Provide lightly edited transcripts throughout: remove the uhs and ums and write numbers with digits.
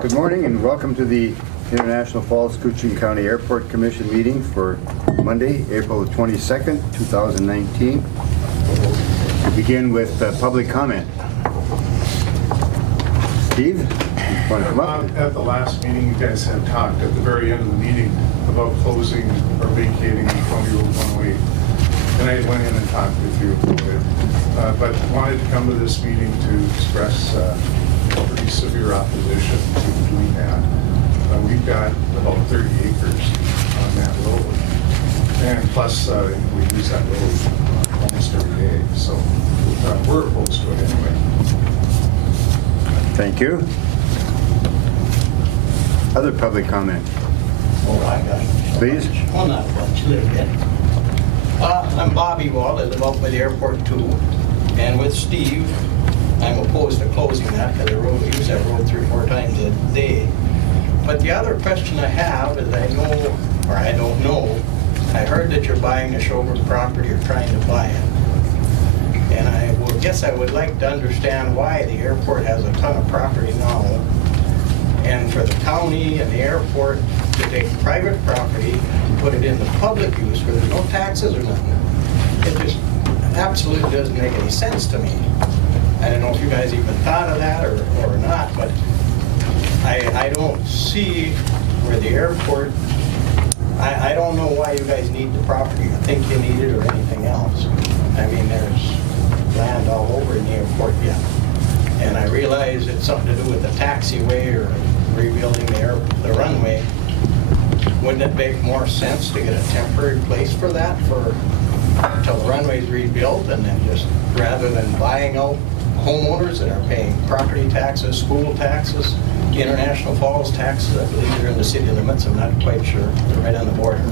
Good morning and welcome to the International Falls Skooching County Airport Commission meeting for Monday, April 22nd, 2019. We begin with public comment. Steve, you want to come up? At the last meeting, you guys had talked at the very end of the meeting about closing or vacating County Road 108. And I went in and talked with you about it. But wanted to come to this meeting to express pretty severe opposition to doing that. We've got about 30 acres on that road. And plus, we use that road almost every day. So we're opposed to it anyway. Thank you. Other public comment? Oh, I got it. Please. Well, not much, a little bit. I'm Bobby Wall, I live out by the airport too. And with Steve, I'm opposed to closing that because I use that road 3 or 4 times a day. But the other question I have is I know, or I don't know, I heard that you're buying the Shoburn property or trying to buy it. And I guess I would like to understand why the airport has a ton of property now. And for the county and the airport to take private property and put it into public use where there's no taxes or nothing, it just absolutely doesn't make any sense to me. I don't know if you guys even thought of that or not, but I don't see where the airport, I don't know why you guys need the property. I think you need it or anything else. I mean, there's land all over in the airport yet. And I realize it's something to do with the taxiway or rebuilding the runway. Wouldn't it make more sense to get a temporary place for that until the runway's rebuilt, and then just rather than buying out homeowners that are paying property taxes, school taxes, International Falls taxes? I believe they're in the city limits. I'm not quite sure. They're right on the border.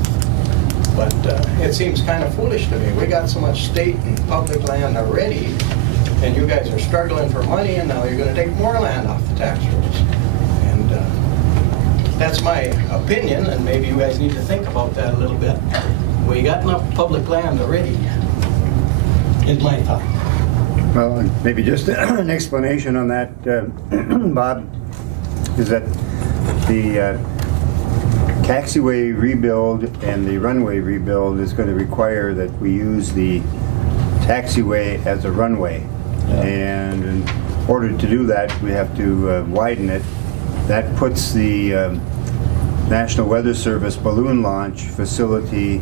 But it seems kind of foolish to me. We got so much state and public land already, and you guys are struggling for money, and now you're going to take more land off the tax rolls. And that's my opinion, and maybe you guys need to think about that a little bit. We got enough public land already, is my thought. Well, maybe just an explanation on that, Bob, is that the taxiway rebuild and the runway rebuild is going to require that we use the taxiway as a runway. Yeah. And in order to do that, we have to widen it. That puts the National Weather Service balloon launch facility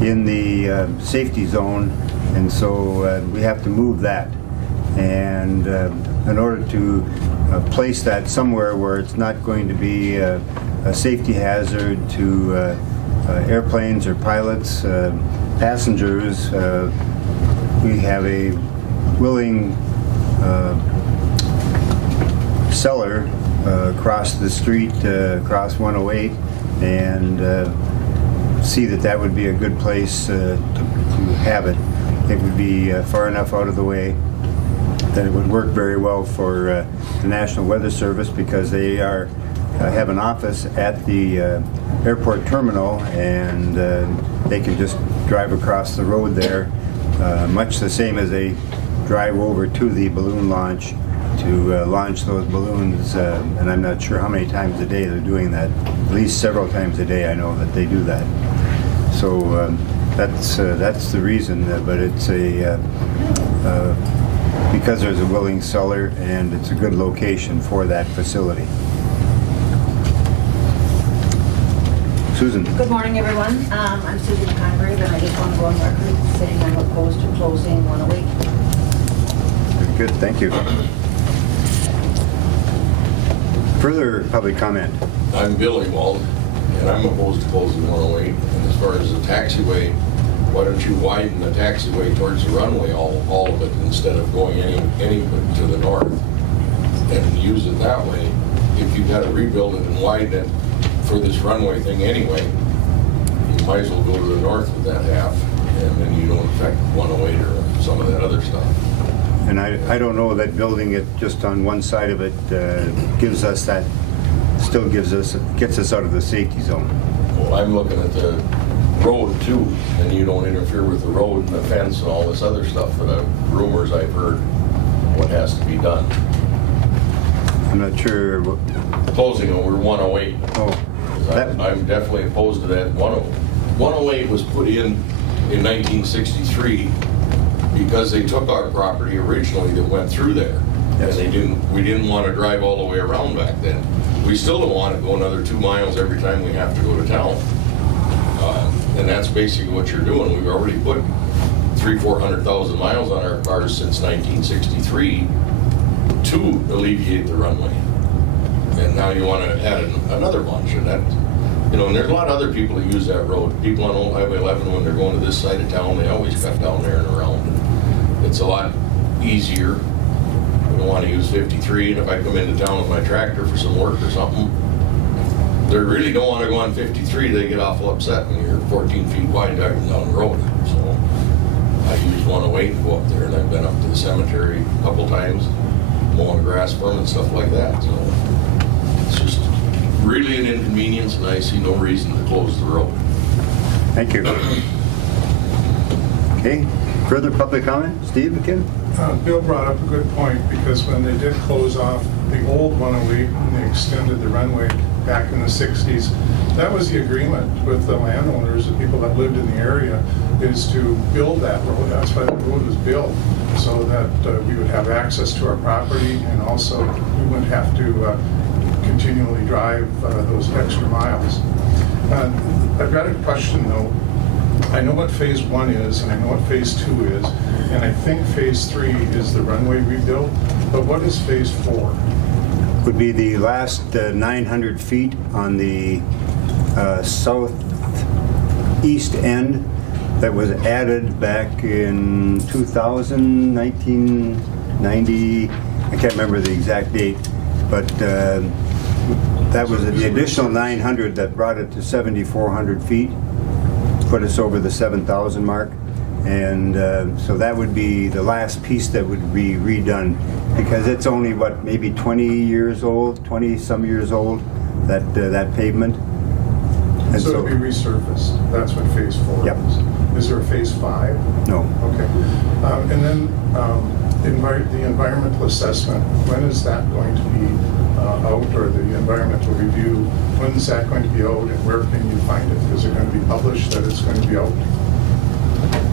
in the safety zone, and so we have to move that. And in order to place that somewhere where it's not going to be a safety hazard to airplanes or pilots, passengers, we have a willing seller across the street, across 108, and see that would be a good place to have it. It would be far enough out of the way that it would work very well for the National Weather Service, because they have an office at the airport terminal, and they can just drive across the road there, much the same as they drive over to the balloon launch to launch those balloons, and I'm not sure how many times a day they're doing that. At least several times a day I know that they do that. So that's the reason, but it's because there's a willing seller and it's a good location for that facility. Susan. Good morning, everyone. I'm Susan Congreve, and I just want to go on record saying I'm opposed to closing 108. Good, thank you. Further public comment? I'm Billy Wald, and I'm opposed to closing 108. And as far as the taxiway, why don't you widen the taxiway towards the runway, all of it, instead of going any to the north, and use it that way? If you've got to rebuild it and widen it for this runway thing anyway, you might as well go to the north with that half, and then you don't affect 108 or some of that other stuff. And I don't know that building it just on one side of it gets us out of the safety zone. Well, I'm looking at the road too, and you don't interfere with the road and the fence and all this other stuff for the rumors I've heard what has to be done. I'm not sure. Closing over 108. Oh, that, I'm definitely opposed to that. 108 was put in 1963 because they took our property originally that went through there. Yes. And we didn't want to drive all the way around back then. We still don't want to go another 2 miles every time we have to go to town. And that's basically what you're doing. We've already put 400,000 miles on our cars since 1963 to alleviate the runway. And now you want to add another bunch, and that, you know, and there's a lot of other people that use that road. People on Old Highway 11, when they're going to this side of town, they always cut down there and around. And it's a lot easier. We don't want to use 53, and if I come into town with my tractor for some work or something, they really don't want to go on 53. They get awful upset when you're 14 feet wide driving down the road. So I use 108 to go up there, and I've been up to the cemetery a couple times, mowing grass for them and stuff like that. So it's just really an inconvenience, and I see no reason to close the road. thank you. Okay, further public comment? Steve, again? Bill brought up a good point, because when they did close off the old 108 and they extended the runway back in the 60s, that was the agreement with the landowners, the people that lived in the area, is to build that road. That's why the road was built, so that we would have access to our property, and also we wouldn't have to continually drive those extra miles. I've got a question though. I know what phase 1 is, and I know what phase 2 is, and I think phase 3 is the runway rebuild, but what is phase 4? Would be the last 900 feet on the southeast end that was added back in 2000, 1990, I can't remember the exact date, but that was the additional 900 that brought it to 7,400 feet, put us over the 7,000 mark. And so that would be the last piece that would be redone, because it's only, what, maybe 20 years old, 20 some years old, that pavement. And So it'll be resurfaced. That's what phase 4 Yep. is. Is there a phase 5? No, Okay. And then the environmental assessment, when is that going to be out, or the environmental review, when is that going to be out, and where can you find it? Is it going to be published that it's going to be out?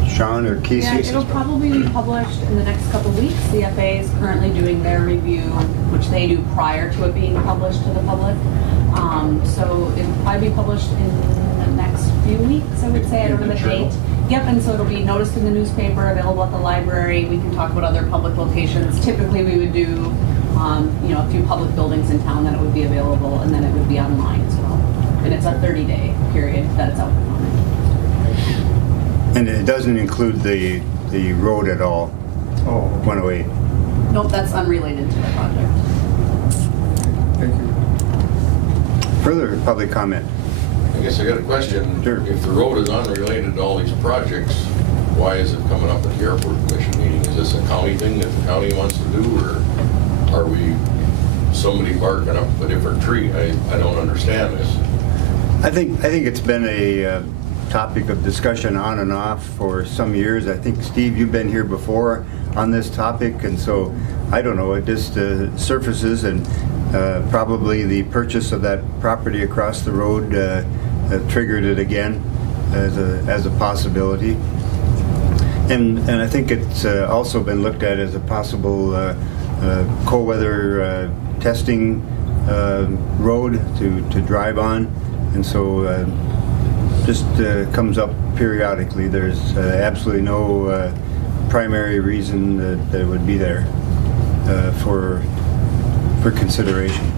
Sean or Casey? Yeah, it'll probably be published in the next couple of weeks. CFA is currently doing their review, which they do prior to it being published to the public. So it'll probably be published in the next few weeks, I would say. I don't know the date. Yep, and so it'll be noticed in the newspaper, available at the library. We can talk about other public locations. Typically, we would do, a few public buildings in town that it would be available, and then it would be online as well. And it's a 30-day period that it's out on. And it doesn't include the road at all, Oh, 108. Nope, that's unrelated to the project. thank you. Further public comment? I guess I got a question. Sure. If the road is unrelated to all these projects, why is it coming up at the airport commission meeting? Is this a county thing that the county wants to do, or are we somebody barking up a different tree? I don't understand this. I think it's been a topic of discussion on and off for some years. I think, Steve, you've been here before on this topic, and so I don't know, it just surfaces, and probably the purchase of that property across the road triggered it again as a possibility. And I think it's also been looked at as a possible cold weather testing road to drive on, and so just comes up periodically. There's absolutely no primary reason that it would be there for consideration.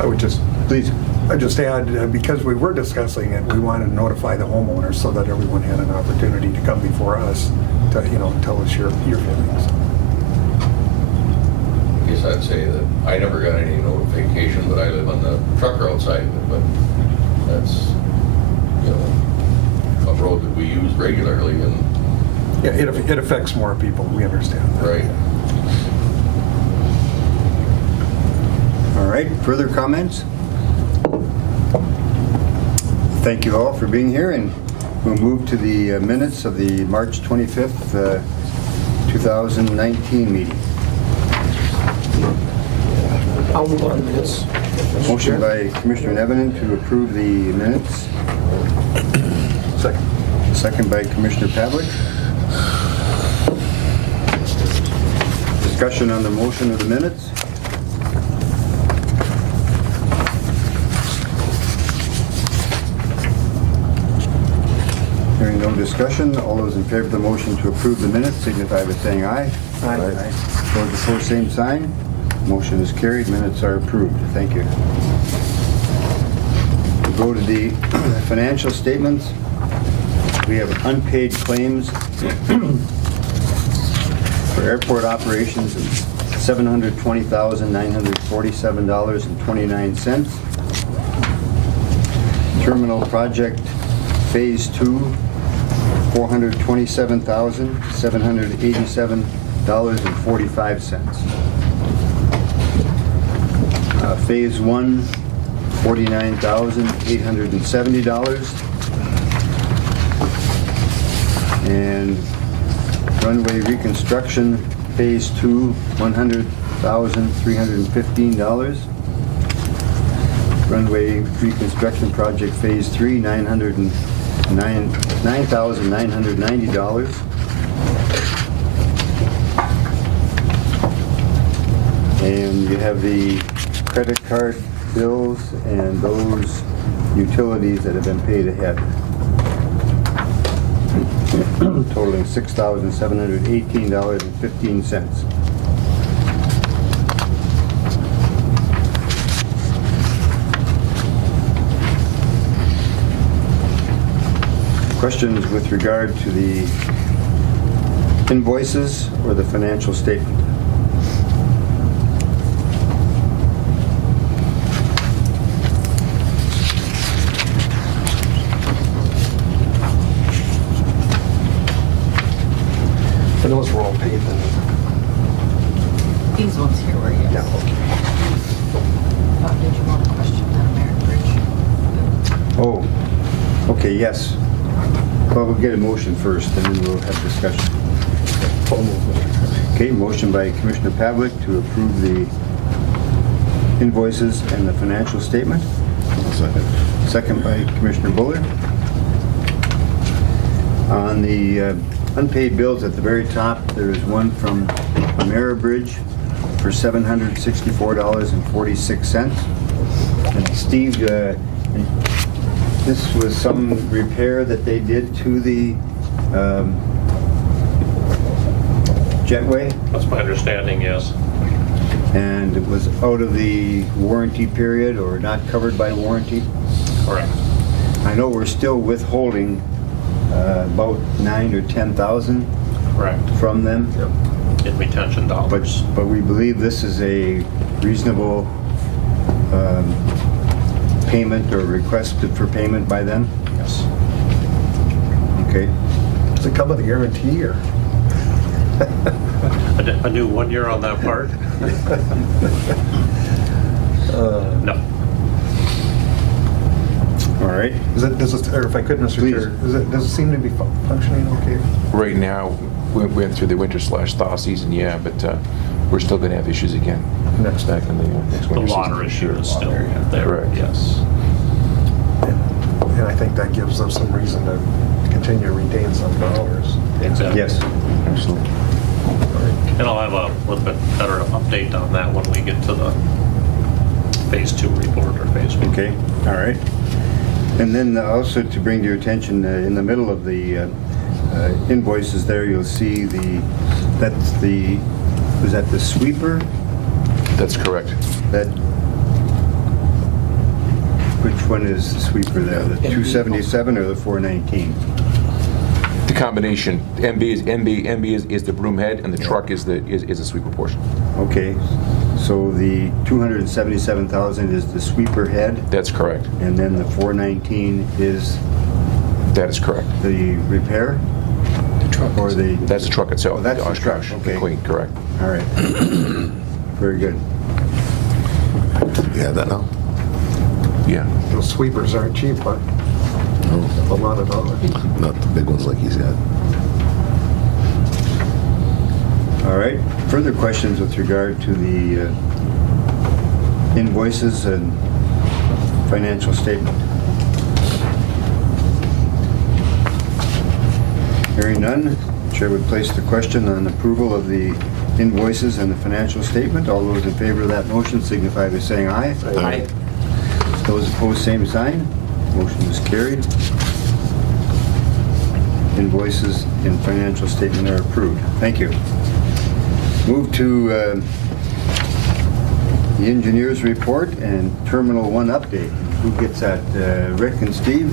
I would just, Please. I'd just add, because we were discussing it, we wanted to notify the homeowners so that everyone had an opportunity to come before us to, tell us your feelings. I guess I'd say that I never got any notification, but I live on the truck route side of it, but that's, a road that we use regularly, and Yeah, it affects more people, we understand that. right. All right, further comments? Thank you all for being here, and We'll move to the minutes of the March 25th, 2019 meeting. I'll move on this. Motion by Commissioner Nevenen to approve the minutes. Second. Second by Commissioner Pavlik. Discussion on the motion of the minutes. Hearing no discussion, all those in favor of the motion to approve the minutes signify by saying aye. Aye. Those opposed, same sign. Motion is carried, minutes are approved. Thank you. We go to the financial statements. We have unpaid claims for airport operations of $720,947.29. Terminal project Phase 2, $427,787.45. Phase 1, $49,870. And runway reconstruction, Phase 2, $100,315. Runway reconstruction project, Phase 3, $9,990. And you have the credit card bills and those utilities that have been paid ahead, totaling $6,718.15. Questions with regard to the invoices or the financial statement? And those were all paid then? These ones here were, yes. Yeah, okay. Did you want to question that Merritt Bridge? Oh, okay, yes. Well, we'll get a motion first, and then we'll have discussion. Okay, motion by Commissioner Pavlik to approve the invoices and the financial statement. Second. Second by Commissioner Buller. On the unpaid bills at the very top, there is one from Ameribridge for $764.46. And Steve, this was some repair that they did to the jetway, That's my understanding, yes. and it was out of the warranty period or not covered by warranty. Correct. I know we're still withholding about $9,000 or $10,000 Correct. from them, In retention dollars. but we believe this is a reasonable payment or request for payment by them. Yes. Okay. Does it come with a guarantee or? A new 1 year on that part? No. All right. Does it, or if I could, Mr. Please. Chair, does it seem to be functioning okay? Right now, we went through the winter/thaw season, yeah, but we're still going to have issues again Next. back in the next The winter season. water issue is still Yeah, there, correct. yes. And I think that gives them some reason to continue to retain some dollars. Exactly. Yes. Absolutely. And I'll have a little bit better update on that when we get to the Phase 2 report or Phase 1. Okay. All right. And then also to bring to your attention, in the middle of the invoices there, you'll see was that the sweeper? That's correct. Which one is the sweeper there? The 277 or the 419? The combination, MB is the broom head, and the truck is the sweeper portion. Okay. So the 277,000 is the sweeper head, That's correct. and then the 419 is That is correct. the repair? The truck. Or the... That's the truck itself. Oh, that's the truck, Oshkosh, okay. the Queen, correct. All right. Very good. You have that now? Yeah. Those sweepers aren't cheap, but A lot of dollars. Not the big ones like he's got. All right, further questions with regard to the invoices and financial statement? Hearing none, Chair would place the question on approval of the invoices and the financial statement. All those in favor of that motion signify by saying aye. Aye. Those opposed, same sign. Motion is carried. Invoices and financial statement are approved. Thank you. Move to the engineer's report and Terminal 1 update. Who gets that? Rick and Steve?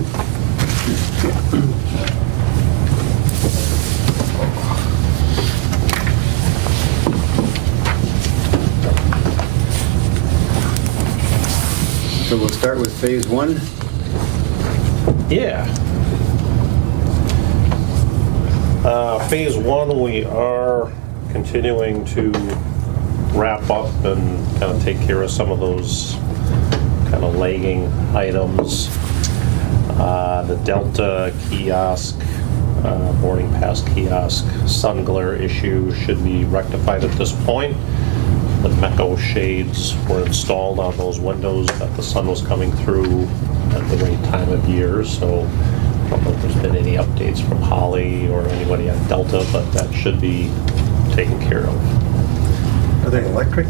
So we'll start with Phase 1. Yeah. Phase 1, we are continuing to wrap up and kind of take care of some of those kind of lagging items. The Delta kiosk, boarding pass kiosk, sun glare issue should be rectified at this point. The Meco shades were installed on those windows that the sun was coming through at the right time of year, so I don't know if there's been any updates from Holly or anybody at Delta, but that should be taken care of. Are they electric?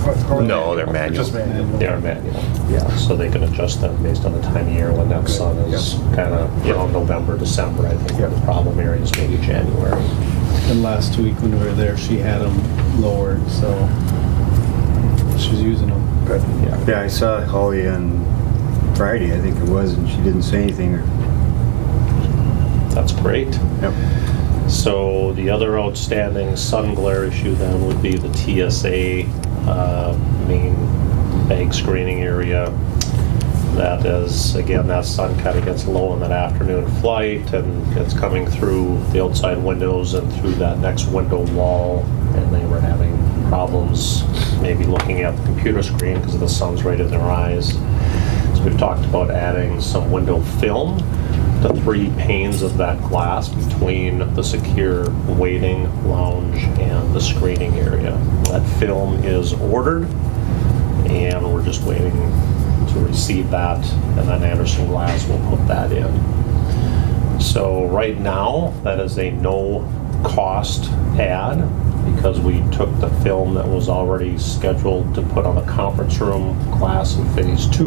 How are No, they're manual. Just manual. They are manual, yeah, so they can adjust them based on the time of year when that sun is kind of, November, December, I think, where the problem areas, maybe January. And last week when we were there, she had them lowered, so she's using them. Good. Yeah, I saw Holly on Friday, I think it was, and she didn't say anything. That's great. Yep. So the other outstanding sun glare issue then would be the TSA main bag screening area. That is, again, that sun kind of gets low in that afternoon flight and it's coming through the outside windows and through that next window wall, and they were having problems maybe looking at the computer screen because the sun's right in their eyes. So we've talked about adding some window film to 3 panes of that glass between the secure waiting lounge and the screening area. That film is ordered and we're just waiting to receive that, and then Anderson Glass will put that in. So right now, that is a no cost add because we took the film that was already scheduled to put on the conference room glass in Phase 2,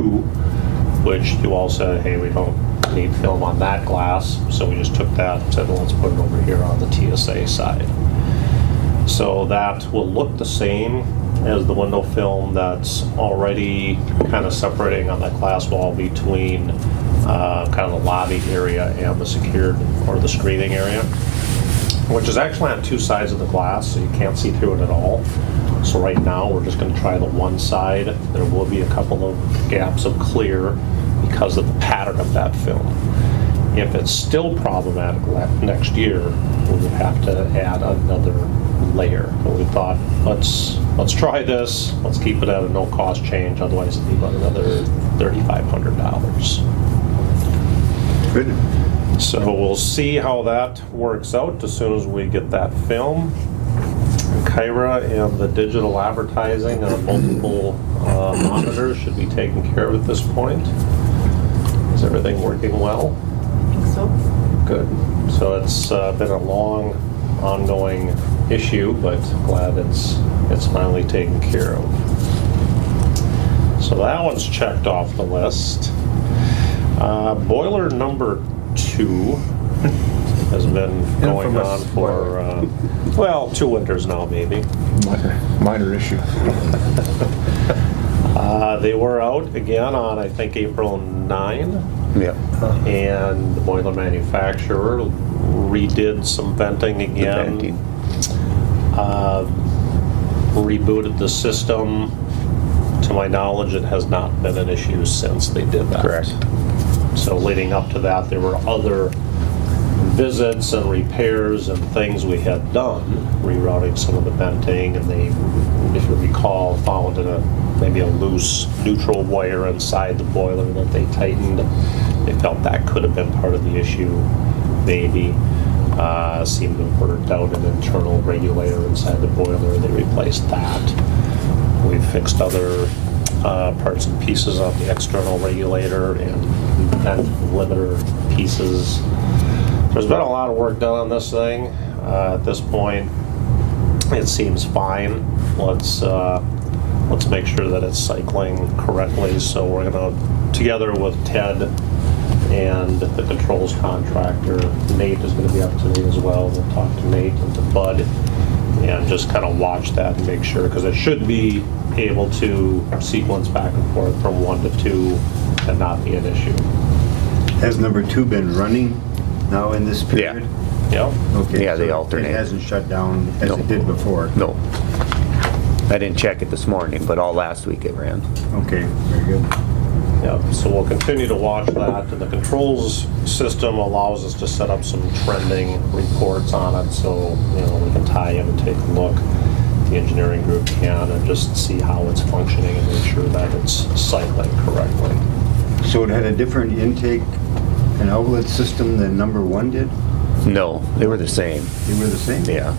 which you all said, hey, we don't need film on that glass, so we just took that and said, well, let's put it over here on the TSA side. So that will look the same as the window film that's already kind of separating on that glass wall between kind of the lobby area and the secured or the screening area, which is actually on 2 sides of the glass, so you can't see through it at all. So right now, we're just going to try the one side. There will be a couple of gaps of clear because of the pattern of that film. If it's still problematic next year, we would have to add another layer. But we thought, let's try this. Let's keep it at a no-cost change. Otherwise, it'd be about another $3,500. Good. So we'll see how that works out as soon as we get that film. Kyra and the digital advertising on multiple monitors should be taken care of at this point. Is everything working well? I think so. Good. So it's been a long, ongoing issue, but glad it's finally taken care of. So that one's checked off the list. Boiler number 2 has been going on for, 2 winters now, maybe. Minor issue. They were out again on, I think, April 9. Yeah. And the boiler manufacturer redid some venting again. venting. Rebooted the system. To my knowledge, it has not been an issue since they did that. Correct. So leading up to that, there were other visits and repairs and things we had done, rerouting some of the venting, and they, if you recall, found in a maybe a loose neutral wire inside the boiler that they tightened. They felt that could have been part of the issue, maybe. Seemed to have burnt out an internal regulator inside the boiler. They replaced that. We fixed other parts and pieces of the external regulator and vent limiter pieces. There's been a lot of work done on this thing. At this point, it seems fine. Let's make sure that it's cycling correctly. So we're gonna, together with Ted and the controls contractor, Nate is gonna be up today as well. We'll talk to Nate and to Bud and just kind of watch that and make sure, because it should be able to sequence back and forth from 1 to 2 and not be an issue. Has number 2 been running now in this period? Yep. Okay. Yeah, they so alternate. It hasn't shut down as No. it did before? No. I didn't check it this morning, but all last week it ran. Okay, very good. Yep, so we'll continue to watch that. And the controls system allows us to set up some trending reports on it, so we can tie in and take a look. The engineering group can, and just see how it's functioning and make sure that it's cycling correctly. So it had a different intake and outlet system than number 1 did? No, they were the same. They were the same? Yeah.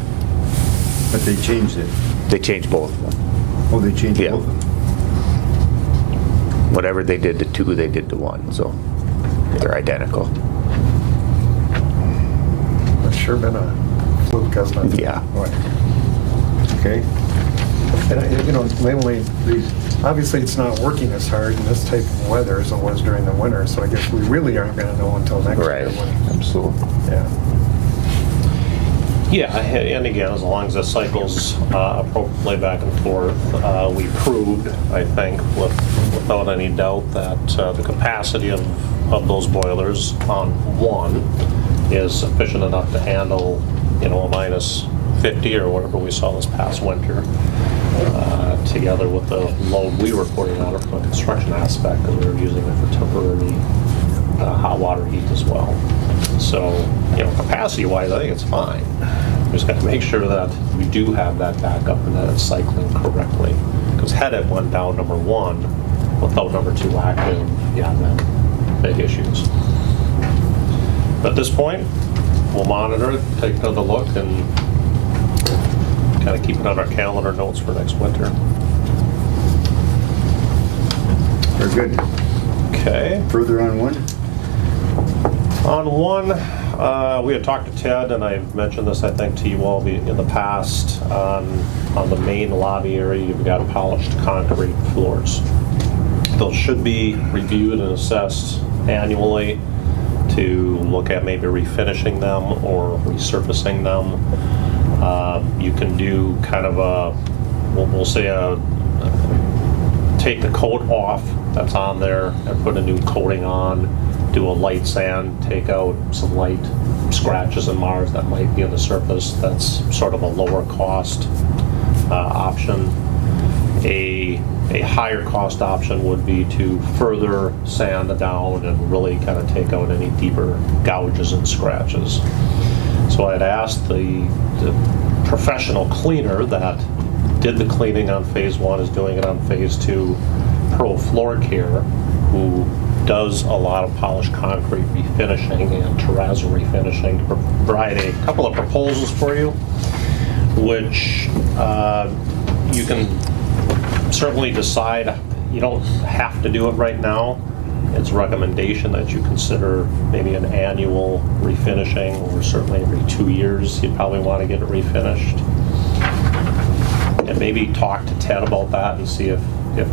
But they changed it? They changed both of them. Oh, they changed Yeah. both of them? Whatever they did to 2, they did to 1, so they're identical. It's sure been a fluke, hasn't it? Yeah. What? Okay. And obviously it's not working as hard in this type of weather as it was during the winter, so I guess we really aren't gonna know until next year. Right. when- Absolutely. Yeah. Yeah, and again, as long as it cycles appropriately back and forth, we proved, I think, without any doubt, that the capacity of those boilers on 1 is sufficient enough to handle, a minus 50 or whatever we saw this past winter, together with the load we were putting on it from a construction aspect, because we were using it for temporary hot water heat as well. So, capacity-wise, I think it's fine. We just got to make sure that we do have that backup and that it's cycling correctly. Because had it went down number 1 without number 2 active, then big issues. But at this point, we'll monitor it, take another look, and kind of keep it on our calendar notes for next winter. Very good. Okay. Further on 1? On 1, we had talked to Ted, and I've mentioned this, I think, to you all in the past. On the main lobby area, you've got polished concrete floors. Those should be reviewed and assessed annually to look at maybe refinishing them or resurfacing them. You can do kind of we'll say take the coat off that's on there and put a new coating on, do a light sand, take out some light scratches and mars that might be on the surface. That's sort of a lower cost option. A higher cost option would be to further sand down and really kind of take out any deeper gouges and scratches. So I'd asked the professional cleaner that did the cleaning on phase 1, is doing it on phase 2, Pro Floor Care, who does a lot of polished concrete refinishing and terrazzo refinishing, to provide a couple of proposals for you, which you can certainly decide. You don't have to do it right now. It's a recommendation that you consider maybe an annual refinishing, or certainly every 2 years you'd probably want to get it refinished. And maybe talk to Ted about that and see if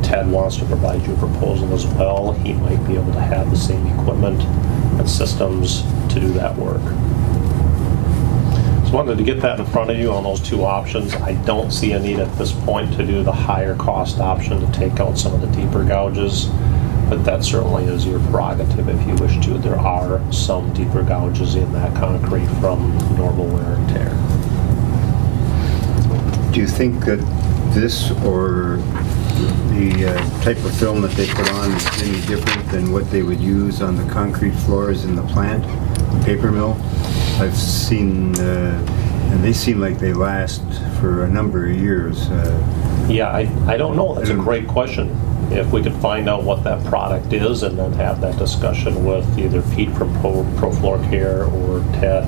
Ted wants to provide you a proposal as well. He might be able to have the same equipment and systems to do that work. So I wanted to get that in front of you on those 2 options. I don't see a need at this point to do the higher cost option to take out some of the deeper gouges, but that certainly is your prerogative if you wish to. There are some deeper gouges in that concrete from normal wear and tear. Do you think that this or the type of film that they put on is any different than what they would use on the concrete floors in the plant, the paper mill? I've seen And they seem like they last for a number of years. Yeah, I don't know. That's a great question. If we could find out what that product is and then have that discussion with either Pete from Pro Floor Care or Ted,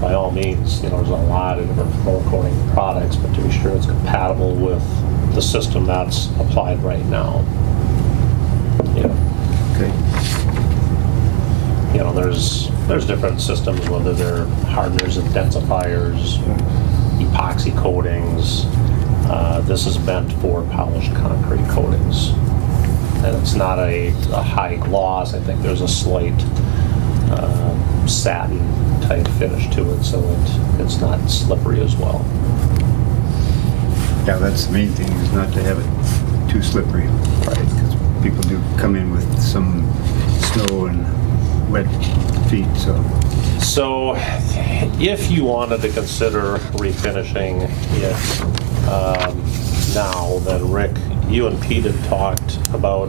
by all means, there's a lot of different floor coating products, but to be sure it's compatible with the system that's applied right now. Okay. There's different systems, whether they're hardeners and densifiers, epoxy coatings. This is meant for polished concrete coatings. And it's not a high gloss. I think there's a slight satin type finish to it, so it's not slippery as well. Yeah, that's the main thing, is not to have it too slippery. Right. Because people do come in with some snow and wet feet, so. So if you wanted to consider refinishing it now, then Rick, you and Pete had talked about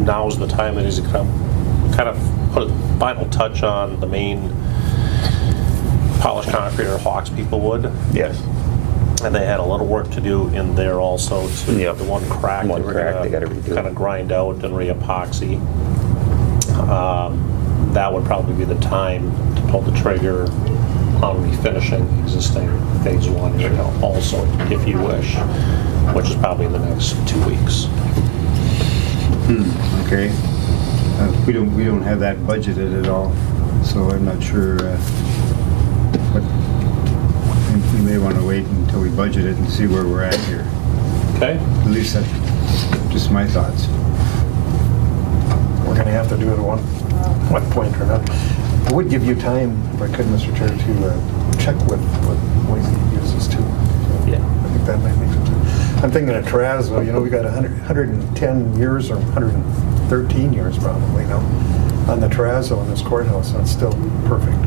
now's the time that he's kind of put a final touch on the main polished concrete or Hawks people would. Yes. And they had a little work to do in there also to Yep. the one crack. One crack they gotta to redo. kind of grind out and re-epoxy. That would probably be the time to pull the trigger on refinishing the existing phase 1 area also, if you wish, which is probably in the next 2 weeks. Okay. We don't have that budgeted at all, so I'm not sure, but we may want to wait until we budget it and see where we're at here. Okay? At least that's just my thoughts. We're gonna have to do it at one point or another. I would give you time, if I could, Mr. Chair, to check with ways he uses too. Yeah. I think that might make some sense. I'm thinking of Terrazzo, we got 110 years or 113 years probably now on the Terrazzo in this courthouse, and it's still perfect.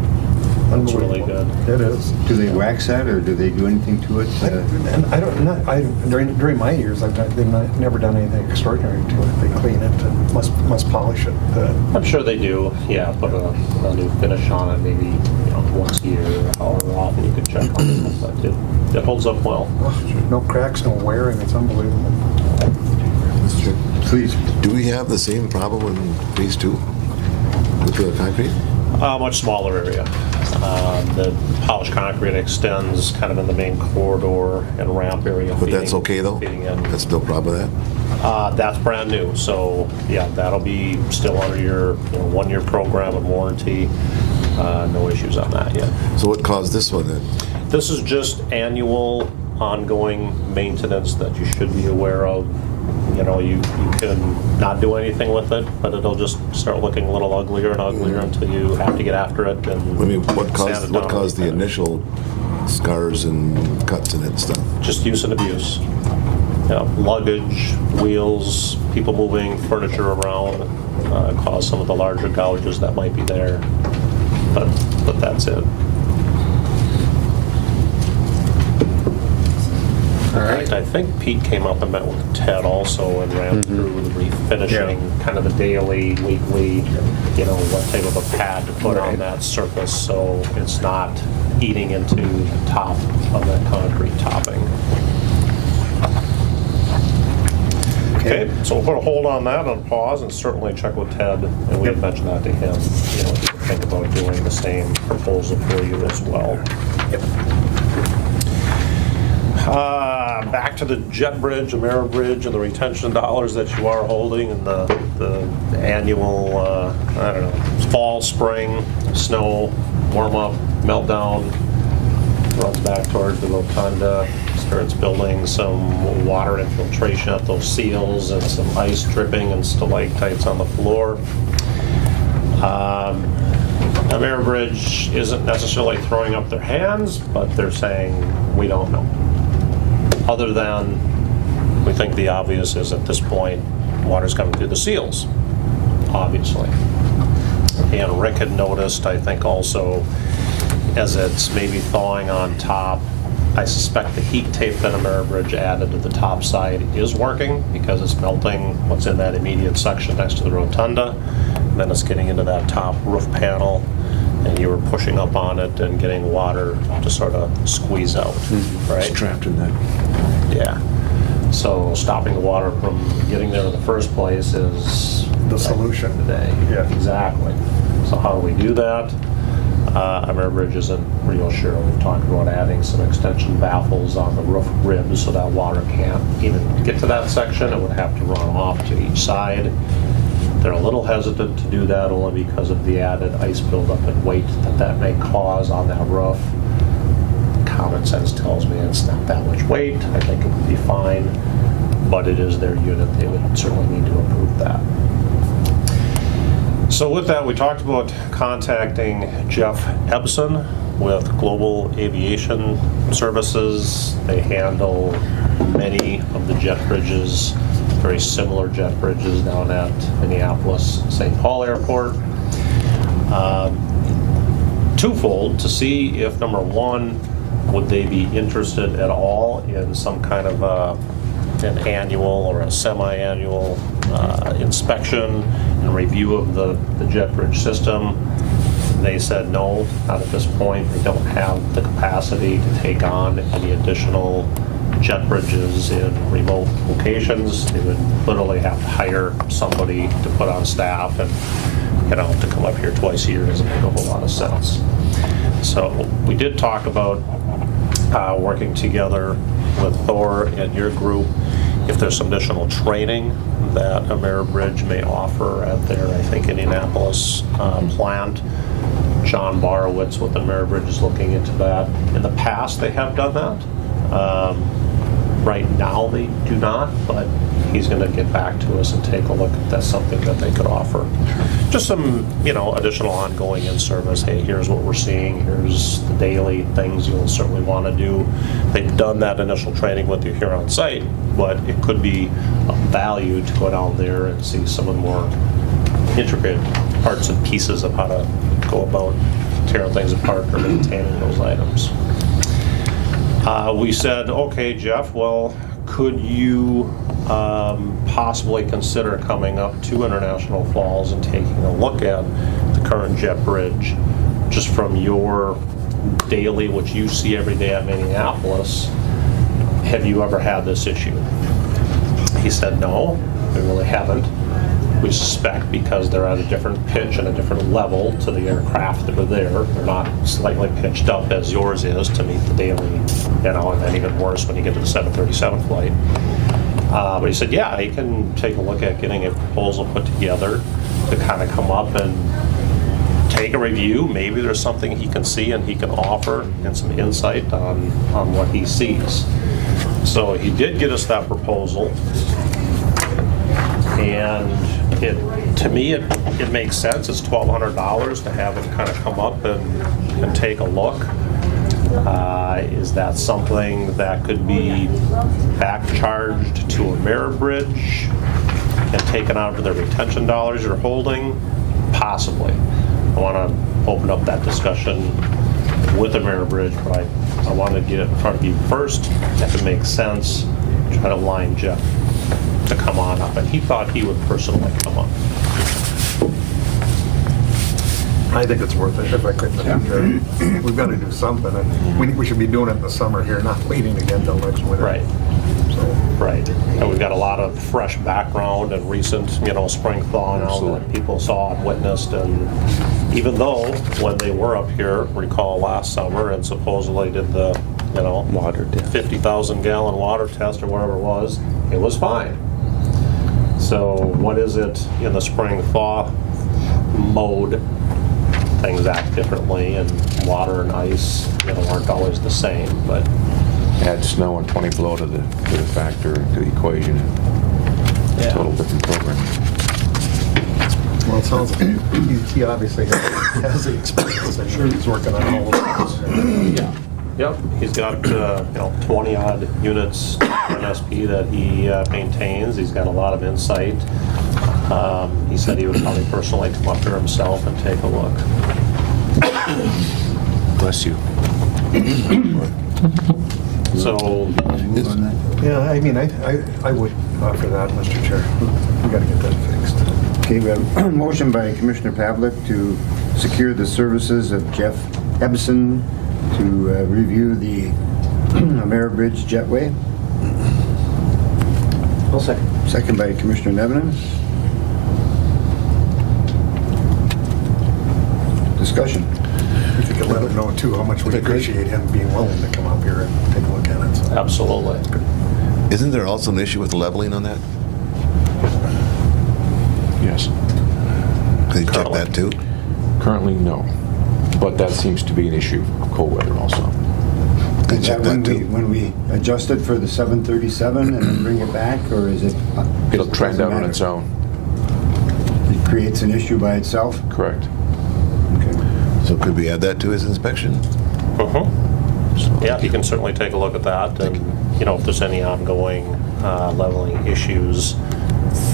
That's really good. It is. Do they wax that, or do they do anything to it? And I don't, during my years, they've never done anything extraordinary to it. They clean it and must polish it. I'm sure they do, yeah, put a new finish on it, maybe once a year, or however often you can check on it, but it holds up well. No cracks, no wearing, it's unbelievable. Mr. Chair, Please. do we have the same problem in phase 2 with the concrete? Much smaller area. The polished concrete extends kind of in the main corridor and ramp area. But that's okay though? Feeding in. That's no problem with that? That's brand new, so yeah, that'll be still under your 1-year program and warranty. No issues on that yet. So what caused this one then? This is just annual ongoing maintenance that you should be aware of. You can not do anything with it, but it'll just start looking a little uglier and uglier until you have to get after it. And I mean, what sand it down caused the and finish. initial scars and cuts in it and stuff? Just use and abuse. Luggage, wheels, people moving furniture around cause some of the larger gouges that might be there. But that's it. All right. I think Pete came up and met with Ted also and ran through the refinishing, kind of the daily, weekly, what type of a pad to put on that surface so it's not eating into the top of that concrete topping. Okay, so we'll put a hold on that on pause and certainly check with Ted, and we had mentioned that to him, think about doing the same proposal for you as well. Yep. Back to the jet bridge, Ameribridge, and the retention dollars that you are holding, and the annual, fall, spring, snow, warm up, meltdown, runs back towards the rotunda, starts building some water infiltration at those seals and some ice dripping and stalactites on the floor. Ameribridge isn't necessarily throwing up their hands, but they're saying, we don't know. Other than, we think the obvious is at this point, water's coming through the seals, obviously. And Rick had noticed, I think also, as it's maybe thawing on top, I suspect the heat tape that Ameribridge added to the top side is working because it's melting what's in that immediate section next to the rotunda. And then it's getting into that top roof panel, and you were pushing up on it and getting water to sort of squeeze out, right? It's trapped in that. Yeah. So stopping the water from getting there in the first place is The solution. today. Yeah. Exactly. So how do we do that? Ameribridge isn't real sure. We've talked about adding some extension baffles on the roof ribs so that water can't even get to that section. It would have to run off to each side. They're a little hesitant to do that only because of the added ice buildup and weight that may cause on that roof. Common sense tells me it's not that much weight. I think it would be fine, but it is their unit. They would certainly need to approve that. So with that, we talked about contacting Jeff Ebsen with Global Aviation Services. They handle many of the jet bridges, very similar jet bridges down at Minneapolis-St. Paul Airport. Twofold, to see if, number one, would they be interested at all in some kind of an annual or a semi-annual inspection and review of the jet bridge system? They said no, not at this point. They don't have the capacity to take on any additional jet bridges in remote locations. They would literally have to hire somebody to put on staff, and to come up here twice a year doesn't make a whole lot of sense. So we did talk about working together with Thor and your group if there's some additional training that Ameribridge may offer at their, I think, Indianapolis plant. John Borowitz with Ameribridge is looking into that. In the past, they have done that. Right now, they do not, but he's going to get back to us and take a look if that's something that they could offer. Just some, additional ongoing in-service. Hey, here's what we're seeing. Here's the daily things you'll certainly want to do. They've done that initial training with you here on site, but it could be of value to go down there and see some of the more intricate parts and pieces of how to go about tearing things apart or maintaining those items. We said, okay, Jeff, well, could you possibly consider coming up to International Falls and taking a look at the current jet bridge just from your daily, which you see every day at Minneapolis? Have you ever had this issue? He said, no, we really haven't. We suspect because they're at a different pitch and a different level to the aircraft that are there. They're not slightly pitched up as yours is to meet the daily, and then even worse when you get to the 737 flight. But he said, yeah, he can take a look at getting a proposal put together to kind of come up and take a review. Maybe there's something he can see and he can offer and some insight on what he sees. So he did get us that proposal. And to me, it makes sense. It's $1,200 to have him kind of come up and take a look. Is that something that could be back charged to Ameribridge and taken out of the retention dollars you're holding? Possibly. I want to open up that discussion with Ameribridge, but I want to get it in front of you first. If it makes sense, try to line Jeff to come on up, and he thought he would personally come up. I think it's worth it if I could. We've got to do something. And we should be doing it in the summer here, not waiting again till next winter. Right. Right. And we've got a lot of fresh background and recent, spring thaw now that people saw and witnessed. And even though when they were up here, recall last summer and supposedly did the, Water test. 50,000 gallon water test or whatever it was fine. So what is it in the spring thaw mode? Things act differently, and water and ice, aren't always the same. But Add snow and 20 below to the factor, to the equation. Yeah. Total different program. Well, it sounds like he obviously has the experience. I'm sure he's working on all of this. yeah, yep, he's got 20 odd units NSP that he maintains. He's got a lot of insight. He said he would probably personally come up here himself and take a look. Bless you. So, Move on that? Yeah, I mean, I would offer that, Mr. Chair. We gotta get that fixed. Okay, we have a motion by Commissioner Pavlik to secure the services of Jeff Ebson to review the Ameribridge Jetway. I'll second. Second by Commissioner Nevin. Discussion. If you could let him know too how much we appreciate him being willing to come up here and take a look at it. So. absolutely. Isn't there also an issue with leveling on that? Yes. Can you check that too? Currently, no. But that seems to be an issue of cold weather also. Can you Is check that that too? when we adjust it for the 737 and then bring it back, or is it? It'll trend doesn't out on matter? its own. It creates an issue by itself? Correct. Okay. So could we add that to his inspection? Yeah, you can certainly take a look at that, and, you know, if there's any ongoing leveling issues,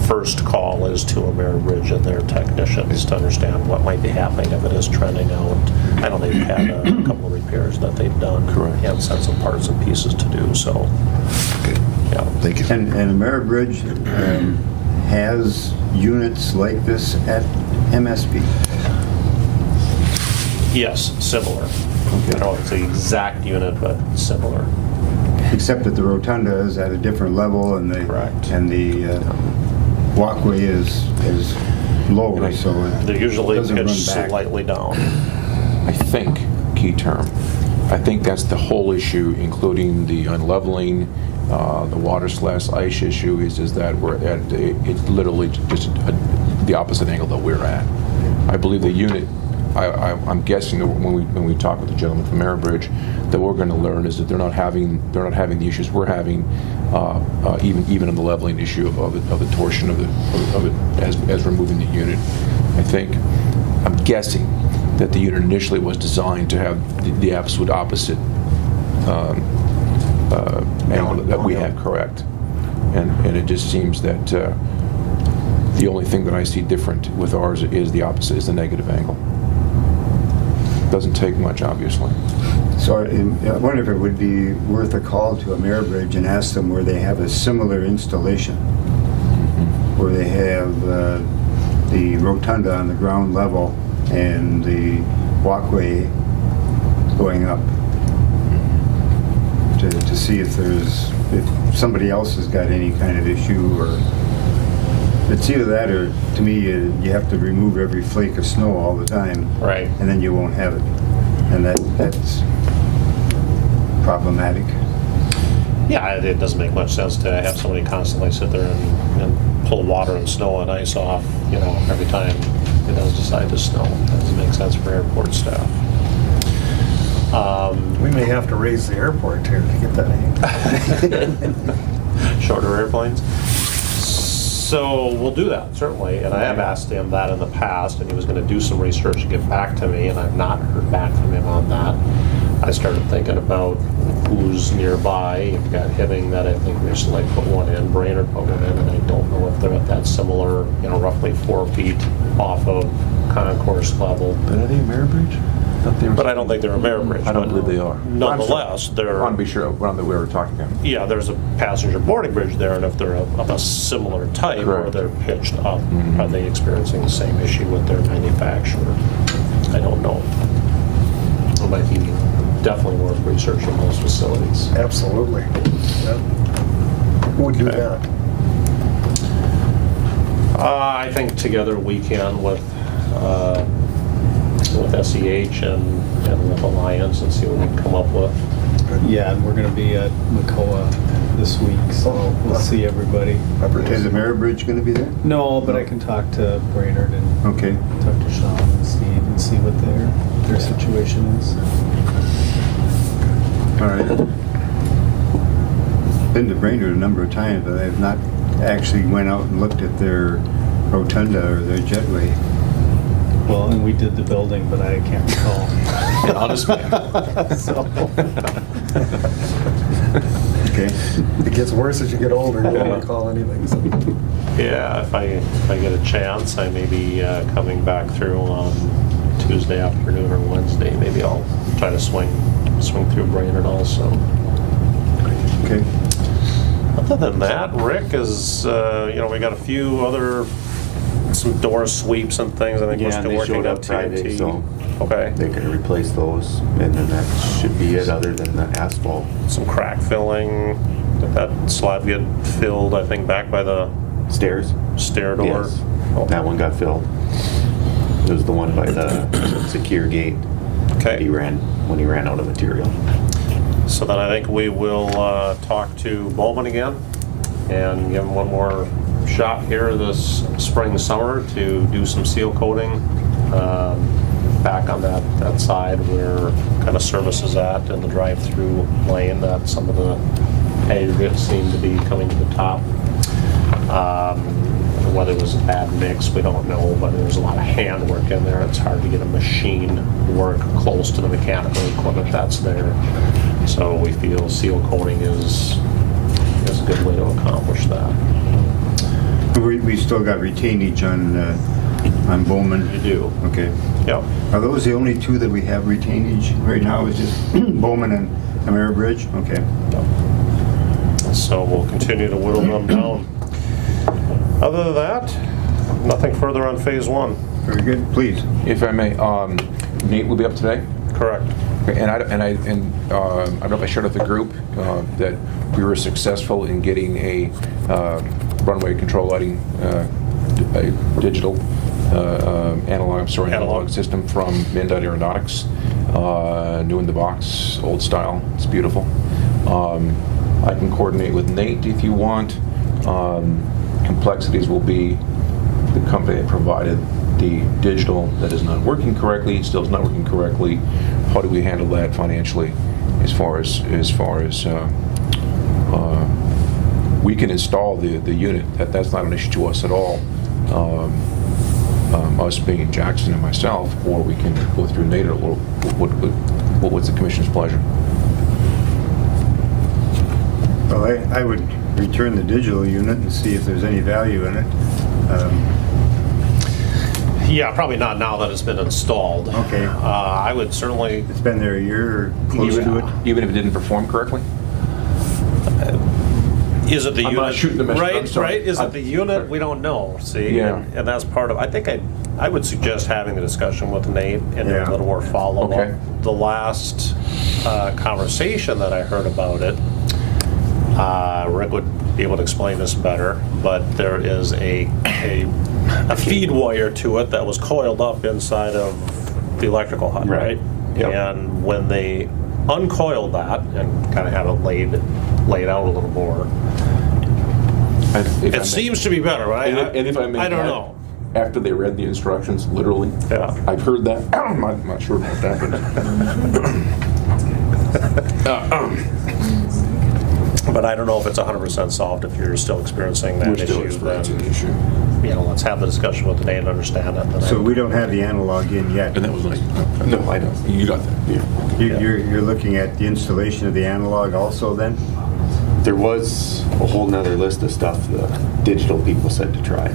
first call is to Ameribridge and their technicians to understand what might be happening if it is trending out. I know they've had a couple of repairs that they've done. Correct. And sent some parts and pieces to do, so, Okay, yeah. thank you. And Ameribridge has units like this at MSP? Yes, similar. I don't know if it's the exact unit, but similar. Except that the rotunda is at a different level and the Correct. and the walkway is lower, so it They're usually doesn't run pitched back. slightly down. I think, key term, I think that's the whole issue, including the unleveling, the water slash ice issue, is that we're at, it's literally just the opposite angle that we're at. I believe the unit, I'm guessing that when we talk with the gentleman from Ameribridge, that we're going to learn is that they're not having the issues we're having, even in the leveling issue of the torsion of it as we're moving the unit. I'm guessing that the unit initially was designed to have the absolute opposite angle that we have, correct. And it just seems that the only thing that I see different with ours is the opposite, is the negative angle. Doesn't take much, obviously. So I wonder if it would be worth a call to Ameribridge and ask them where they have a similar installation, where they have the rotunda on the ground level and the walkway going up, to see if somebody else has got any kind of issue, or it's either that or, to me, you have to remove every flake of snow all the time. Right. And then you won't have it. And that's problematic. Yeah, it doesn't make much sense to have somebody constantly sit there and pull water and snow and ice off, you know, every time it does decide to snow. That doesn't make sense for airport staff. We may have to raise the airport here to get that. Shorter airplanes. So we'll do that, certainly, and I have asked him that in the past, and he was going to do some research and get back to me, and I've not heard back from him on that. I started thinking about who's nearby. You've got Hibbing that I think recently put one in, Brainerd put one in, and I don't know if they're at that similar, you know, roughly 4 feet off of concourse level. But are they Ameribridge? But I don't think they're Ameribridge. I don't but believe they are. Nonetheless, I they're... want to be sure we were talking about. Yeah, there's a passenger boarding bridge there, and if they're of a similar type, or Correct. they're pitched up, are they experiencing the same issue with their manufacturer? I don't know. It might be definitely worth researching those facilities. Absolutely. Yep. Who would do that? I think together we can with SEH and with Alliance and see what we can come up with. Yeah, and we're gonna be at Macoa this week, so we'll see everybody. Is Ameribridge going to be there? No, but I can talk to Brainerd and Okay. talk to Sean and Steve and see what their situation is. All right. Been to Brainerd a number of times, but I've not actually went out and looked at their rotunda or their jetway. Well, and we did the building, but I can't recall. Honest man. So, Okay. It gets worse as you get older. You don't recall anything. So. Yeah, if I get a chance, I may be coming back through on Tuesday afternoon or Wednesday. Maybe I'll try to swing swing through Brainerd also. Okay. Other than that, Rick is, we got a few other, some door sweeps and things. I think we're Yeah, and still they working showed on up Friday, TNT. so Okay. they're gonna replace those, and then that should be it, other than the asphalt. Some crack filling. Did that slab get filled, I think, back by the Stairs? stair door? Yes, Oh, that one got filled. It was the one by the secure gate. Okay. When he ran out of material. So then I think we will talk to Bowman again and give him one more shot here this spring, summer to do some seal coating back on that side where kind of service is at and the drive-through lane that some of the aggregates seem to be coming to the top. Whether it was a bad mix, we don't know, but there's a lot of hand work in there. It's hard to get a machine work close to the mechanical equipment that's there. So we feel seal coating is a good way to accomplish that. We still got retainage on Bowman. You do. Okay. Yep. Are those the only two that we have retainage right now? Is just Bowman and Ameribridge? Okay. So we'll continue to whittle them down. Other than that, nothing further on phase one. Very good. Please. If I may, Nate will be up today. Correct. Okay, and I don't know if I shared with the group that we were successful in getting a runway control lighting, a digital analog system from Mindot Aeronautics, new in the box, old style. It's beautiful. I can coordinate with Nate if you want. Complexities will be the company that provided the digital that is not working correctly, still is not working correctly. How do we handle that financially as far as we can install the unit. That's not an issue to us at all. Us being Jackson and myself, or we can go through Nate, or what's the commission's pleasure? Well, I would return the digital unit and see if there's any value in it. Yeah, probably not now that it's been installed. Okay. I would certainly. It's been there a year or close to it. Even if it didn't perform correctly? Is it the I'm unit? not shooting the messenger, I'm Right, sorry. right. Is it the unit? We don't know. See, Yeah. and that's part of. I think I would suggest having the discussion with Nate and Yeah. a little more follow up. Okay. The last conversation that I heard about it, Rick would be able to explain this better, but there is a feed wire to it that was coiled up inside of the electrical hut, right? Yep. And when they uncoiled that and kind of had it laid out a little more, it seems to be better, right? And if I may I don't add, know. After they read the instructions, literally, Yeah. I've heard that. I'm not sure about that, But I don't know if it's 100% solved if you're still experiencing that we're issue. still experiencing the issue. Let's have the discussion with Nate and understand it. Then So we don't have the analog in yet. And that was nice. No, I don't. You got that? Yeah. You're looking at the installation of the analog also then? There was a whole nother list of stuff the digital people said to try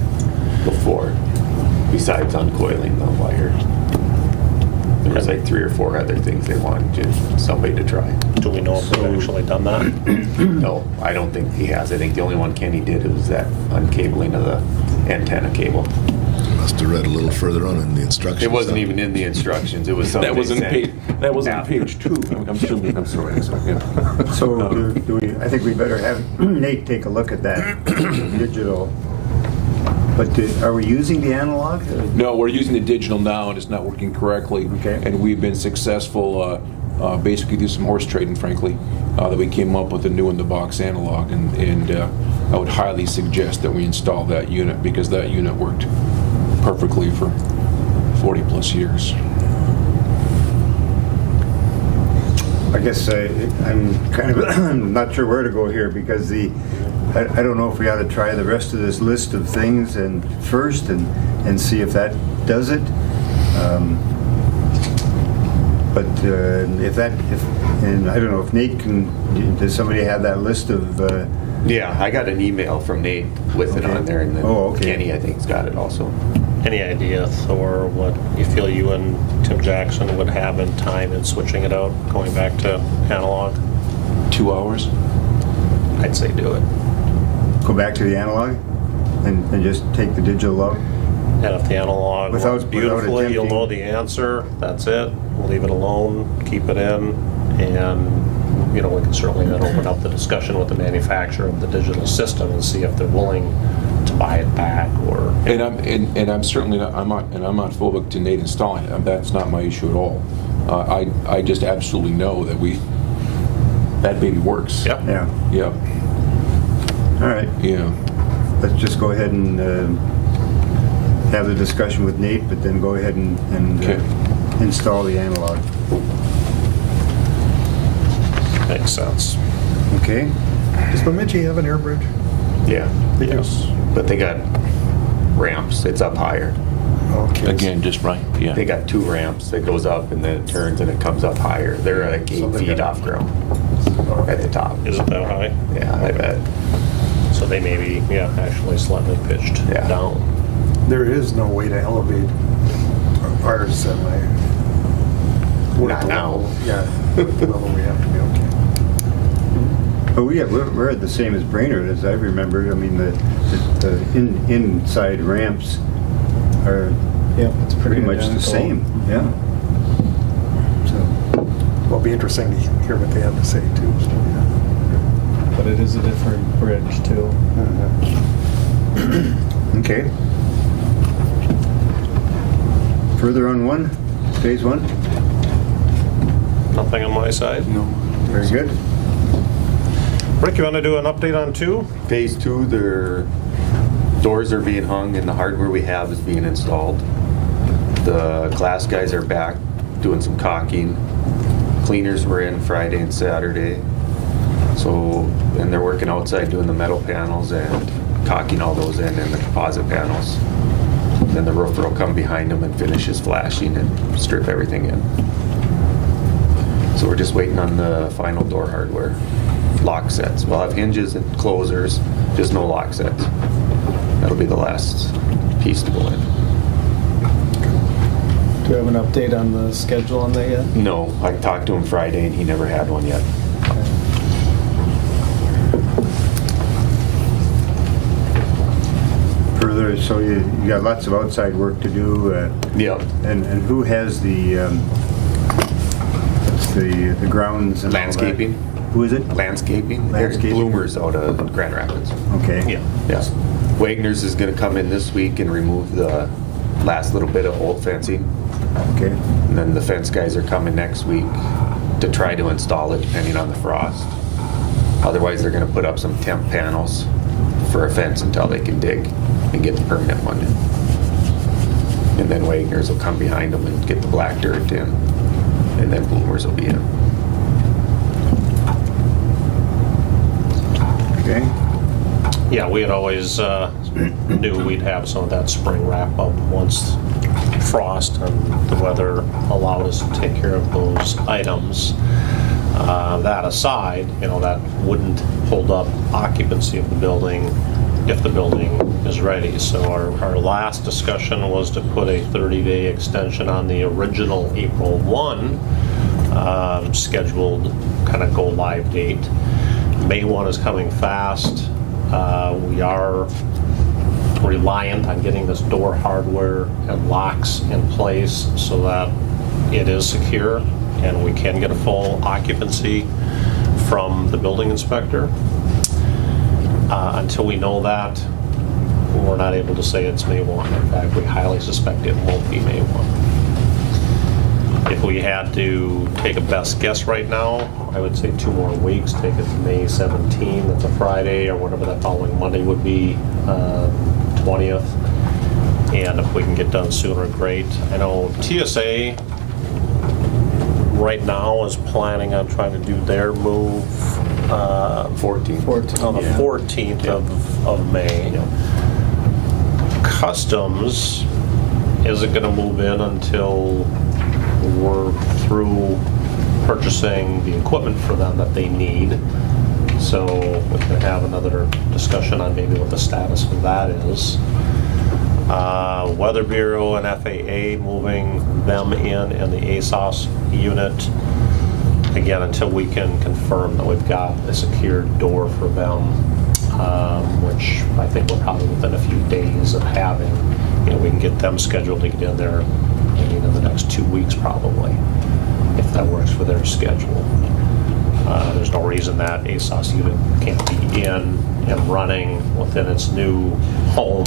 before, besides uncoiling the wire. There was like 3 or 4 other things they wanted somebody to try. Do we know if they've actually done that? No, I don't think he has. I think the only one Kenny did was that uncabling of the antenna cable. Must have read a little further on in the instructions. It wasn't even in the instructions. It was something That was they in sent. page. That was on Yeah. page 2. I'm assuming. I'm sorry. Yeah. So do we, I think we better have Nate take a look at that digital. But are we using the analog? No, we're using the digital now, and it's not working correctly. Okay. And we've been successful, basically through some horse trading, frankly, that we came up with a new in-the-box analog, and I would highly suggest that we install that unit, because that unit worked perfectly for 40-plus years. I guess I'm kind of I'm not sure where to go here, because I don't know if we ought to try the rest of this list of things and first and see if that does it. But and I don't know if Nate does somebody have that list of Yeah, I got an email from Nate with it Okay. on there, and then Oh, okay. Kenny, I think's got it also. Any idea, Thor, what you feel you and Tim Jackson would have in time in switching it out, going back to analog? 2 hours? I'd say do it. Go back to the analog and just take the digital out? And if the analog Without- works without beautifully, you'll attempting- know the answer, that's it. We'll leave it alone, keep it in, and, we can certainly then open up the discussion with the manufacturer of the digital system and see if they're willing to buy it back or. And I'm certainly not, I'm not phobic to Nate installing it. That's not my issue at all. I just absolutely know that that baby works. Yep. Yeah, Yeah, all right. yeah. Let's just go ahead and have the discussion with Nate, but then go ahead and Okay. install the analog. Makes sense. Okay? Does Bemidji have an air bridge? Yeah, They do. Yes. but they got ramps. It's up higher. Okay. Again, just right, yeah. They got 2 ramps that goes up and then it turns and it comes up higher. They're like So 8 they feet got- off ground at the top. Is it that high? Yeah, I bet. So they may be, actually slightly pitched Yeah. down. There is no way to elevate ours semi. Not now. Yeah, the level we have to be, okay. But we're at the same as Brainerd, as I remember. I mean, the inside ramps are Yep, it's pretty much the identical. same, yeah. So, Well, it'll be interesting to hear what they have to say too. So, yeah. But it is a different bridge too. okay. Further on phase one? Nothing on my side? No. Very good. Rick, you want to do an update on 2? Phase 2, their doors are being hung and the hardware we have is being installed. The glass guys are back doing some caulking. Cleaners were in Friday and Saturday. So, and they're working outside doing the metal panels and caulking all those in and the composite panels. Then the roofer will come behind them and finish his flashing and strip everything in. So we're just waiting on the final door hardware. Lock sets. We'll have hinges and closers, just no lock sets. That'll be the last piece to go in. Do you have an update on the schedule on that yet? No, I talked to him Friday and he never had one yet. Further, so you got lots of outside work to do. Yep. And who has the grounds and all that? Landscaping. Who is it? Landscaping. Eric Landscaping. Bloomers out of Grand Rapids. Okay. Yeah. Yeah. Wagner's is gonna come in this week and remove the last little bit of old fencing. Okay. And then the fence guys are coming next week to try to install it depending on the frost. Otherwise, they're gonna put up some temp panels for a fence until they can dig and get the permanent one in. And then Wagner's will come behind them and get the black dirt in. And then Bloomers will be in. Okay. Yeah, we had always knew we'd have some of that spring wrap up once frost and the weather allowed us to take care of those items. That aside, that wouldn't hold up occupancy of the building if the building is ready. So our last discussion was to put a 30-day extension on the original April 1 scheduled kind of go live date. May 1 is coming fast. We are reliant on getting this door hardware and locks in place so that it is secure and we can get a full occupancy from the building inspector. Until we know that, we're not able to say it's May 1. In fact, we highly suspect it won't be May 1. If we had to take a best guess right now, I would say 2 more weeks, take it to May 17, that's a Friday, or whatever that following Monday would be, 20th. And if we can get done sooner, great. I know TSA right now is planning on trying to do their move 14. on the 14th of May. Customs isn't going to move in until we're through purchasing the equipment for them that they need. So we can have another discussion on maybe what the status of that is. Weather Bureau and FAA moving them in the ASOS unit. Again, until we can confirm that we've got a secured door for them, which I think we're probably within a few days of having. We can get them scheduled to get in there maybe in the next 2 weeks probably, if that works for their schedule. There's no reason that ASOS unit can't be in and running within its new home,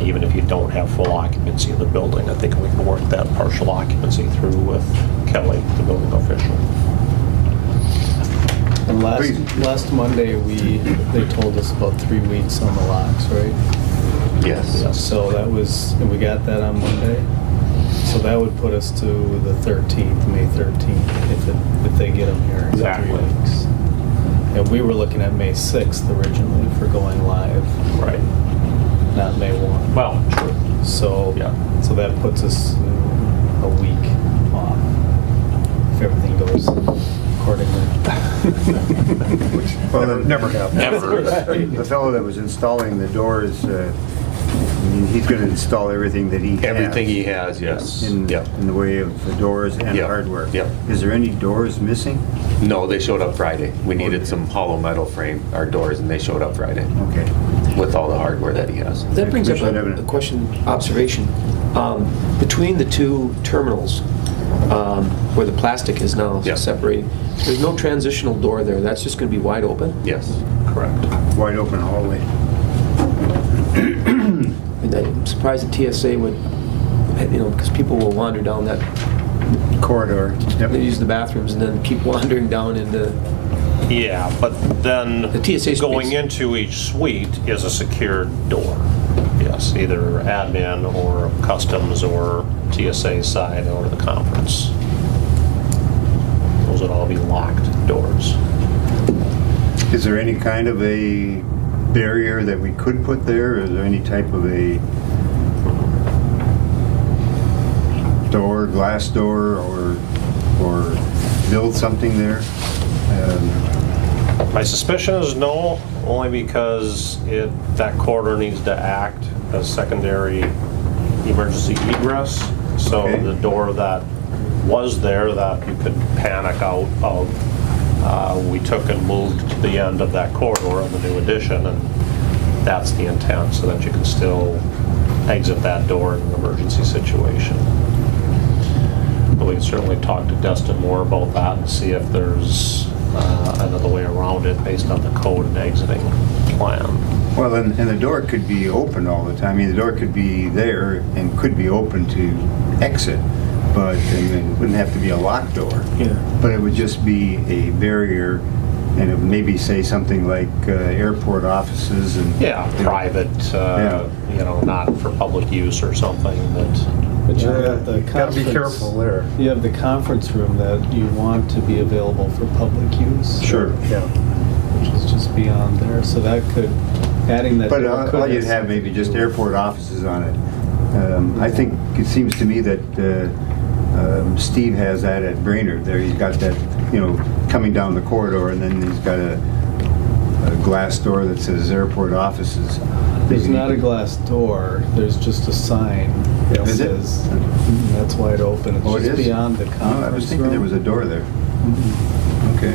even if you don't have full occupancy of the building. I think we can work that partial occupancy through with Kelly, the building official. And Please. last Monday, they told us about 3 weeks on the locks, right? Yes. So that was, and we got that on Monday. So that would put us to the 13th, May 13th, if they get them here in Exactly. 3 weeks. And we were looking at May 6th originally for going live, Right. not May 1. Well, true. So, Yeah. so that puts us a week off if everything goes accordingly. Well, then- Never happened. Never. The fellow that was installing the doors, I mean, he's going to install everything that he has. Everything he has, yes. In Yep. the way of the doors and Yep. hardware. Yep. Is there any doors missing? No, they showed up Friday. We needed some hollow metal frame, our doors, and they showed up Friday Okay. with all the hardware that he has. That brings up Commissioner a Devan. question, observation. Between the two terminals, where the plastic is now Yeah. separating, there's no transitional door there. That's just going to be wide open. Yes. Correct. Wide open hallway. And I'm surprised the TSA would, because people will wander down that, Corridor. Yep. they use the bathrooms and then keep wandering down into, Yeah, but then The TSA going space. into each suite is a secured door. Yes, either admin or customs or TSA side or the conference. Those would all be locked doors. Is there any kind of a barrier that we could put there? Is there any type of a door, glass door, or build something there? My suspicion is no, only because that corridor needs to act as secondary emergency egress. So Okay. the door that was there that you could panic out of, we took and moved to the end of that corridor in the new addition, and that's the intent, so that you can still exit that door in an emergency situation. But we can certainly talk to Destin more about that and see if there's another way around it based on the code and exiting plan. Well, and the door could be open all the time. I mean, the door could be there and could be open to exit, but I mean, it wouldn't have to be a locked door. Yeah. But it would just be a barrier, and it would maybe say something like airport offices and... Yeah, private, not for public use or something, but But you Yeah, have the you gotta be conference- careful there. You have the conference room that you want to be available for public use. Sure. Yeah. Which is just beyond there, so that could, adding that. But door could all you'd have maybe just airport offices on it. I think it seems to me that Steve has that at Brainerd there. He's got that, coming down the corridor, and then he's got a glass door that says airport offices. There's not a glass door, there's just a sign that Is it? says, that's wide open. Oh, It's it just is? beyond the Oh, I was conference thinking there room. was a door there. Okay.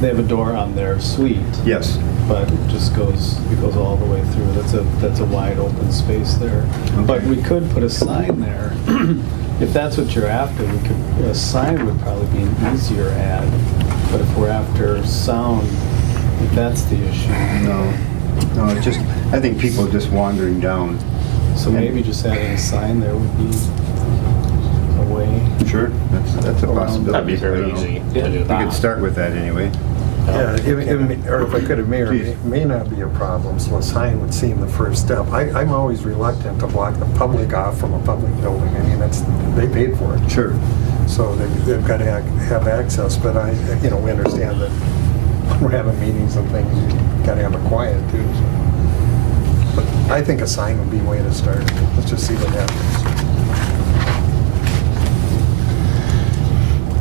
They have a door on their suite, Yes. but it just goes all the way through. That's a wide open space there. But Okay. we could put a sign there. If that's what you're after, a sign would probably be an easier add. But if we're after sound, if that's the issue, No, it just, I think people just wandering down. so maybe just adding a sign there would be a way. Sure, that's a Around. possibility. that'd be very I don't know. easy Yeah. to do We that. could start with that anyway. Yeah, or if I could, Mayor, Please. it may not be a problem, so a sign would seem the first step. I'm always reluctant to block the public off from a public building. I mean, they paid for it. Sure. So they've got to have access, but we understand that we're having meetings and things, you got to have it quiet too. So. But I think a sign would be a way to start. Let's just see what happens.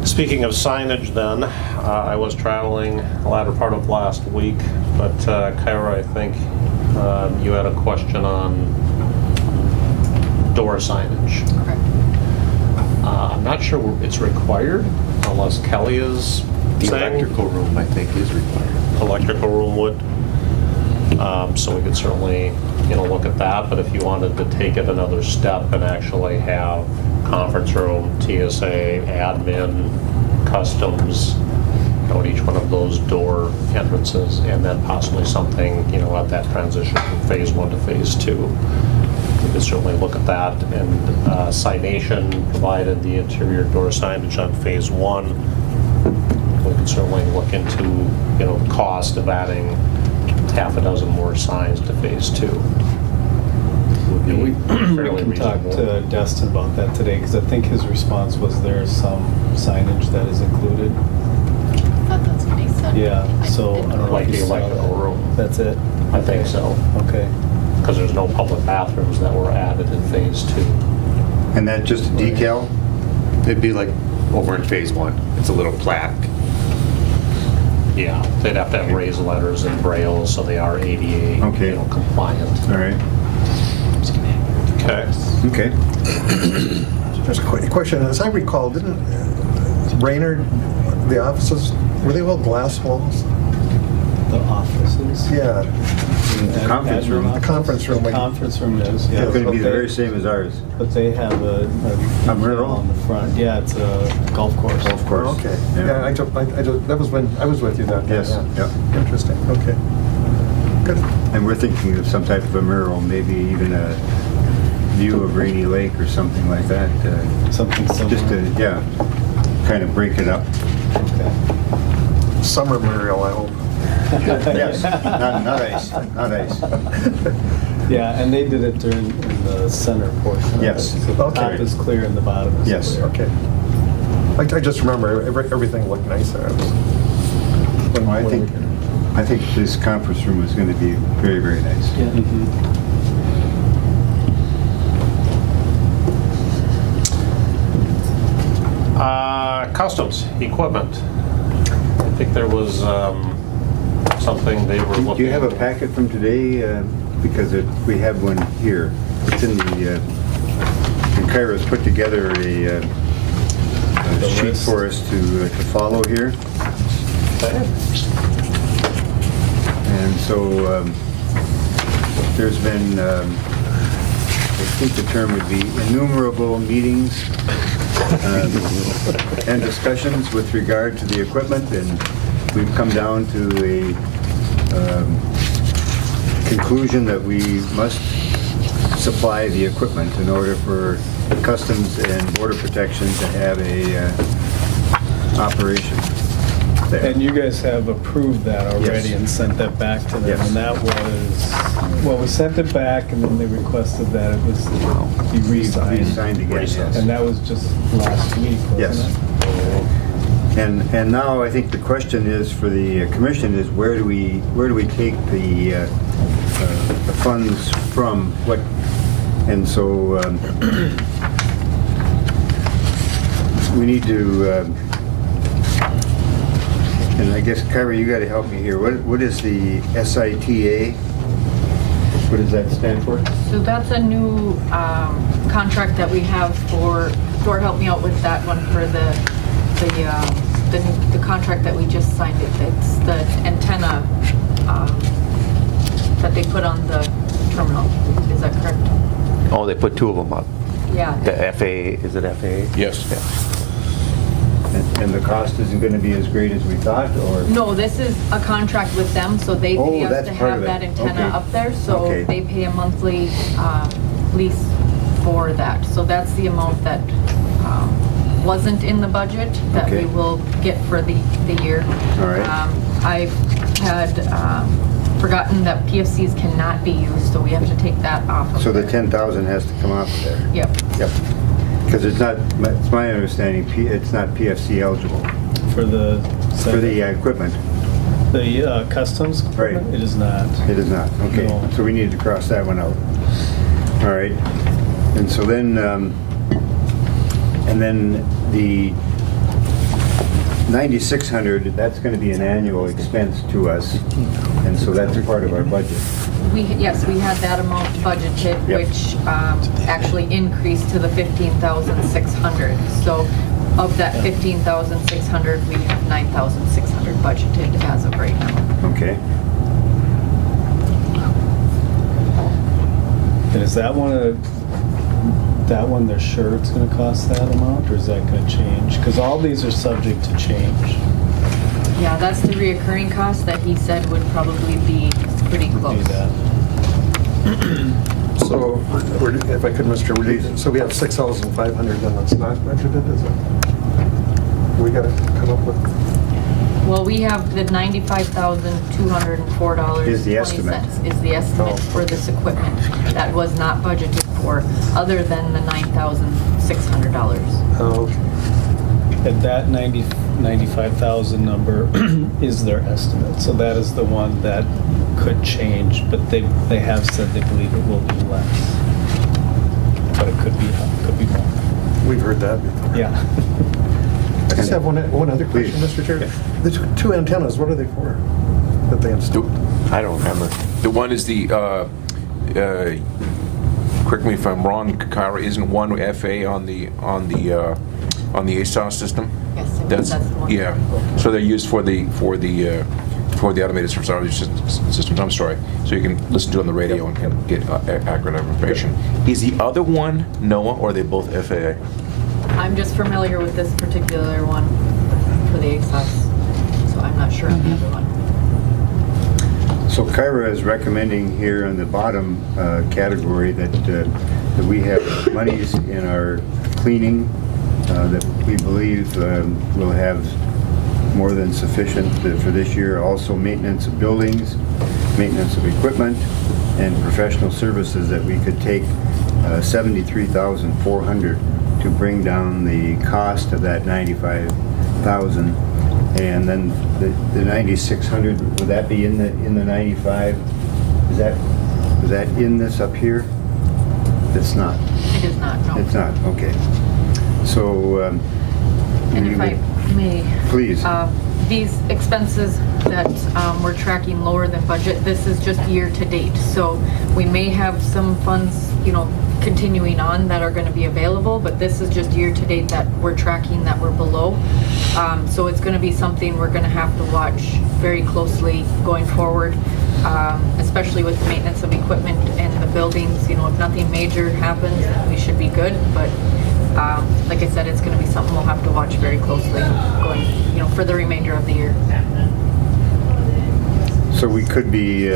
Speaking of signage then, I was traveling the latter part of last week, but Kyra, I think you had a question on door signage. Correct. I'm not sure it's required unless Kelly is The saying electrical room, I think, is required. electrical room would. So we could certainly, look at that, but if you wanted to take it another step and actually have conference room, TSA, admin, customs, at each one of those door entrances, and then possibly something, at that transition from phase 1 to phase 2. We could certainly look at that, and Signation provided the interior door signage on phase 1. We could certainly look into, the cost of adding half a dozen more signs to phase 2. Would be We fairly can talk reasonable. to Destin about that today, because I think his response was there's some signage that is included. I thought that's what he said. Yeah, so I don't know Like if the you saw electrical that. room. That's it? I think so, Okay. because there's no public bathrooms that were added in phase 2. And that just a decal? It'd be like over in phase 1. It's a little plaque. Yeah, they'd have to have raised letters in Braille, so they are ADA, Okay. compliant. All right. Okay. Okay. Just a quick question. As I recall, didn't Raynard, the offices, were they all glass walls? The offices? Yeah. The conference Admin room. office? The conference room, The like- conference room is, yeah. It's going to be the But very they- same as ours. But they have a A mural? on the front. Yeah, it's a golf course. Golf course. Okay. Yeah. Yeah, I just, that was when I was with you that day. Yes, yeah. yeah. Interesting, okay. Good. And we're thinking of some type of a mural, maybe even a view of Rainy Lake or something like that. Something similar. Just to, yeah, kind of break it up. Okay. Summer mural, I hope. Yes, not ice, not ice. Yeah, and they did it during in the center portion. of Yes. it. So the Okay. top is clear and the bottom is Yes. clear. Okay. I just remember everything looked nice there. I think this conference room is going to be very, very nice. Yeah. Mhm. Customs, equipment. I think there was something they were looking. Do you have a packet from today? Because we have one here. It's in the, and Kyra's put together a sheet list. for us to follow here. And so there's been, I think the term would be innumerable meetings and discussions with regard to the equipment, and we've come down to a conclusion that we must supply the equipment in order for Customs and Border Protection to have a operation there. And you guys have approved that already Yes. and sent that back to them. Yes. And that was, well, we sent it back and then they requested that it was be We re-signed. signed again, yes. And that was just last week, Yes. wasn't it? And now I think the question is for the commission is where do we take the funds from? What? And so we need to. And I guess Kyra, you got to help me here. What is the SITA? What does that stand for? So that's a new contract that we have for, Thor helped me out with that one for the contract that we just signed. It's the antenna that they put on the terminal. Is that correct? Oh, they put 2 of them up. Yeah. The FA, is it FA? Yes. And the cost isn't going to be as great as we thought, or? No, this is a contract with them, so they Oh, pay us that's to part have of it. that antenna Okay. up there. So Okay. they pay a monthly lease for that. So that's the amount that wasn't in the budget that Okay. we will get for the year. All right. I had forgotten that PFCs cannot be used, so we have to take that off of So the there. 10,000 has to come off of there? Yep. Yep. Because it's my understanding, it's not PFC eligible For the. for the equipment. The customs? Right. It is not. It is not, okay. No. So we need to cross that one out. All right. And so then, $9,600, that's going to be an annual expense to us, and so that's part of our budget. Yes, we had that amount budgeted, Yep. which actually increased to the 15,600. So of that 15,600, we have 9,600 budgeted as of right now. Okay. And is that one they're sure it's gonna cost that amount, or is that gonna change? Because all these are subject to change. Yeah, that's the reoccurring cost that he said would probably be pretty Would close. be that. So, if I could, Mr. Woody, so we have 6,500 and it's not budgeted, is it? We gotta come up with, Well, we have the $95,204.20 Is the estimate. is the estimate Oh, for this equipment that was not budgeted for, other than the $9,600. oh, And that 95,000 number is their estimate. So that is the one that could change, but they have said they believe it will be less. But it could be more. we've heard that before. Yeah. I just have one other question, Please. Mr. Chair. The two antennas, what are they for? That they installed? I don't remember. The one is the, correct me if I'm wrong, Kyra, isn't one FA on the ASOS system? Yes, I believe that's the one. Yeah, so they're used for the automated surveillance systems, I'm sorry. So you can listen to it on the radio and get accurate information. Is the other one NOAA, or are they both FAA? I'm just familiar with this particular one for the ASOS, so I'm not sure on the other one. So Kyra is recommending here in the bottom category that we have monies in our cleaning that we believe will have more than sufficient for this year. Also maintenance of buildings, maintenance of equipment, and professional services that we could take $73,400 to bring down the cost of that $95,000. And then the $9,600, would that be in the 95? Is that in this up here? It's not. It is not, no. It's not. Okay. So. And we if I would- may. Please. These expenses that we're tracking lower than budget, this is just year to date. So we may have some funds, continuing on that are going to be available, but this is just year to date that we're tracking that we're below. So it's going to be something we're going to have to watch very closely going forward, especially with the maintenance of equipment and the buildings. If nothing major happens, we should be good, but like I said, it's going to be something we'll have to watch very closely going, for the remainder of the year. So we could be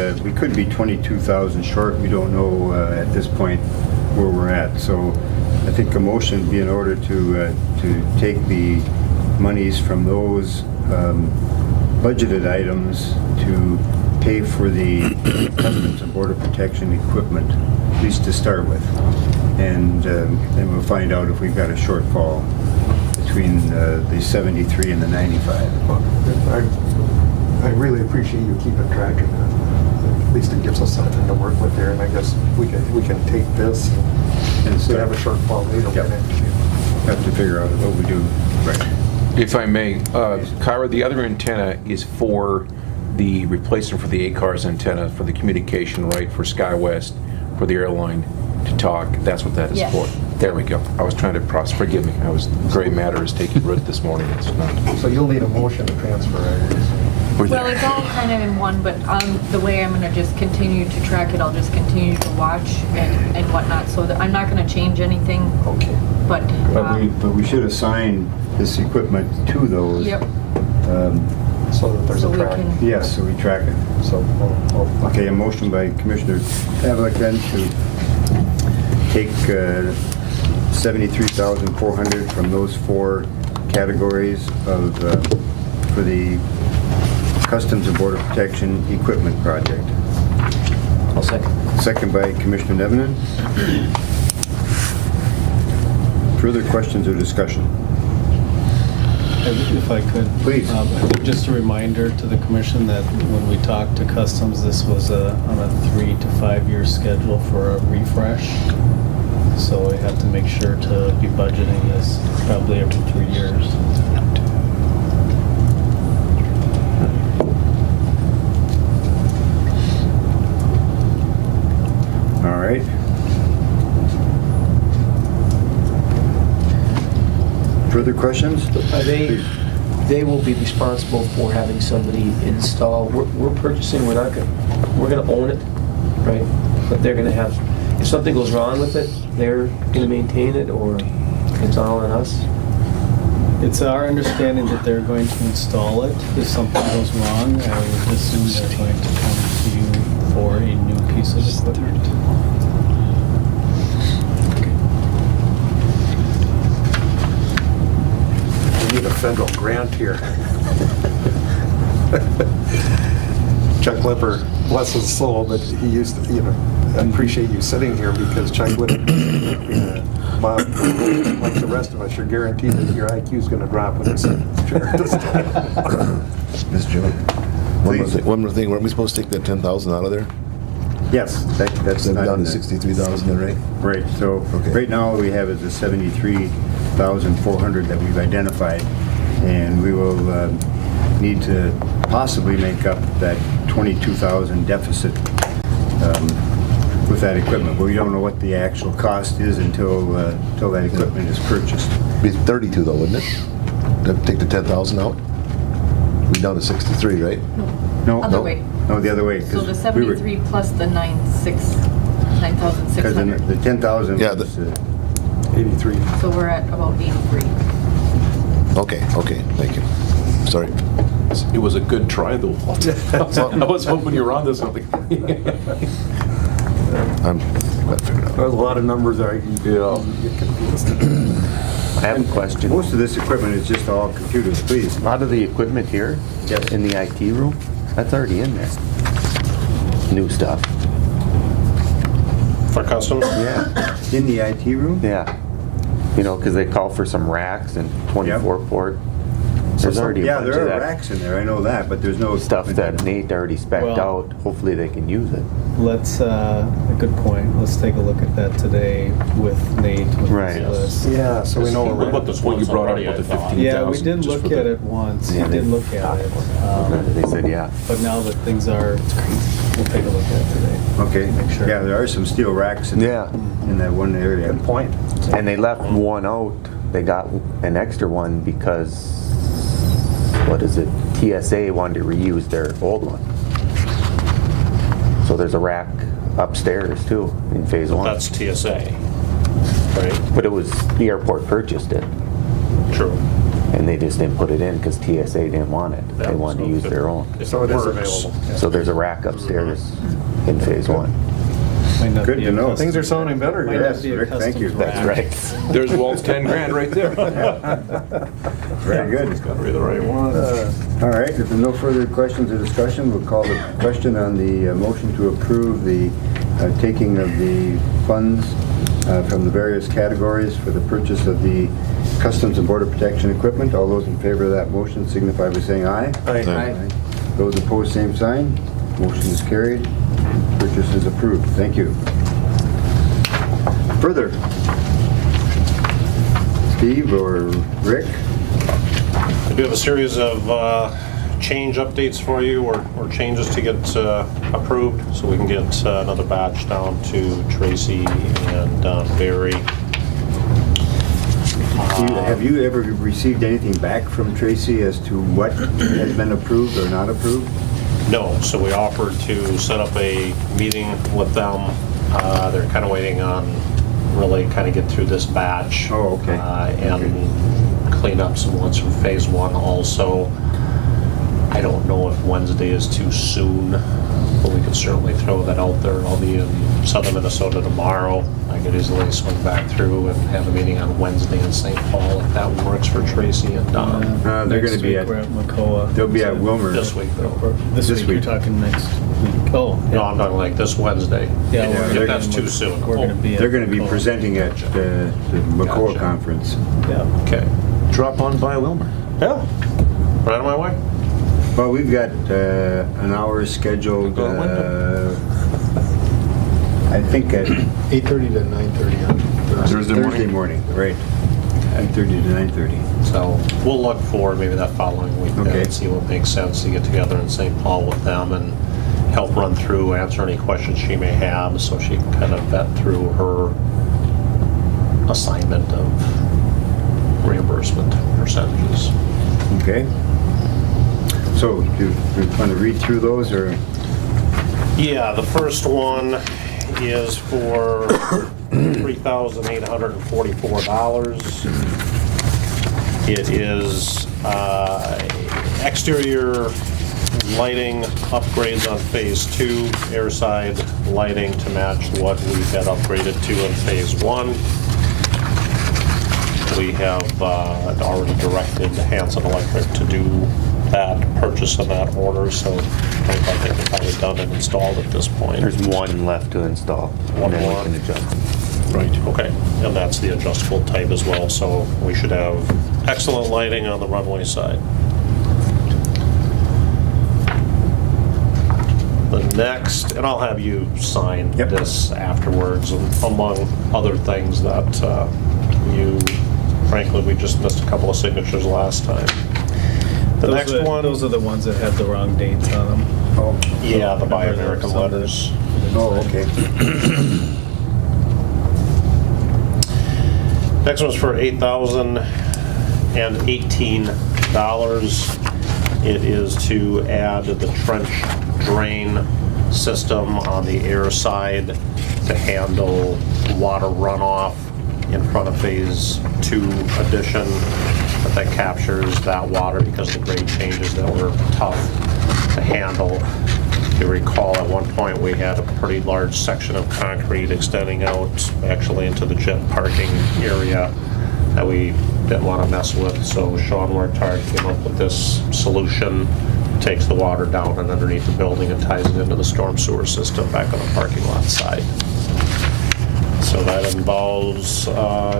22,000 short. We don't know at this point where we're at. So I think a motion would be in order to take the monies from those budgeted items to pay for the Customs and Border Protection equipment, at least to start with. And then we'll find out if we've got a shortfall between the 73 and the 95. I really appreciate you keeping track of that. At least it gives us something to work with here, and I guess we can take this and so have a shortfall later. Yep. Have to figure out what we do. Right. If I may, Kyra, the other antenna is for the replacement for the ACARS antenna for the communication, right, for SkyWest, for the airline to talk. That's what that is Yes. for. There we go. I was trying to forgive me. Gray matter is taking root this morning. It's not. So you'll need a motion to transfer, I guess. Well, it's all kind of in one, but the way I'm going to just continue to track it, I'll just continue to watch and whatnot, so that I'm not going to change anything, Okay. but. But we should assign this equipment to those. Yep. So that there's So a we track. can- Yes, so we track it. So, Okay, a motion by Commissioner Havlicek then to take $73,400 from those four categories of for the Customs and Border Protection Equipment Project. I'll second. Second by Commissioner Nevenin. Further questions or discussion? If I could. Please. I think just a reminder to the commission that when we talked to Customs, this was on a 3 to 5 year schedule for a refresh. So we have to make sure to be budgeting this probably every 3 years. Further questions? They will be responsible for having somebody install. We're purchasing, we're gonna own it, right? But they're gonna have, if something goes wrong with it, they're gonna maintain it, or it's all on us? It's our understanding that they're going to install it. If something goes wrong, I would assume they're going to come to you for a new piece of equipment. We need a federal grant here. Chuck Lipper, bless his soul, but he used to, I appreciate you sitting here because Chuck Lipper, Bob, like the rest of us, you're guaranteed that your IQ's gonna drop when you sit in this chair. Mr. Chairman, one more thing, weren't we supposed to take that 10,000 out of there? Yes, that's So not down in to there. 63,000 then, right? Right, so Okay. right now all we have is the 73,400 that we've identified, and we will need to possibly make up that 22,000 deficit with that equipment. But we don't know what the actual cost is until that equipment is purchased. Be 32 though, wouldn't it? To take the 10,000 out? We down to 63, right? No, Other way. No, the other way. So 'cause the we were- 73 plus the 'cause 9,600. the 10,000 Yeah, was, 83. So we're at about 83. Okay, thank you. Sorry. It was a good try, though. I was hoping you were on to something. I'm glad to figure it out. There's a lot of numbers there. Yeah. Get confused. I have a question. most of this equipment is just all computers, please. A lot of the equipment here Yes. in the IT room, that's already in there. New stuff. For customers? Yeah. In the IT room? Yeah. You know, because they call for some racks and 24 port. There's already a Yeah, bunch there of are that racks in there, I know that, but there's no stuff equipment that Nate already spec'd Well- out. Hopefully they can use it. Let's, a good point. Let's take a look at that today with Nate with Right. his list. Yeah, so we know where we're What at. the point you brought up about the 15,000. Yeah, we did look at it once. Yeah, We did look at it. They said, yeah. But now that things are, we'll take a look at it today. Okay, Make sure. yeah, there are some steel racks in Yeah. that one area. Good point. And they left one out. They got an extra one because, what is it? TSA wanted to reuse their old one. So there's a rack upstairs too in phase one. That's TSA, right? But it was, the airport purchased it True. and they just didn't put it in because TSA didn't want it. They wanted to use their own. If So it is works. available. So there's a rack upstairs in phase one. Might not Good be to a know. custom- Things are sounding better might here. not Yes, be a Rick, thank you. customs That's rack. right. There's Walt's 10 grand right there. Very good. Gotta be the right one. All right, if there's no further questions or discussion, we'll call the question on the motion to approve the taking of the funds from the various categories for the purchase of the Customs and Border Protection equipment. All those in favor of that motion signify by saying aye. Aye. Those opposed, same sign. Motion is carried. Purchase is approved. Thank you. Further? Steve or Rick? I do have a series of change updates for you, or changes to get approved, so we can get another batch down to Tracy and Barry. Have you ever received anything back from Tracy as to what has been approved or not approved? No, so we offered to set up a meeting with them. They're kind of waiting on, really kind of get through this batch. Oh, okay. And clean up some ones from phase one also. I don't know if Wednesday is too soon, but we could certainly throw that out there. I'll be in southern Minnesota tomorrow. I could easily swing back through and have a meeting on Wednesday in St. Paul if that works for Tracy and Don. They're Next gonna be week at- we're at Macoa. They'll be at Wilmer. This week though. This This week, you're week. talking next week. Oh, No, yeah. I'm talking like this Wednesday. Yeah, If we're that's gonna- too soon. We're gonna be. They're at going to be Macoa. presenting at the McCoa Gotcha. conference. Yeah. Okay. Drop on by Wilmer. Yeah. Right on my way. Well, we've got an hour scheduled, Go to I think at 8:30 to 9:30 on Thursday Thursday morning, right. 8:30 to 9:30. So we'll look for maybe that following week then Okay. and see what makes sense to get together in St. Paul with them and help run through, answer any questions she may have so she can kind of vet through her assignment of reimbursement percentages. Okay. So, do you want to read through those, or? Yeah, the first one is for $3,844. It is exterior lighting upgrades on Phase 2, airside lighting to match what we had upgraded to in Phase 1. We have already directed Hanson Electric to do that purchase of that order, so I think we've probably done and installed at this point. There's one left to install. One and then more. we can adjust them. Right, okay. And that's the adjustable type as well, so we should have excellent lighting on the runway side. The next, and I'll have you sign this afterwards, among other things that frankly, we just missed a couple of signatures last time. The next one. Those are the ones that had the wrong dates on them. Oh, Yeah, the Buy American letters. oh, okay. Next one's for $8,018. It is to add the trench drain system on the air side to handle water runoff in front of Phase 2 addition. That captures that water because of the grade changes that were tough to handle. If you recall, at one point we had a pretty large section of concrete extending out actually into the jet parking area that we didn't want to mess with. So Sean worked hard, came up with this solution, takes the water down and underneath the building and ties it into the storm sewer system back on the parking lot side. So that involves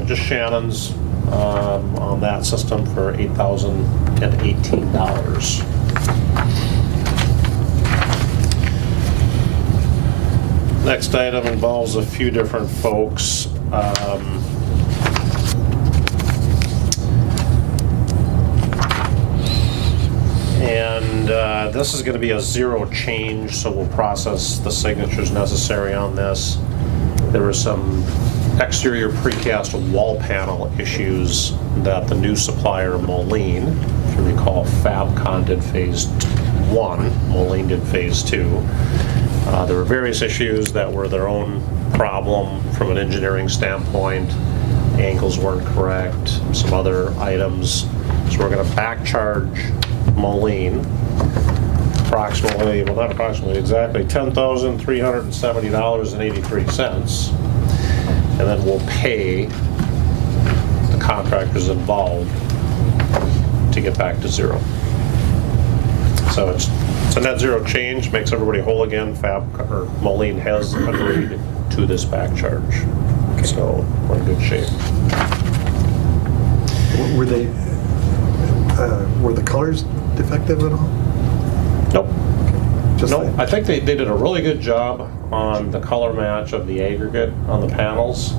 just Shannon's on that system for $8,018. Next item involves a few different folks. And this is going to be a zero change, so we'll process the signatures necessary on this. There were some exterior precast wall panel issues that the new supplier, Moline, if you recall, Fabcon did Phase 1, Moline did Phase 2. There were various issues that were their own problem from an engineering standpoint. Angles weren't correct, some other items. So we're going to back charge Moline approximately, well, not approximately, exactly $10,370.83. And then we'll pay the contractors involved to get back to zero. So it's a net zero change, makes everybody whole again. Moline has agreed to this back charge. So we're in good shape. Were the colors defective at all? Nope. Just No, I think they did a really good job on the color match of the aggregate on the panels.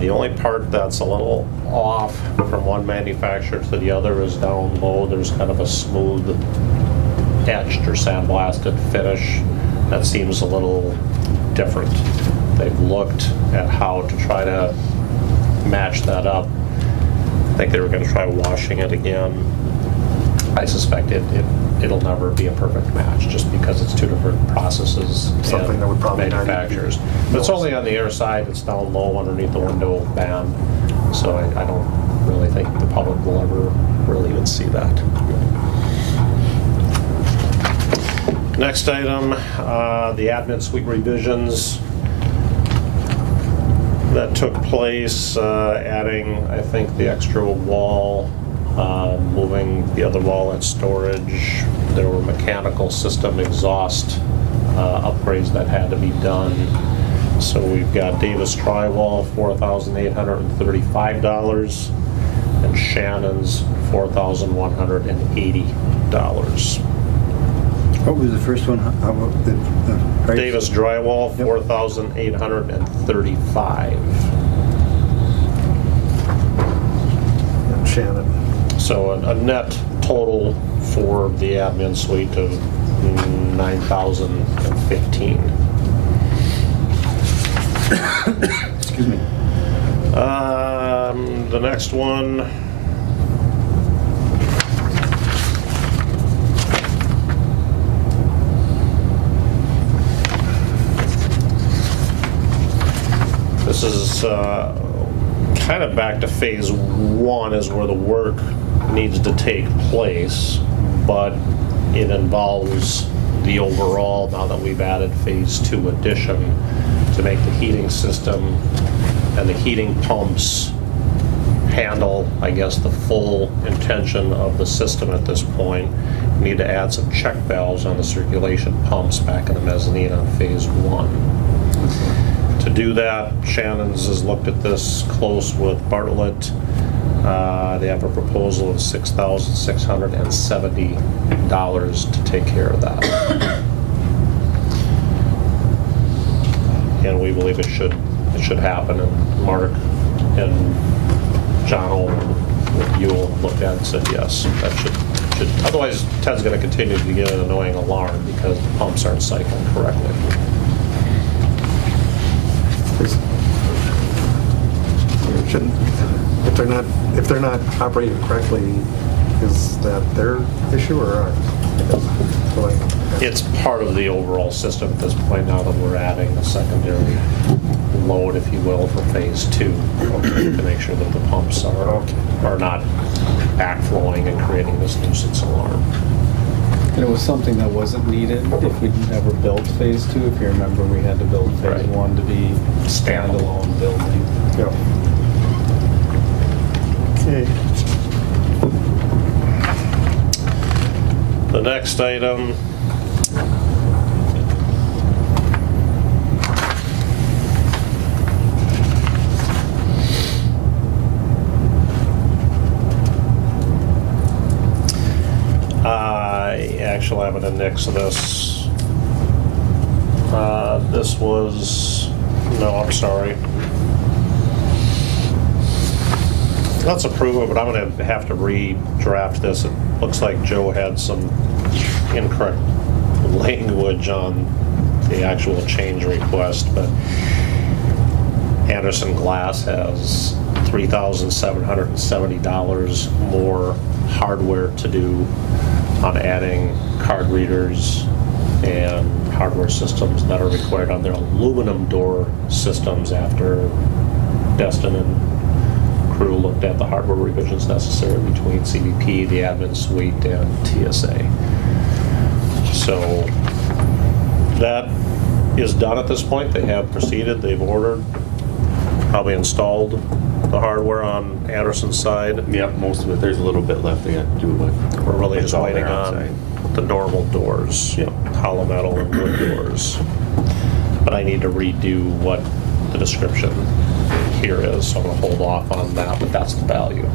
The only part that's a little off from one manufacturer to the other is down low. There's kind of a smooth etched or sandblasted finish that seems a little different. They've looked at how to try to match that up. I think they were going to try washing it again. I suspect it'll never be a perfect match just because it's two different processes. Something that would probably not even be manufacturers. But it's only on the air side. It's down low underneath the window band. So I don't really think the public will ever really even see that. Next item, the admin suite revisions that took place, adding, I think, the extra wall, moving the other wall at storage. There were mechanical system exhaust upgrades that had to be done. So we've got Davis Drywall, $4,835, and Shannon's $4,180. What was the first one? How about the price? Davis Drywall, Yep. $4,835. Shannon. So a net total for the admin suite of $9,015. Excuse me. The next one, this is kind of back to phase one is where the work needs to take place, but it involves the overall, now that we've added phase two addition, to make the heating system and the heating pumps handle, I guess, the full intention of the system at this point. We need to add some check valves on the circulation pumps back in the mezzanine on phase one. To do that, Shannon's has looked at this close with Bartlett. They have a proposal of $6,670 to take care of that. And we believe it should happen. And Mark and John Olin with Buell looked at it and said, yes, that should. Otherwise, Ted's going to continue to get an annoying alarm because the pumps aren't cycling correctly. Shouldn't, if they're not operating correctly, is that their issue or ours? It's part of the overall system at this point now that we're adding a secondary load, if you will, for phase two to make sure that the pumps are not backflowing and creating this nuisance alarm. And it was something that wasn't needed if we'd never built phase two. If you remember, we had to build phase one to be standalone building. Yeah. Okay. The next item actually I'm going to nix this. This was, no, I'm sorry. Let's approve it, but I'm going to have to redraft this. It looks like Joe had some incorrect language on the actual change request, but Anderson Glass has $3,770 more hardware to do on adding card readers and hardware systems that are required on their aluminum door systems after Destin and crew looked at the hardware revisions necessary between CVP, the admin suite, and TSA. So that is done at this point. They have proceeded, they've ordered, probably installed the hardware on Anderson's side. Yep, most of it. There's a little bit left they got to do, but We're really it's just all waiting there on outside. the normal doors, Yep. hollow metal and wood doors. But I need to redo what the description here is, so I'm going to hold off on that, but that's the value.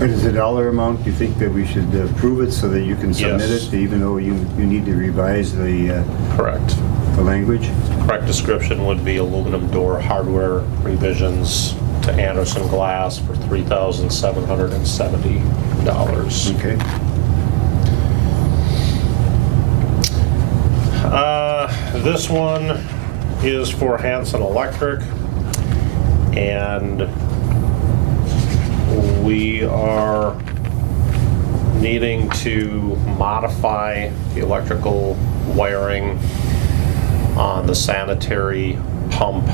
What is the dollar amount? Do you think that we should approve it so that you can submit Yes. it, even though you need to revise the Correct. language? Correct description would be aluminum door hardware revisions to Anderson Glass for $3,770. Okay. This one is for Hanson Electric, and we are needing to modify the electrical wiring on the sanitary pump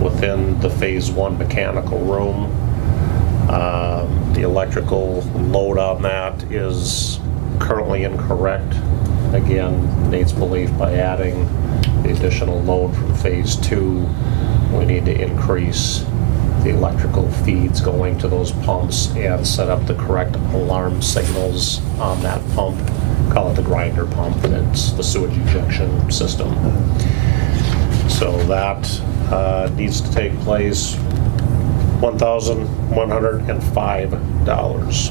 within the phase one mechanical room. The electrical load on that is currently incorrect. Again, Nate's belief by adding the additional load from phase two, we need to increase the electrical feeds going to those pumps and set up the correct alarm signals on that pump. Call it the grinder pump. It's the sewage ejection system. So that needs to take place. $1,105.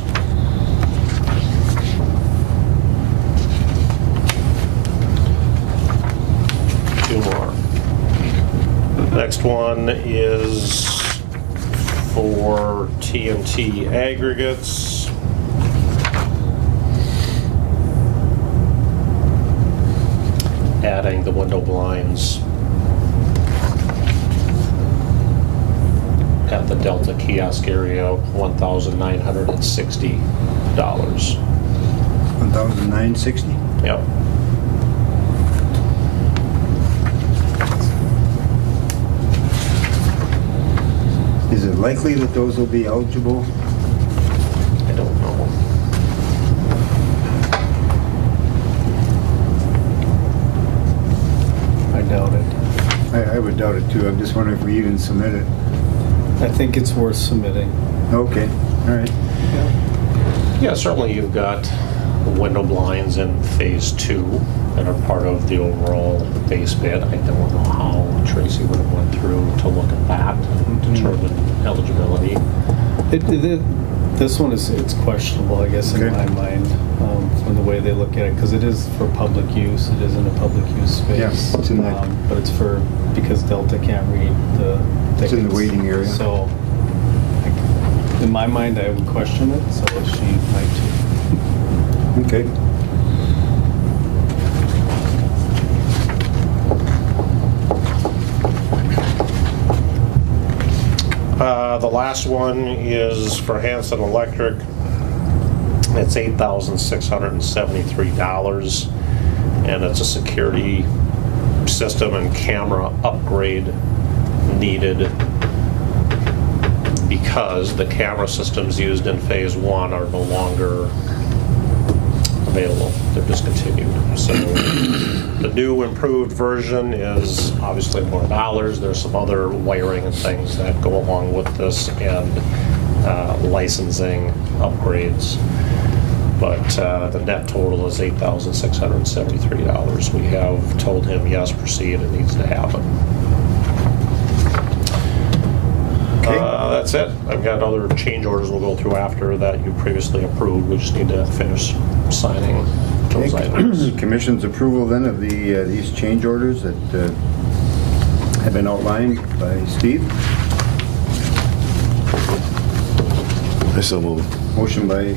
Two more. Next one is for TNT aggregates. Adding the window blinds at the Delta kiosk area, $1,960. 1,960? Yep. Is it likely that those will be eligible? I don't know. I doubt it. I would doubt it too. I'm just wondering if we even submit it. I think it's worth submitting. Okay, all right. Yeah, certainly you've got the window blinds in phase 2 that are part of the overall base bid. I don't know how Tracy would have went through to look at that and determine eligibility. This one it's questionable, I guess, in Okay. my mind, from the way they look at it, because it is for public use. It is in a public use space. Yeah, it's in that- But it's because Delta can't read the It's in the tickets. waiting area. So, in my mind, I would question it, so she might too. Okay. The last one is for Hanson Electric. It's $8,673, and it's a security system and camera upgrade needed because the camera systems used in phase 1 are no longer available. They're discontinued. So the new improved version is obviously more dollars. There's some other wiring and things that go along with this, and licensing upgrades. But the net total is $8,673. We have told him, yes, proceed, it needs to happen. That's it. I've got other change orders we'll go through after that you previously approved. We just need to finish signing those items. Commission's approval then of these change orders that have been outlined by Steve. I so move. Motion by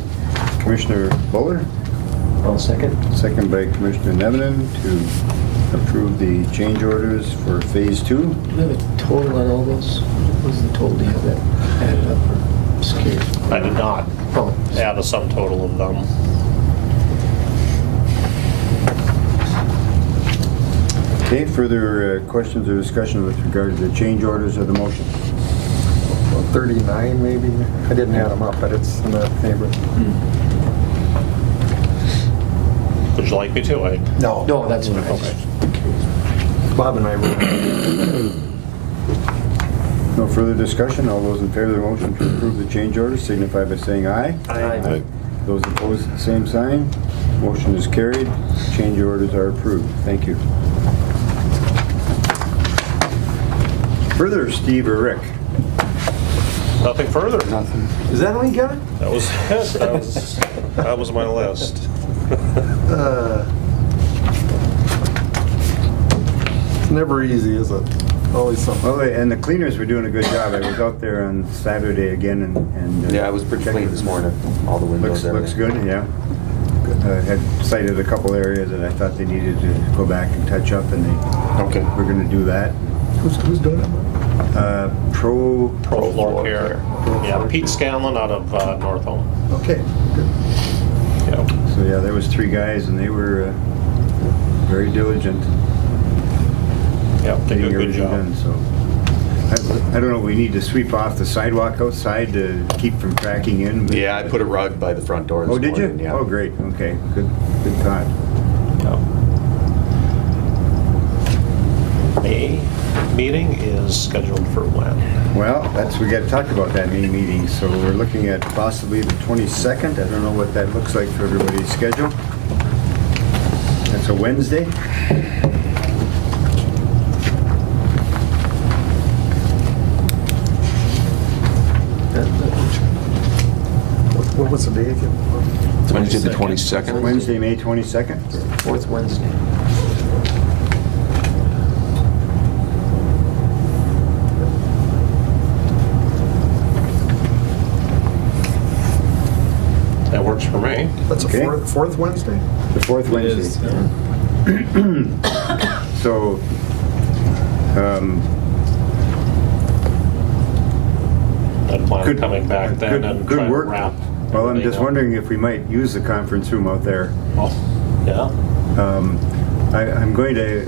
Commissioner Buller, I'll second. second by Commissioner Nevenin to approve the change orders for phase 2. Do you have a total on all those? What was the total? Do you have that added up or just curious? I did not Oh, add a sum total of them. Okay, further questions or discussion with regard to the change orders of the motion? Well, 39 maybe? I didn't add them up, but it's in that neighborhood. Would you like me to? No. No, that's fine. Okay. Bob and I were. No further discussion. All those in favor of the motion to approve the change orders signify by saying aye. Aye. Those opposed, the same sign. Motion is carried. Change orders are approved. Thank you. Further, Steve or Rick? Nothing further. Nothing. Is that all you got? That was it. That was my list. It's never easy, is it? Always something. Well, and the cleaners were doing a good job. I was out there on Saturday again and Yeah, it was pretty clean this morning, all the windows. Looks everything. good, yeah. Had cited a couple areas that I thought they needed to go back and touch up, and Okay. we're going to do that. Who's doing it? Pro Floor care. Yeah, Pete Scanlon out of North Home. Okay, good. Yeah. So yeah, there was 3 guys, and they were very diligent. Yeah, they do a good Getting everything job. done, so I don't know. We need to sweep off the sidewalk outside to keep from cracking in. but- Yeah, I put a rug by the front door this Oh, did you? morning, yeah. Oh, great. Okay, good thought. Yeah. May meeting is scheduled for when? Well, we got to talk about that May meeting. So we're looking at possibly the 22nd. I don't know what that looks like for everybody's schedule. That's a Wednesday. What was the date again? Wednesday the 22nd? Wednesday, May 22nd. Fourth Wednesday. That works for me. That's Okay. a fourth Wednesday? The 4th It is, Wednesday. So, plan on coming back then and Good trying to work. wrap. Well, I'm everything just up. wondering if we might use the conference room out there. Oh, yeah. I'm going to,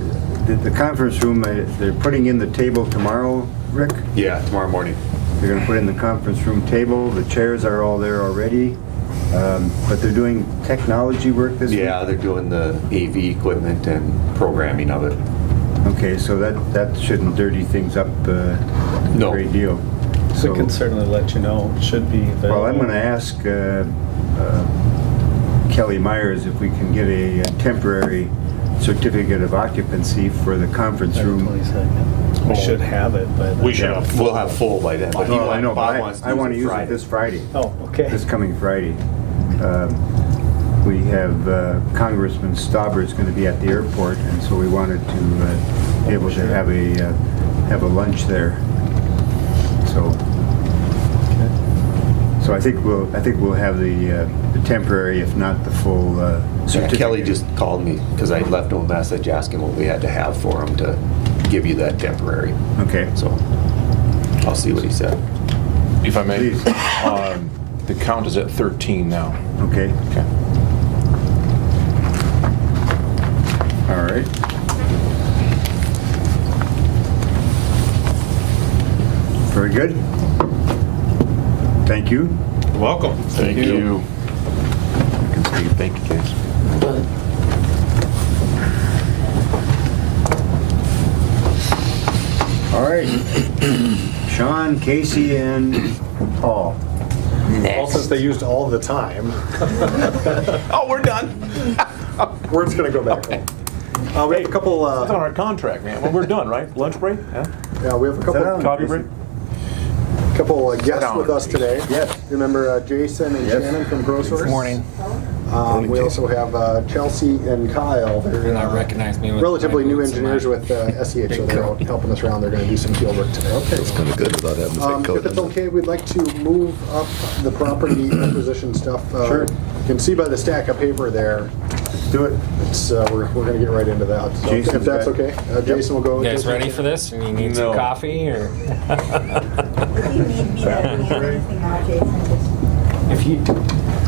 the conference room, they're putting in the table tomorrow, Rick? Yeah, tomorrow morning. They're going to put in the conference room table. The chairs are all there already. But they're doing technology work this week? Yeah, they're doing the AV equipment and programming of it. Okay, so that shouldn't dirty things up a No. great deal. So we can certainly let you know, it should be available. Well, I'm going to ask Kelly Myers if we can get a temporary certificate of occupancy for the conference By the room. 22nd. We should have it by then. We should have. We'll have full by then, but Well, I know, Bob but wants to I want to use it Friday. this Friday, Oh, okay. this coming Friday. We have Congressman Stauber's going to be at the airport, and so we wanted to be able to have a lunch there. So I think we'll have the temporary, if not the full Yeah, certificate. Kelly just called me because I left him a message asking what we had to have for him to give you that temporary. Okay. So I'll see what he said. If I may, Please. the count is at 13 now. Okay. Okay. All right. Very good. Thank you. Welcome. Thank you. Thank you, guys. All right. Sean, Casey, and Paul. Well, since they used all the time, Oh, we're done. we're just gonna go back home. We have a couple, It's on our contract, man. Well, we're done, right? Lunch break? Yeah? yeah, we have a Sit down. couple, Coffee break? guests down. with us today. Yes. Remember Jason and Yes. Shannon from Grocers? Morning. We also have Chelsea and Kyle. They're recognize me with relatively my new boots and engineers my with SEH, so they're out helping us around. They're going to do some field work today. Okay. It's kind of good without having a big coat If it's on. okay, we'd like to move up the property acquisition stuff. Sure. You can see by the stack of paper there, Let's do it. it's, we're going to get right into that. So if Jason's that's got- okay, Jason will go. You guys ready for this? Or you need No. some coffee or? If you need me to hand anything out, Jason, just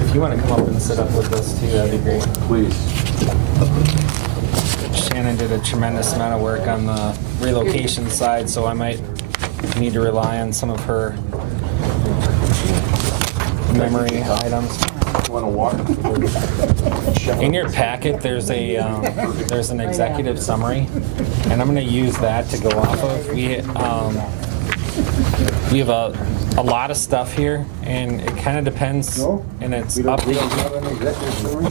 If you want to come up and sit up with us too, that'd be great. Please. Shannon did a tremendous amount of work on the relocation side, so I might need to rely on some of her memory items. Want to walk? In your packet, there's an executive summary, and I'm going to use that to go off of. We have a lot of stuff here, and it kind of depends, No? and it's We up don't to have an executive summary?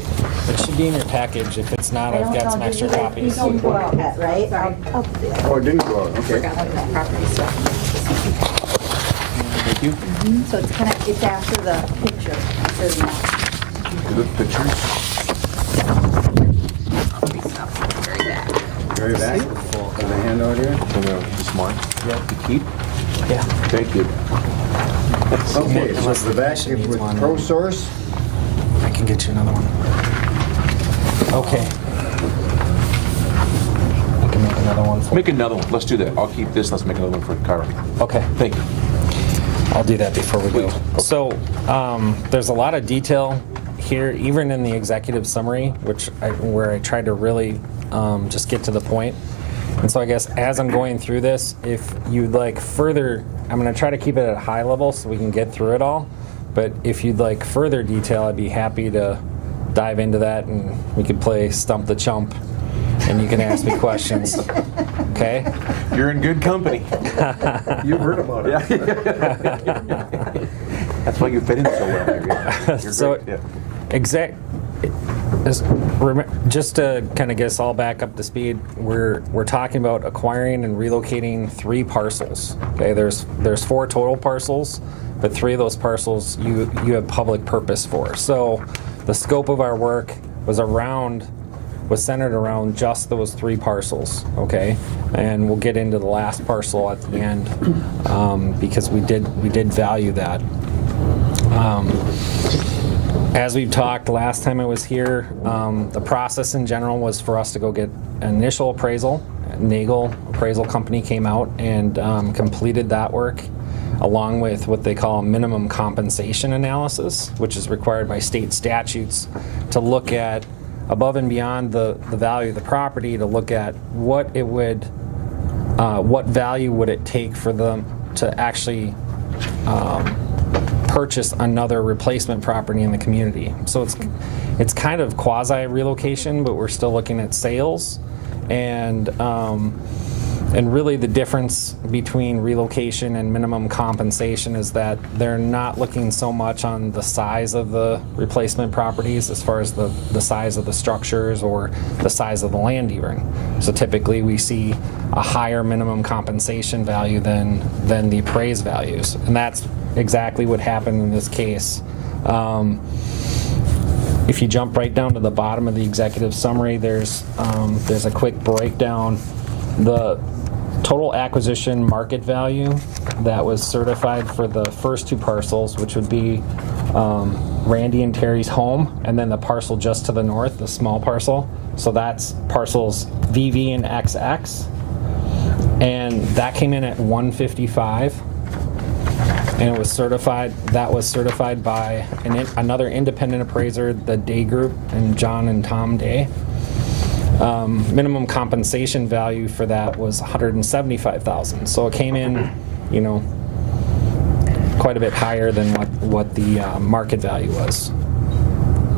It should be in your package. If it's not, I've got some extra copies. don't go out yet, right? I'll do that. Oh, it didn't go out, okay. Property stuff. Thank you. So it's kind of, it's after the picture, after the map. Good pictures. Very back. Have a handout here. Smart. Yeah. To keep. Yeah. Thank you. Okay, so the back with ProSource. I can get you another one. Okay. I can make another one for Make another one. Let's do that. I'll keep this. Let's make another one for Kara. Okay. Thank you. I'll do that before we go. So, there's a lot of detail here, even in the executive summary, where I tried to really just get to the point. And so I guess as I'm going through this, if you'd like further, I'm going to try to keep it at a high level so we can get through it all. But if you'd like further detail, I'd be happy to dive into that, and we could play Stump the Chump, and you can ask me questions. Okay? You're in good company. You've heard about it. That's why you fit in so well here. Yeah. You're So, great. just to kind of get us all back up to speed, we're talking about acquiring and relocating 3 parcels. Okay, there's 4 total parcels, but 3 of those parcels you have public purpose for. So the scope of our work was centered around just those 3 parcels. Okay, and we'll get into the last parcel at the end because we did value that. As we've talked last time I was here, the process in general was for us to go get an initial appraisal. Nagel Appraisal Company came out and completed that work. along with what they call a minimum compensation analysis, which is required by state statutes to look at above and beyond the value of the property, to look at what it would, what value would it take for them to actually purchase another replacement property in the community. So it's kind of quasi relocation, but we're still looking at sales, and really the difference between relocation and minimum compensation is that they're not looking so much on the size of the replacement properties as far as the size of the structures or the size of the land even. So typically we see a higher minimum compensation value than the appraised values. And that's exactly what happened in this case. If you jump right down to the bottom of the executive summary, there's a quick breakdown. The total acquisition market value that was certified for the first two parcels, which would be Randy and Terry's home, and then the parcel just to the north, the small parcel. So that's parcels VV and XX. And that came in at $155. And it was certified, that was certified by another independent appraiser, the Day Group, and John and Tom Day. Minimum compensation value for that was $175,000. So it came in, you know, quite a bit higher than what the market value was.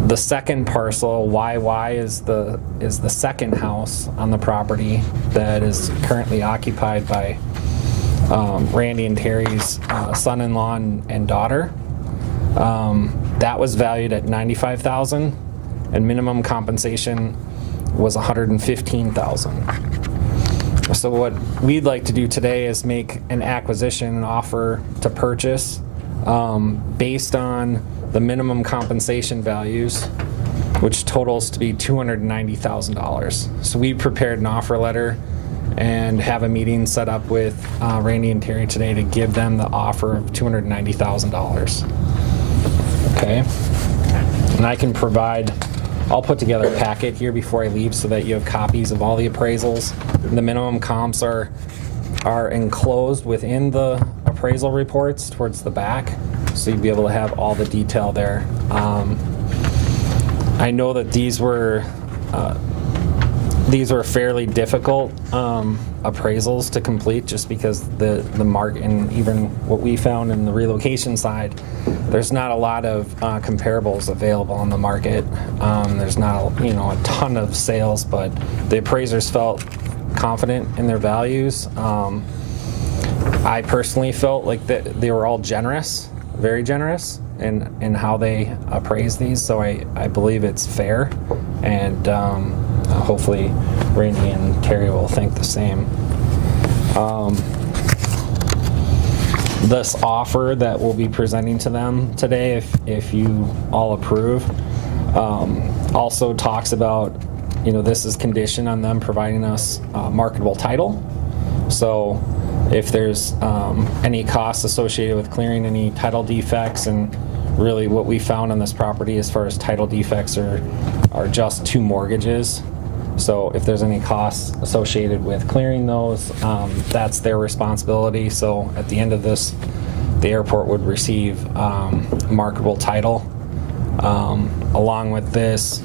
The second parcel, YY, is the second house on the property that is currently occupied by Randy and Terry's son-in-law and daughter. That was valued at $95,000, and minimum compensation was $115,000. So what we'd like to do today is make an acquisition, an offer to purchase based on the minimum compensation values, which totals to be $290,000. So we prepared an offer letter and have a meeting set up with Randy and Terry today to give them the offer of $290,000. Okay? And I can provide, I'll put together a packet here before I leave so that you have copies of all the appraisals. The minimum comps are enclosed within the appraisal reports towards the back, so you'd be able to have all the detail there. I know that these were fairly difficult appraisals to complete, just because the market, and even what we found in the relocation side, there's not a lot of comparables available on the market. There's not a ton of sales, but the appraisers felt confident in their values. I personally felt like that they were all generous, very generous in how they appraise these, so I believe it's fair, and hopefully Randy and Terry will think the same. This offer that we'll be presenting to them today, if you all approve, also talks about, this is conditioned on them providing us marketable title. So if there's any costs associated with clearing any title defects, and really what we found on this property as far as title defects are just 2 mortgages. So if there's any costs associated with clearing those, that's their responsibility. So at the end of this, the airport would receive marketable title. Along with this,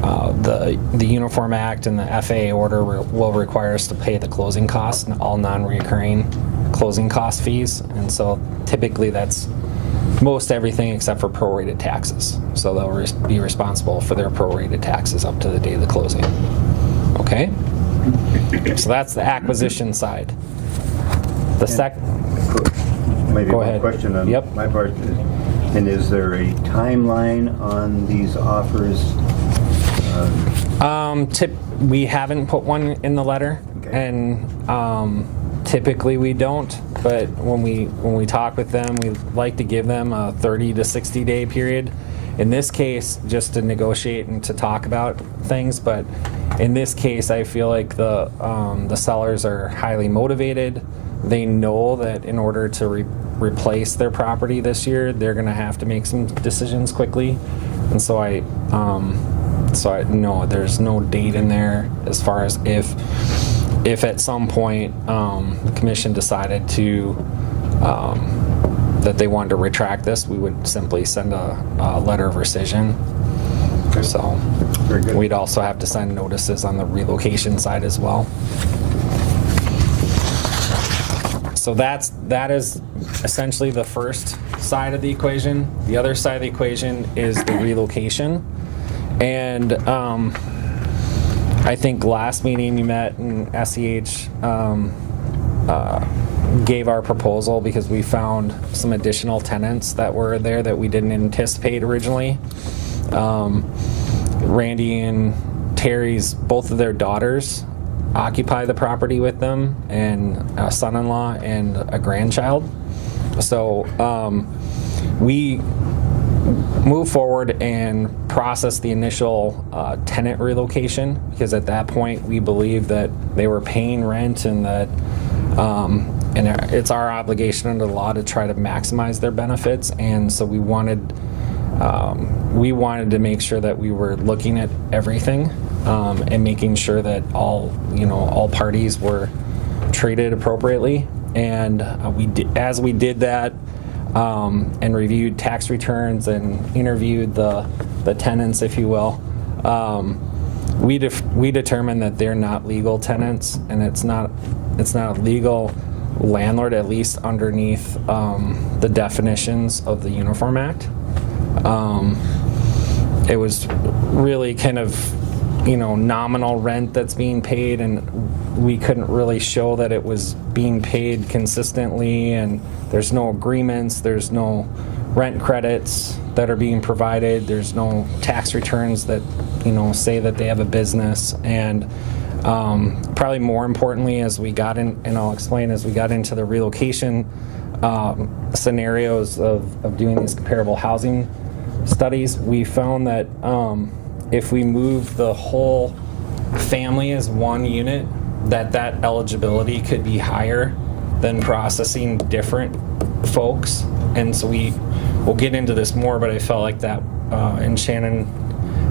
the Uniform Act and the FAA order will require us to pay the closing costs and all non-recurring closing cost fees. And so typically that's most everything except for prorated taxes. So they'll be responsible for their prorated taxes up to the day of the closing. Okay? So that's the acquisition side. The second. Maybe Go one ahead. question on Yep. my part. And is there a timeline on these offers? We haven't put one in the letter, Okay. and typically we don't. But when we talk with them, we like to give them a 30 to 60 day period. In this case, just to negotiate and to talk about things. But in this case, I feel like the sellers are highly motivated. They know that in order to replace their property this year, they're going to have to make some decisions quickly. And so I know there's no date in there as far as if at some point the commission decided to that they wanted to retract this, we would simply send a letter of rescission. So Very good. we'd also have to send notices on the relocation side as well. So that is essentially the first side of the equation. The other side of the equation is the relocation. And I think last meeting you met and SEH gave our proposal because we found some additional tenants that were there that we didn't anticipate originally. Randy and Terry's, both of their daughters occupy the property with them, and a son-in-law and a grandchild. So we move forward and process the initial tenant relocation, because at that point we believe that they were paying rent and that and it's our obligation under the law to try to maximize their benefits. And so we wanted to make sure that we were looking at everything and making sure that all parties were treated appropriately. And as we did that and reviewed tax returns and interviewed the tenants, if you will, we determined that they're not legal tenants, and it's not a legal landlord, at least underneath the definitions of the Uniform Act. It was really kind of nominal rent that's being paid, and we couldn't really show that it was being paid consistently, and there's no agreements, there's no rent credits that are being provided, there's no tax returns that say that they have a business. And probably more importantly, as we got in, and I'll explain, as we got into the relocation scenarios of doing these comparable housing studies, we found that if we move the whole family as one unit, that eligibility could be higher than processing different folks. And so we'll get into this more, but I felt like that, and Shannon,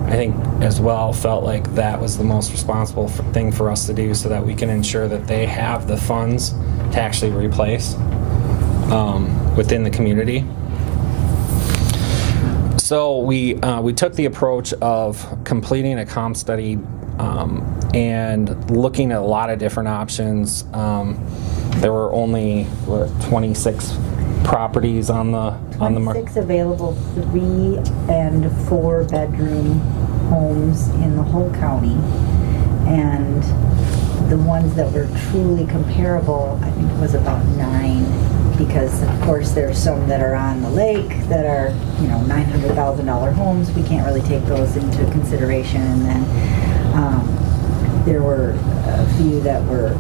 I think as well, felt like that was the most responsible thing for us to do, so that we can ensure that they have the funds to actually replace within the community. So we took the approach of completing a comp study and looking at a lot of different options. There were only 26 properties on the market. 26 available 3 and 4 bedroom homes in the whole county, and the ones that were truly comparable, I think, was about 9, because of course there's some that are on the lake that are $900,000 homes. We can't really take those into consideration. And then there were a few that were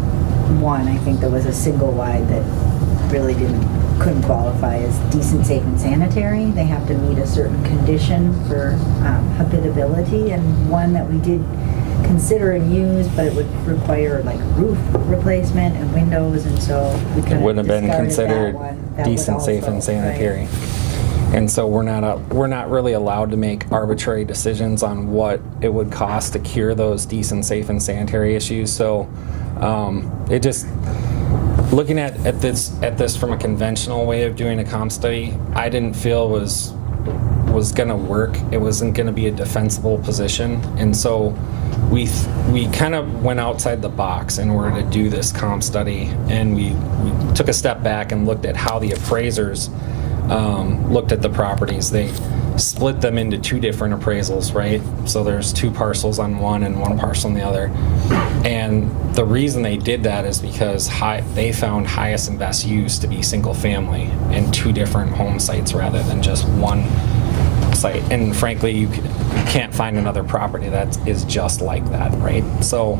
one, I think there was a single wide that really couldn't qualify as decent, safe, and sanitary. They have to meet a certain condition for habitability, and one that we did consider and use, but it would require like roof replacement and windows, and so we kind of wouldn't have been considered decent, also, safe, and sanitary. Right. And so we're not really allowed to make arbitrary decisions on what it would cost to cure those decent, safe, and sanitary issues. So it just, looking at this from a conventional way of doing a comp study, I didn't feel was going to work. It wasn't going to be a defensible position, and so we kind of went outside the box in order to do this comp study, and we took a step back and looked at how the appraisers looked at the properties. They split them into 2 different appraisals, right? So there's 2 parcels on one and 1 parcel on the other. And the reason they did that is because they found highest and best use to be single family in 2 different home sites rather than just one site. And frankly, you can't find another property that is just like that, right? So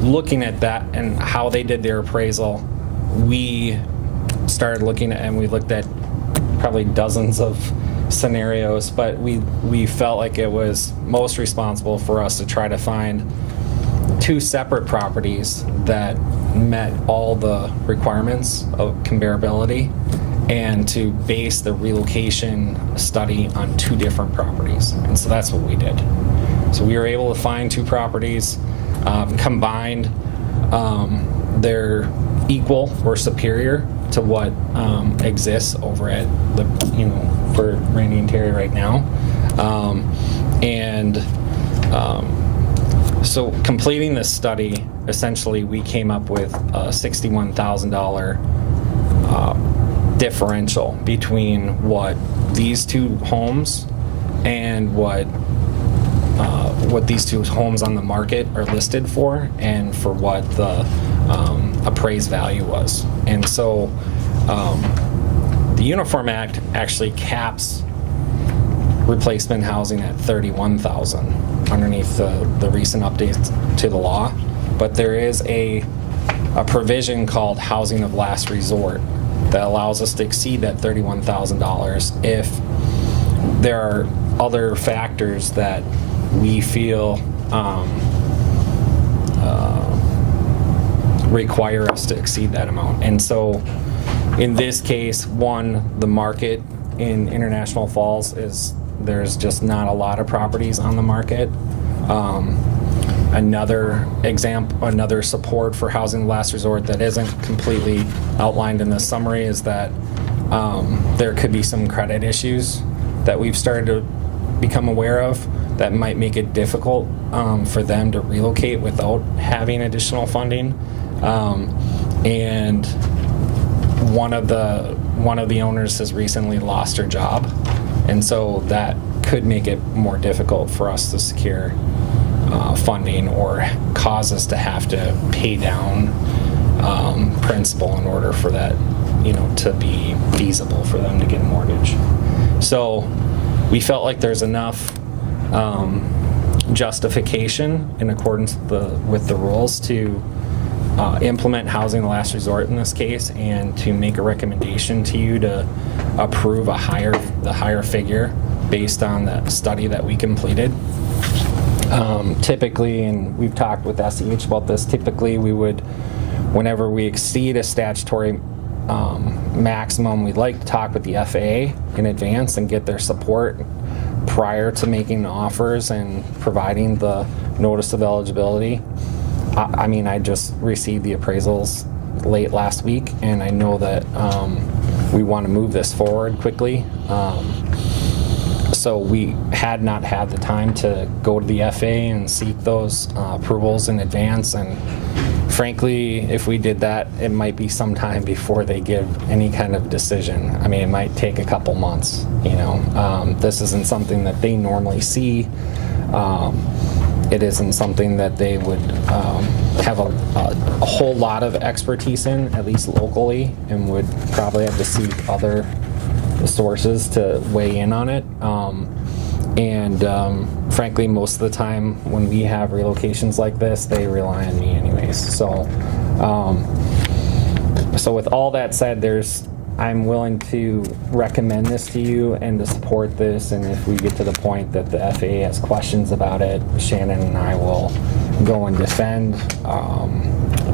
looking at that and how they did their appraisal, we started looking at, and we looked at probably dozens of scenarios, but we felt like it was most responsible for us to try to find 2 separate properties that met all the requirements of comparability, and to base the relocation study on 2 different properties. And so that's what we did. So we were able to find 2 properties, combined, they're equal or superior to what exists over at the, for Randy and Terry right now. So completing this study, essentially we came up with a $61,000 differential between what these two homes and what these two homes on the market are listed for, and for what the appraised value was. And so the Uniform Act actually caps replacement housing at $31,000 underneath the recent updates to the law. But there is a provision called housing of last resort that allows us to exceed that $31,000 if there are other factors that we feel require us to exceed that amount. And so in this case, one, the market in International Falls there's just not a lot of properties on the market. Another support for housing of last resort that isn't completely outlined in the summary is that there could be some credit issues that we've started to become aware of that might make it difficult for them to relocate without having additional funding. And one of the owners has recently lost her job, and so that could make it more difficult for us to secure funding or cause us to have to pay down principal in order for that, to be feasible for them to get a mortgage. So we felt like there's enough justification in accordance with the rules to implement housing of last resort in this case, and to make a recommendation to you to approve the higher figure based on the study that we completed. Typically, and we've talked with SEH about this, typically we would, whenever we exceed a statutory maximum, we'd like to talk with the FAA in advance and get their support prior to making offers and providing the notice of eligibility. I just received the appraisals late last week, and I know that we want to move this forward quickly. So we had not had the time to go to the FAA and seek those approvals in advance, and frankly, if we did that, it might be some time before they give any kind of decision. It might take a couple months, This isn't something that they normally see. It isn't something that they would have a whole lot of expertise in, at least locally, and would probably have to seek other sources to weigh in on it. Frankly, most of the time when we have relocations like this, they rely on me anyways. So with all that said, I'm willing to recommend this to you and to support this, and if we get to the point that the FAA has questions about it, Shannon and I will go and defend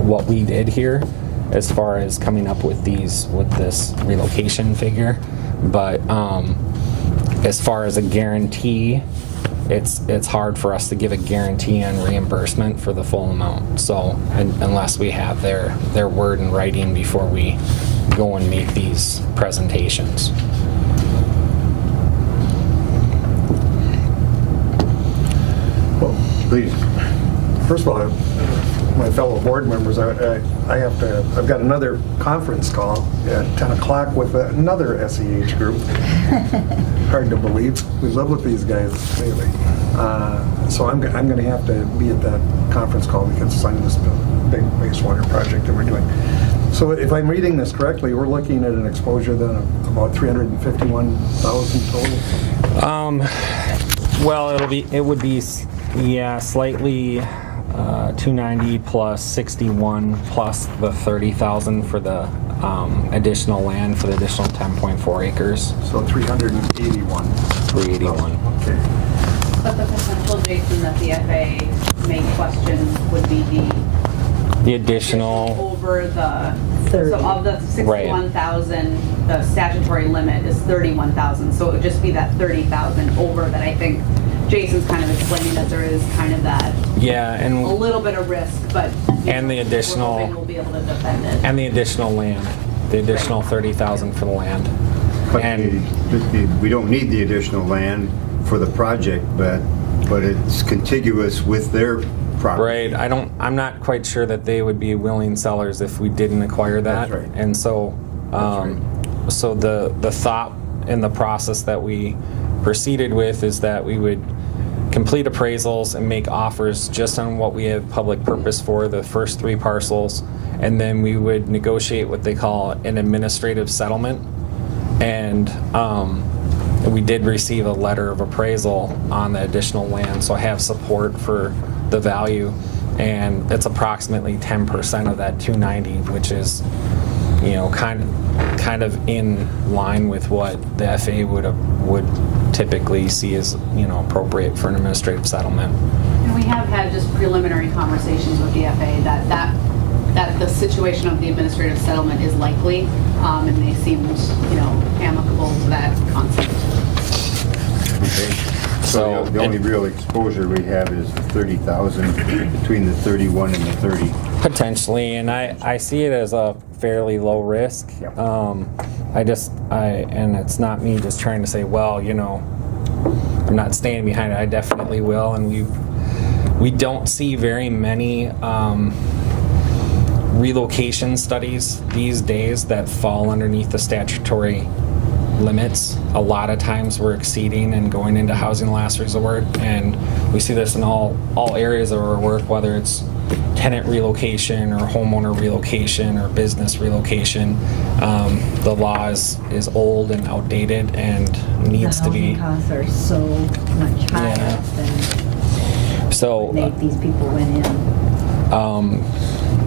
what we did here as far as coming up with this relocation figure. But as far as a guarantee, it's hard for us to give a guarantee on reimbursement for the full amount. So unless we have their word in writing before we go and make these presentations. Well, Please. first of all, my fellow board members, I've got another conference call at 10 o'clock with another SEH group. Hard to believe. We live with these guys lately. So I'm going to have to be at that conference call because it's on this big wastewater project that we're doing. So if I'm reading this correctly, we're looking at an exposure then of about 351,000 total? Well, it would be slightly 290 plus 61 plus the 30,000 for the additional land for the additional 10.4 acres. So 381. 381. Okay. But the potential, Jason, that the FAA may question would be The additional, over the, 30. so of the 61,000, the statutory limit is 31,000. So it would just be that 30,000 over that I think Jason's kind of explaining that there is kind of that and a little bit of risk, but and the additional we're hoping we'll be able to defend it. and the additional land the additional 30,000 for the land. But And we don't need the additional land for the project, but it's contiguous with their property. right, I'm not quite sure that they would be willing sellers if we didn't acquire that. That's right. And so, so the thought in the process that we proceeded with is that we would complete appraisals and make offers just on what we have public purpose for, the first 3 parcels, and then we would negotiate what they call an administrative settlement. And we did receive a letter of appraisal on the additional land, so I have support for the value, and it's approximately 10% of that 290, which is, you know, kind of in line with what the FA would typically see as, you know, appropriate for an administrative settlement. And we have had just preliminary conversations with the FA that the situation of the administrative settlement is likely, and they seemed, you know, amicable to that concept. Okay. So the only real exposure we have is the 30,000 between the 31 and the 30. Potentially, and I see it as a fairly low risk. Yep. And it's not me just trying to say, well, you know, I'm not standing behind it. I definitely will, and we don't see very many relocation studies these days that fall underneath the statutory limits. A lot of times we're exceeding and going into housing last resort, and we see this in all areas of our work, whether it's tenant relocation or homeowner relocation or business relocation. The law is old and outdated and needs to be. The housing costs are so much higher Yeah. than So, these people went in.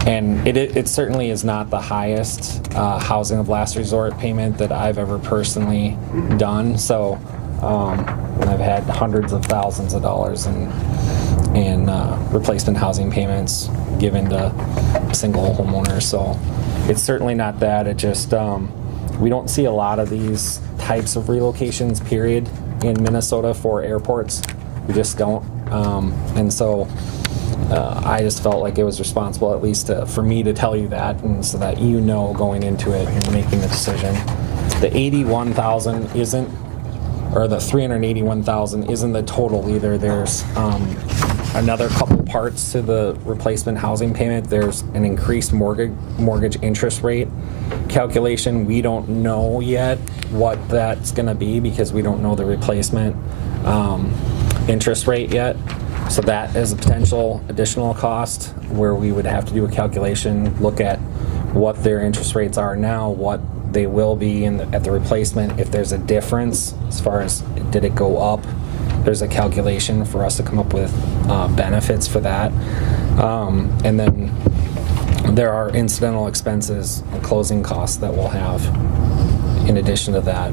and it certainly is not the highest housing of last resort payment that I've ever personally done. So I've had hundreds of thousands of dollars in replacement housing payments given to single homeowners. So it's certainly not that. It just we don't see a lot of these types of relocations, period, in Minnesota for airports. We just don't. And so I just felt like it was responsible, at least for me, to tell you that, and so that you know going into it and making the decision. The 81,000 isn't, or the 381,000 isn't the total either. There's another couple parts to the replacement housing payment. There's an increased mortgage interest rate calculation. We don't know yet what that's going to be because we don't know the replacement interest rate yet. So that is a potential additional cost where we would have to do a calculation, look at what their interest rates are now, what they will be at the replacement. If there's a difference as far as did it go up, there's a calculation for us to come up with benefits for that. And then there are incidental expenses and closing costs that we'll have in addition to that.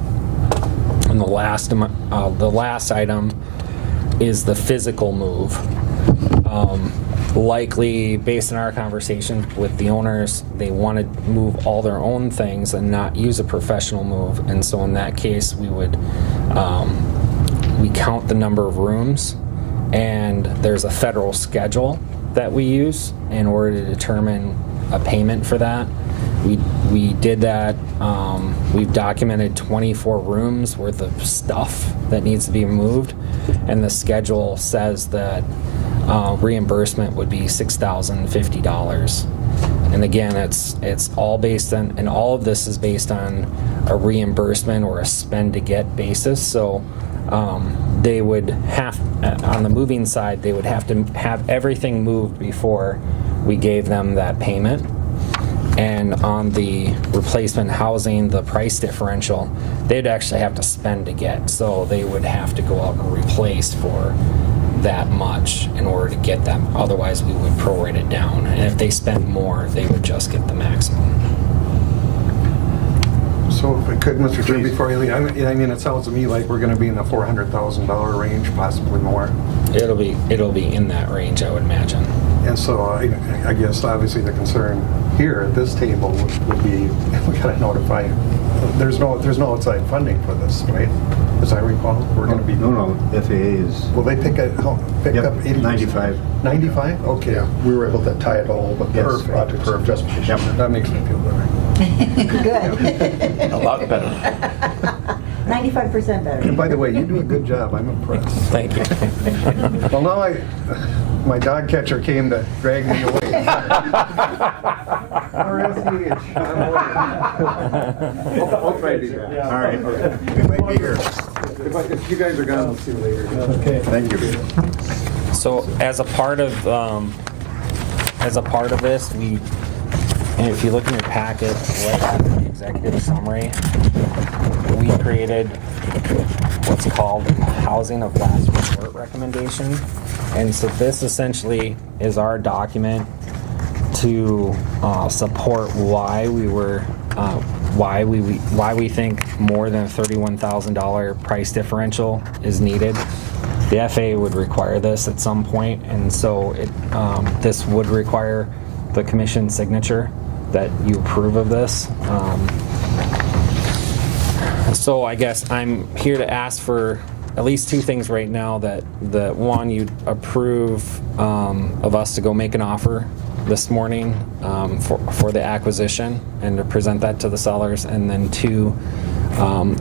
And the last item is the physical move. Likely, based on our conversations with the owners, they want to move all their own things and not use a professional move. And so in that case, we would we count the number of rooms, and there's a federal schedule that we use in order to determine a payment for that. We did that. We've documented 24 rooms worth of stuff that needs to be moved, and the schedule says that reimbursement would be $6,050. And again, it's all based on, and all of this is based on a reimbursement or a spend to get basis. So they would have, on the moving side, they would have to have everything moved before we gave them that payment. And on the replacement housing, the price differential, they'd actually have to spend to get. So they would have to go out and replace for that much in order to get them. Otherwise, we would prorate it down. And if they spend more, they would just get the maximum. So if I could, Mr. Chair, before you leave, I mean, it sounds to me like we're going to be in the $400,000 range, possibly more. It'll be in that range, I would imagine. And so I guess obviously the concern here at this table would be, we got to notify, there's no outside funding for this, right? As I recall, we're going to be. No, FAA is. Will they pick up 80%? 95. 95? Okay. We were able to tie it all with Yes. PERF projects and justification. Yep. That makes me feel better. Good. A lot better. 95% better. And by the way, you do a good job. I'm impressed. Thank you. Well, now my dog catcher came to drag me away. RSEH. I'll try to do that. All right, we might be here. If you guys are gone, I'll see you later. Okay. Thank you. So as a part of this, and if you look in your packet, right after the executive summary, we created what's called housing of last resort recommendation. And so this essentially is our document to support why we think more than a $31,000 price differential is needed. The FAA would require this at some point, and so this would require the commission's signature that you approve of this. So I guess I'm here to ask for at least two things right now, that one, you approve of us to go make an offer this morning for the acquisition and to present that to the sellers, and then two,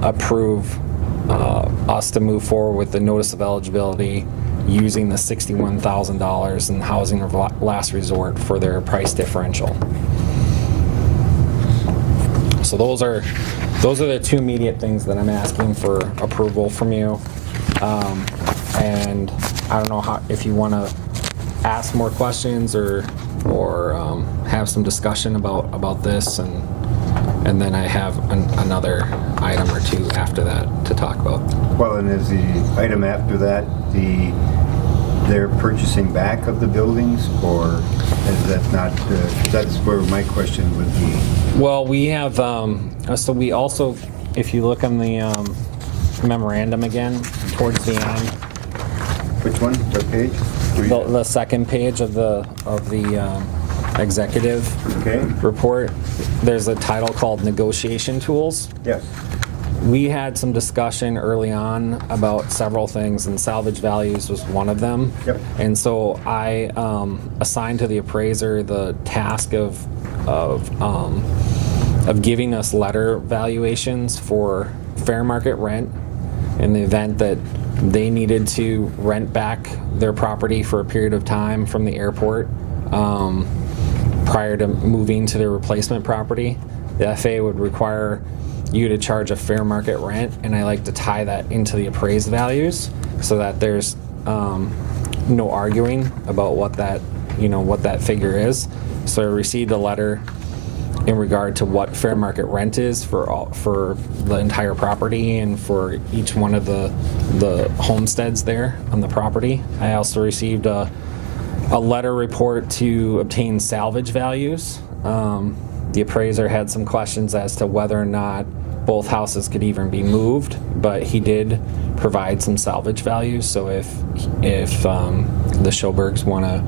approve us to move forward with the notice of eligibility using the $61,000 in housing of last resort for their price differential. So those are the two immediate things that I'm asking for approval from you. And I don't know if you want to ask more questions or have some discussion about this, and then I have another item or two after that to talk about. Well, and is the item after that they're purchasing back of the buildings, or is that not? That's where my question would be. Well, we have, so we also, if you look on the memorandum again, towards the end. Which one? What page? The second page of the executive report, there's a title called Negotiation Tools. Yes. We had some discussion early on about several things, and salvage values was one of them. Yep. And so I assigned to the appraiser the task of giving us letter valuations for fair market rent in the event that they needed to rent back their property for a period of time from the airport prior to moving to their replacement property. The FAA would require you to charge a fair market rent, and I like to tie that into the appraised values so that there's no arguing about what that figure is. So I received a letter in regard to what fair market rent is for the entire property and for each one of the homesteads there on the property. I also received a letter report to obtain salvage values. The appraiser had some questions as to whether or not both houses could even be moved, but he did provide some salvage values. So if the Schobergs want to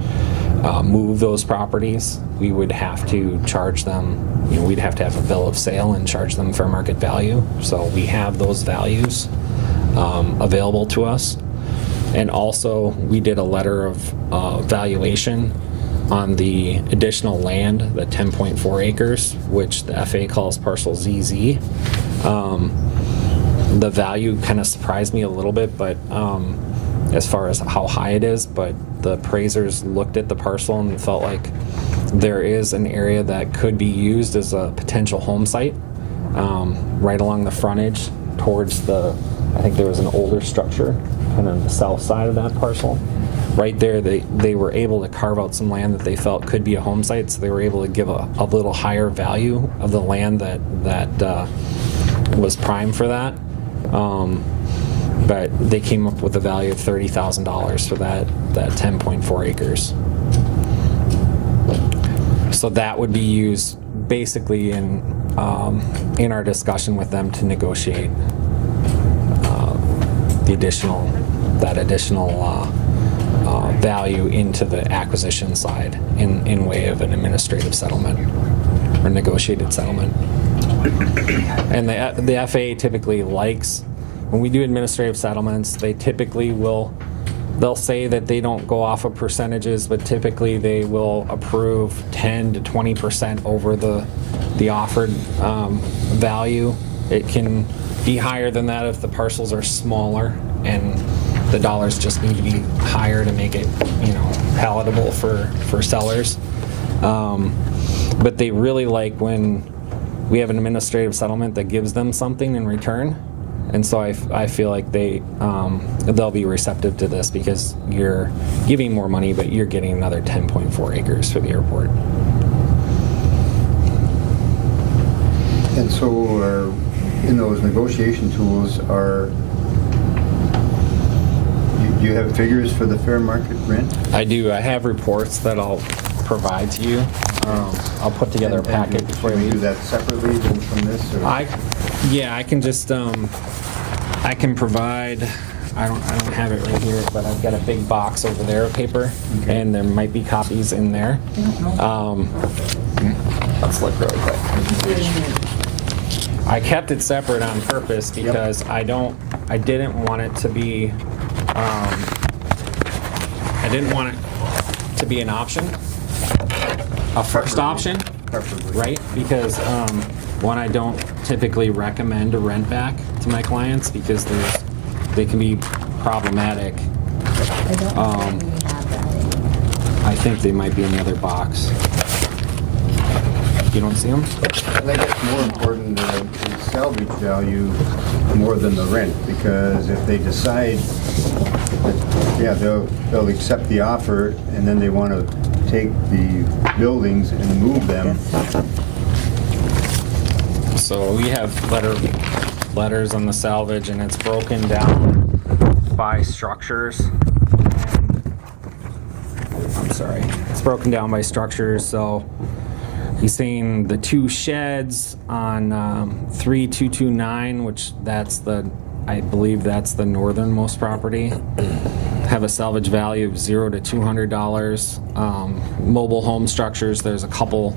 move those properties, we would have to charge them, we'd have to have a bill of sale and charge them fair market value. So we have those values available to us. And also we did a letter of valuation on the additional land, the 10.4 acres, which the FAA calls parcel ZZ. The value kind of surprised me a little bit, but as far as how high it is, but the appraisers looked at the parcel and felt like there is an area that could be used as a potential home site right along the frontage towards I think there was an older structure kind of on the south side of that parcel. Right there, they were able to carve out some land that they felt could be a home site, so they were able to give a little higher value of the land that was prime for that. But they came up with a value of $30,000 for that 10.4 acres. So that would be used basically in our discussion with them to negotiate that additional value into the acquisition side in way of an administrative settlement or negotiated settlement. And the FAA typically likes, when we do administrative settlements, they typically will they'll say that they don't go off of percentages, but typically they will approve 10 to 20% over the offered value. It can be higher than that if the parcels are smaller and the dollars just need to be higher to make it, palatable for sellers. But they really like when we have an administrative settlement that gives them something in return. And so I feel like they'll be receptive to this because you're giving more money, but you're getting another 10.4 acres for the airport. And so in those negotiation tools do you have figures for the fair market rent? I do. I have reports that I'll provide to you. I'll put together a packet before Can we we do that separately than from this? Or? I can just I can provide. I don't have it right here, but I've got a big box over there of paper, and there might be copies in there. Let's look really quick. I kept it separate on purpose because I didn't want it to be. I didn't want it to be an option, a first option, right? Because one, I don't typically recommend a rent back to my clients because they can be problematic. I don't think we have that anymore. I think they might be in the other box. You don't see them? I think it's more important the salvage value more than the rent, because if they decide that, they'll accept the offer and then they want to take the buildings and move them. So we have letters on the salvage, and it's broken down by structures. I'm sorry. It's broken down by structures, so he's saying the two sheds on 3229, which I believe that's the northernmost property, have a salvage value of $0 to $200. Mobile home structures, there's a couple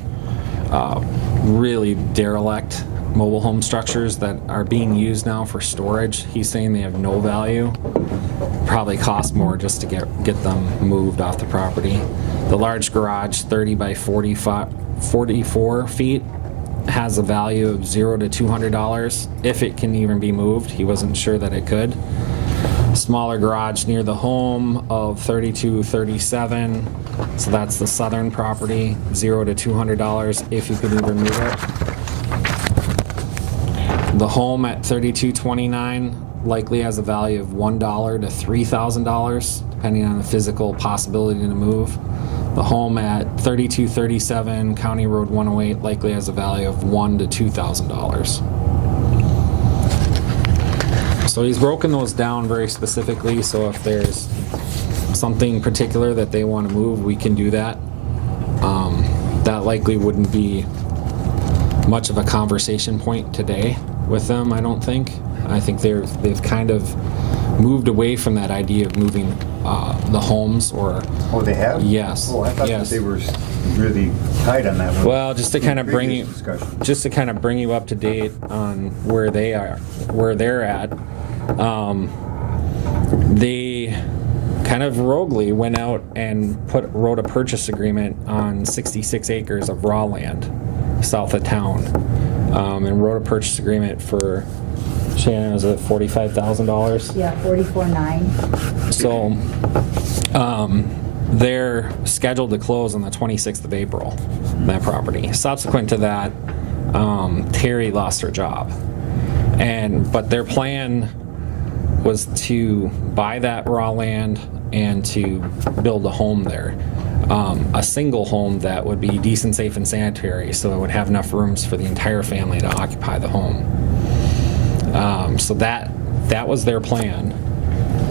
really derelict mobile home structures that are being used now for storage. He's saying they have no value. Probably cost more just to get them moved off the property. The large garage, 30 by 44 feet, has a value of $0 to $200 if it can even be moved. He wasn't sure that it could. Smaller garage near the home of 3237, so that's the southern property, $0 to $200 if you could even move it. The home at 3229 likely has a value of $1 to $3,000, depending on the physical possibility to move. The home at 3237 County Road 108 likely has a value of $1,000 to $2,000. So he's broken those down very specifically, so if there's something particular that they want to move, we can do that. That likely wouldn't be much of a conversation point today with them, I don't think. I think they've kind of moved away from that idea of moving the homes or... Oh, they have? Yes. Oh, I thought yes. that they were really tight on that one. Well, just to kind of bring you, up to date on where they're at. They kind of roguely went out and wrote a purchase agreement on 66 acres of raw land south of town, and wrote a purchase agreement for, Shannon, was it $45,000? Yeah, 44.9. So they're scheduled to close on the 26th of April, that property. Subsequent to that, Terry lost her job. But their plan was to buy that raw land and to build a home there. A single home that would be decent, safe, and sanitary, so it would have enough rooms for the entire family to occupy the home. So that was their plan.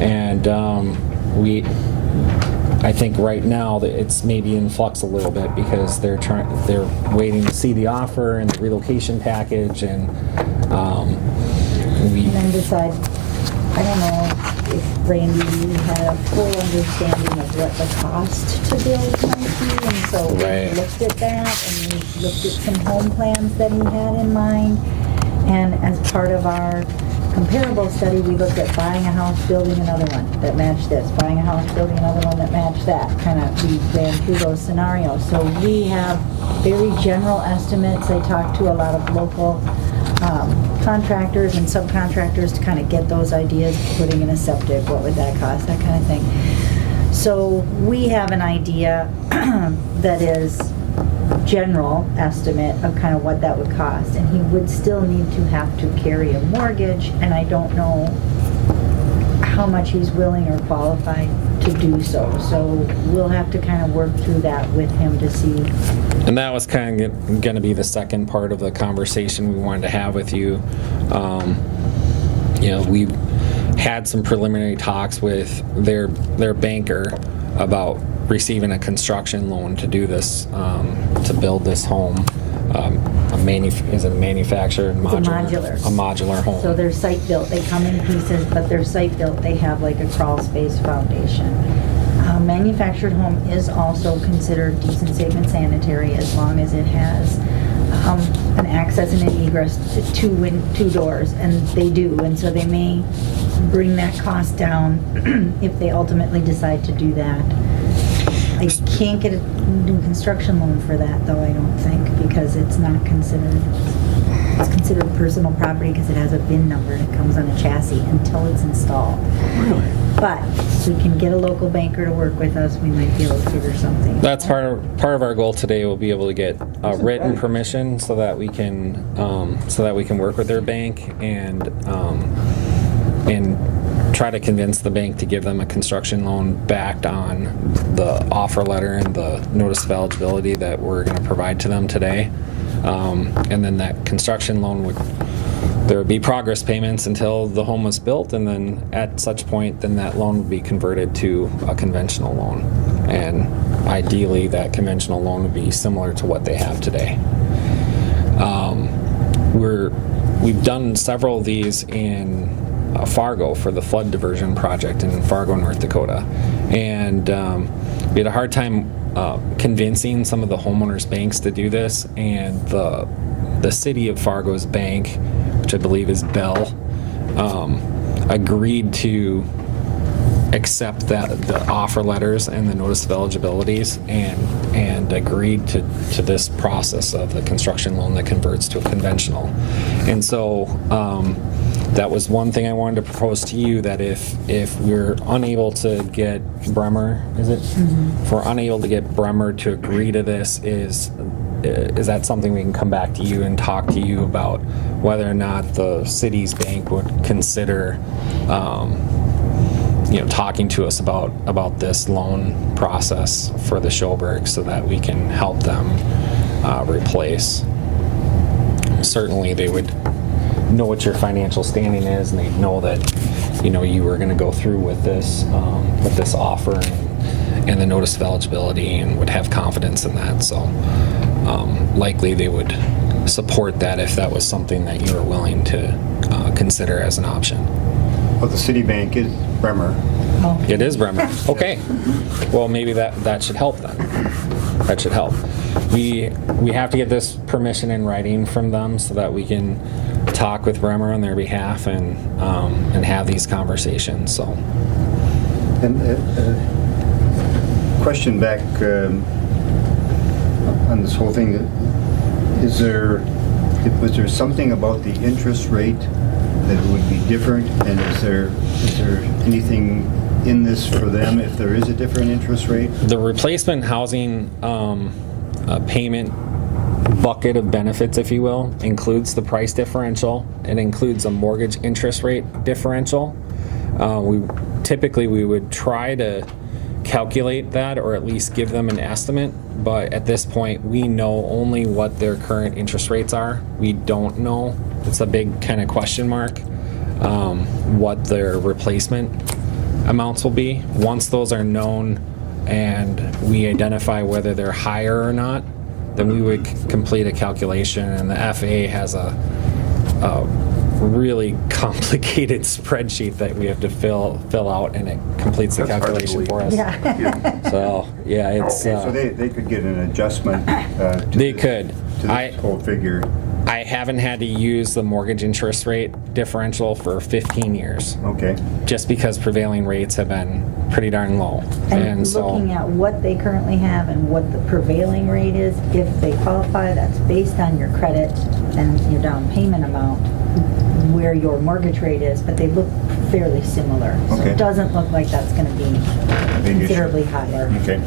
And I think right now that it's maybe in flux a little bit because they're waiting to see the offer and the relocation package, and And then decide, I don't know if Randy, you had a full understanding of what the cost to build might be, and so we looked at that, and we looked at some home plans that he had in mind, and as part of our comparable study, we looked at buying a house, building another one that matched this, buying a house, building another one that matched that. Kind of, we ran through those scenarios. So we have very general estimates. I talked to a lot of local contractors and subcontractors to kind of get those ideas, putting in a septic, what would that cost, that kind of thing. So we have an idea that is general estimate of kind of what that would cost, and he would still need to have to carry a mortgage, and I don't know how much he's willing or qualified to do so. So we'll have to kind of work through that with him to see. And that was kind of going to be the second part of the conversation we wanted to have with you. You know, we had some preliminary talks with their banker about receiving a construction loan to do this, to build this home. Is it a manufactured It's modular? a modular. A modular home. So they're site built, they come in pieces, but they're site built, they have like a crawl space foundation. Manufactured home is also considered decent, safe, and sanitary as long as it has an access and an egress to two doors, and they do, and so they may bring that cost down if they ultimately decide to do that. I can't get a new construction loan for that, though, I don't think, because it's not considered, it's considered personal property because it has a VIN number and it comes on a chassis until it's installed. Really? But if we can get a local banker to work with us, we might be able to figure something. That's part of our goal today. We'll be able to get written permission so that we can work with their bank and try to convince the bank to give them a construction loan backed on the offer letter and the notice of eligibility that we're going to provide to them today. And then that construction loan there would be progress payments until the home was built, and then at such point, then that loan would be converted to a conventional loan. And ideally, that conventional loan would be similar to what they have today. We've done several of these in Fargo for the flood diversion project in Fargo, North Dakota. And we had a hard time convincing some of the homeowners' banks to do this, and the city of Fargo's bank, which I believe is Bell, agreed to accept the offer letters and the notice of eligibilities and agreed to this process of the construction loan that converts to a conventional. And so that was one thing I wanted to propose to you, that if we're unable to get Bremer, if we're unable to get Bremer to agree to this, is that something we can come back to you and talk to you about whether or not the city's bank would consider talking to us about this loan process for the Schoberg so that we can help them replace. Certainly they would know what your financial standing is, and they'd know that you were going to go through with this offer and the notice of eligibility, and would have confidence in that. So likely they would support that if that was something that you were willing to consider as an option. Well, the city bank is Bremer. It is Bremer. Okay. Well, maybe that should help then. That should help. We have to get this permission in writing from them so that we can talk with Bremer on their behalf and have these conversations. So. And question back on this whole thing. Was there something about the interest rate that would be different, and is there anything in this for them if there is a different interest rate? The replacement housing payment bucket of benefits, if you will, includes the price differential. It includes a mortgage interest rate differential. We would try to calculate that, or at least give them an estimate, but at this point we know only what their current interest rates are. We don't know, it's a big kind of question mark, what their replacement amounts will be. Once those are known and we identify whether they're higher or not, then we would complete a calculation, and the FAA has a really complicated spreadsheet that we have to fill out, and it completes the calculation for us. Yeah. So yeah, it's Okay, so they could get an adjustment to they this, could. to this whole figure. I haven't had to use the mortgage interest rate differential for 15 years, Okay. just because prevailing rates have been pretty darn low. And looking at what they currently have and what the prevailing rate is, if they qualify, that's based on your credit and your down payment amount, where your mortgage rate is, but they look fairly similar. So Okay. it doesn't look like that's gonna be Big issue. considerably higher. Okay.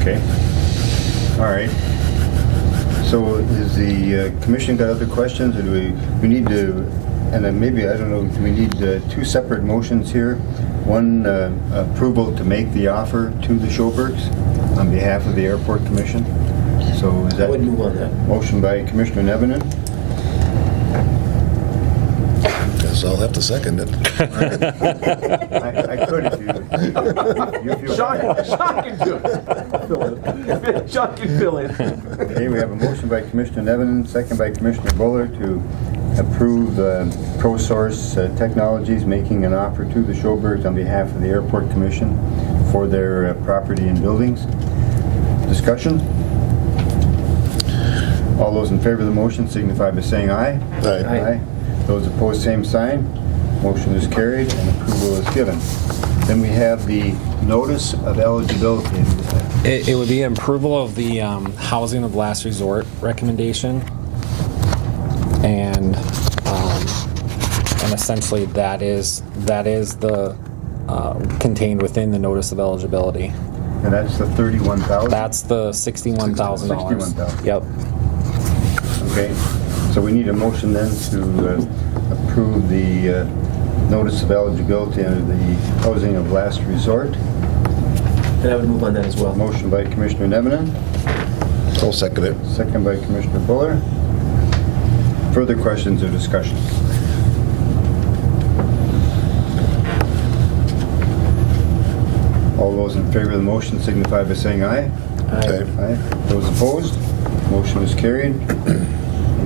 Okay. All right. So is the commission got other questions, or do we need to, and then maybe, I don't know, do we need two separate motions here? One, approval to make the offer to the Schobergs on behalf of the Airport Commission. So is I that would move on that. motion by Commissioner Nevenin? Guess I'll have to second it. I could if you feel. Sean can do it. Sean can fill in. Okay, we have a motion by Commissioner Nevenin, second by Commissioner Buller to approve ProSource Technologies making an offer to the Schobergs on behalf of the Airport Commission for their property and buildings. Discussion? All those in favor of the motion signify by saying aye. Aye. Those opposed, same sign. Motion is carried and approval is given. Then we have the notice of eligibility. It would be approval of the housing of last resort recommendation. And essentially that is the contained within the notice of eligibility. And that's the 31,000? That's the $61,000. $61,000. Yep. Okay, so we need a motion then to approve the notice of eligibility under the housing of last resort. And I would move on that as well. Motion by Commissioner Nevenin, I'll second it. second by Commissioner Buller. Further questions or discussion? All those in favor of the motion signify by saying aye. Aye. Aye. Those opposed, motion is carried.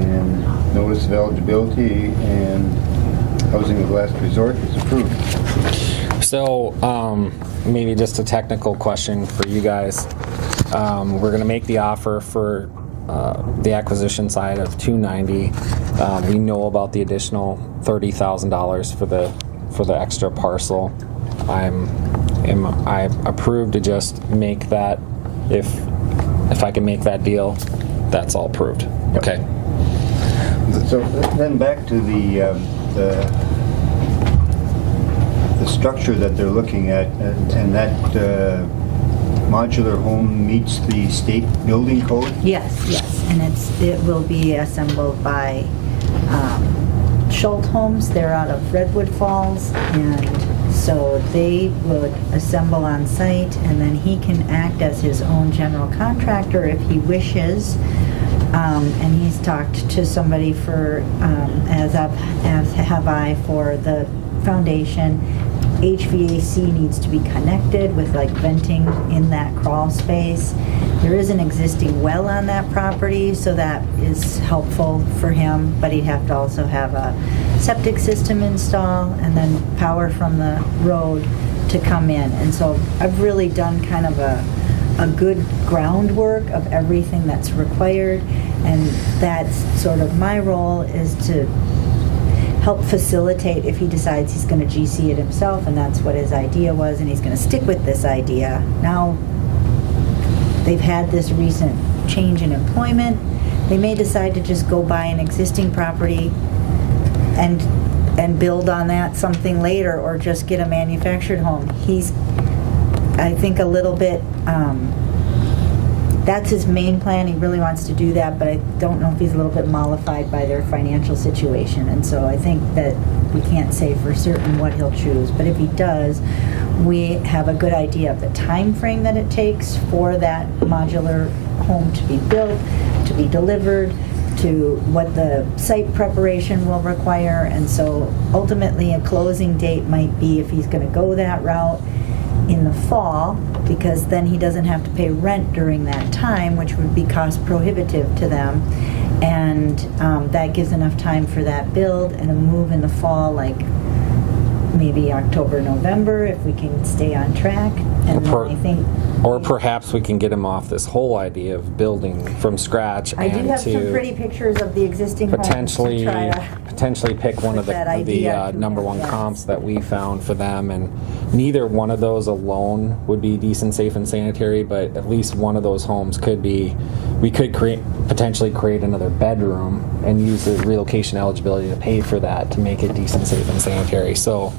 And notice of eligibility and housing of last resort is approved. So maybe just a technical question for you guys. We're going to make the offer for the acquisition side of $290. We know about the additional $30,000 for the extra parcel. I approve to just make that, if I can make that deal, that's all approved. Okay. So then back to the structure that they're looking at, and that modular home meets the state building code? Yes, yes, and it will be assembled by Schultz Homes. They're out of Redwood Falls, and so they would assemble on site, and then he can act as his own general contractor if he wishes. And he's talked to somebody for, as have I, for the foundation. HVAC needs to be connected with like venting in that crawl space. There is an existing well on that property, so that is helpful for him, but he'd have to also have a septic system installed and then power from the road to come in. And so I've really done kind of a good groundwork of everything that's required, and that's sort of my role, is to help facilitate if he decides he's going to GC it himself, and that's what his idea was, and he's going to stick with this idea. Now they've had this recent change in employment. They may decide to just go buy an existing property and build on that something later, or just get a manufactured home. He's, I think, a little bit, that's his main plan. He really wants to do that, but I don't know if he's a little bit mollified by their financial situation. And so I think that we can't say for certain what he'll choose. But if he does, we have a good idea of the time frame that it takes for that modular home to be built, to be delivered, to what the site preparation will require. And so ultimately a closing date might be, if he's going to go that route, in the fall, because then he doesn't have to pay rent during that time, which would be cost prohibitive to them. And that gives enough time for that build and a move in the fall, like maybe October, November, if we can stay on track. And then I think Or perhaps we can get him off this whole idea of building from scratch I do and have some pretty to pictures of the existing homes to potentially try to. pick one of put that idea to number them, one yes. comps that we found for them, and neither one of those alone would be decent, safe, and sanitary, but at least one of those homes could be, we could potentially create another bedroom and use the relocation eligibility to pay for that to make it decent, safe, and sanitary. So,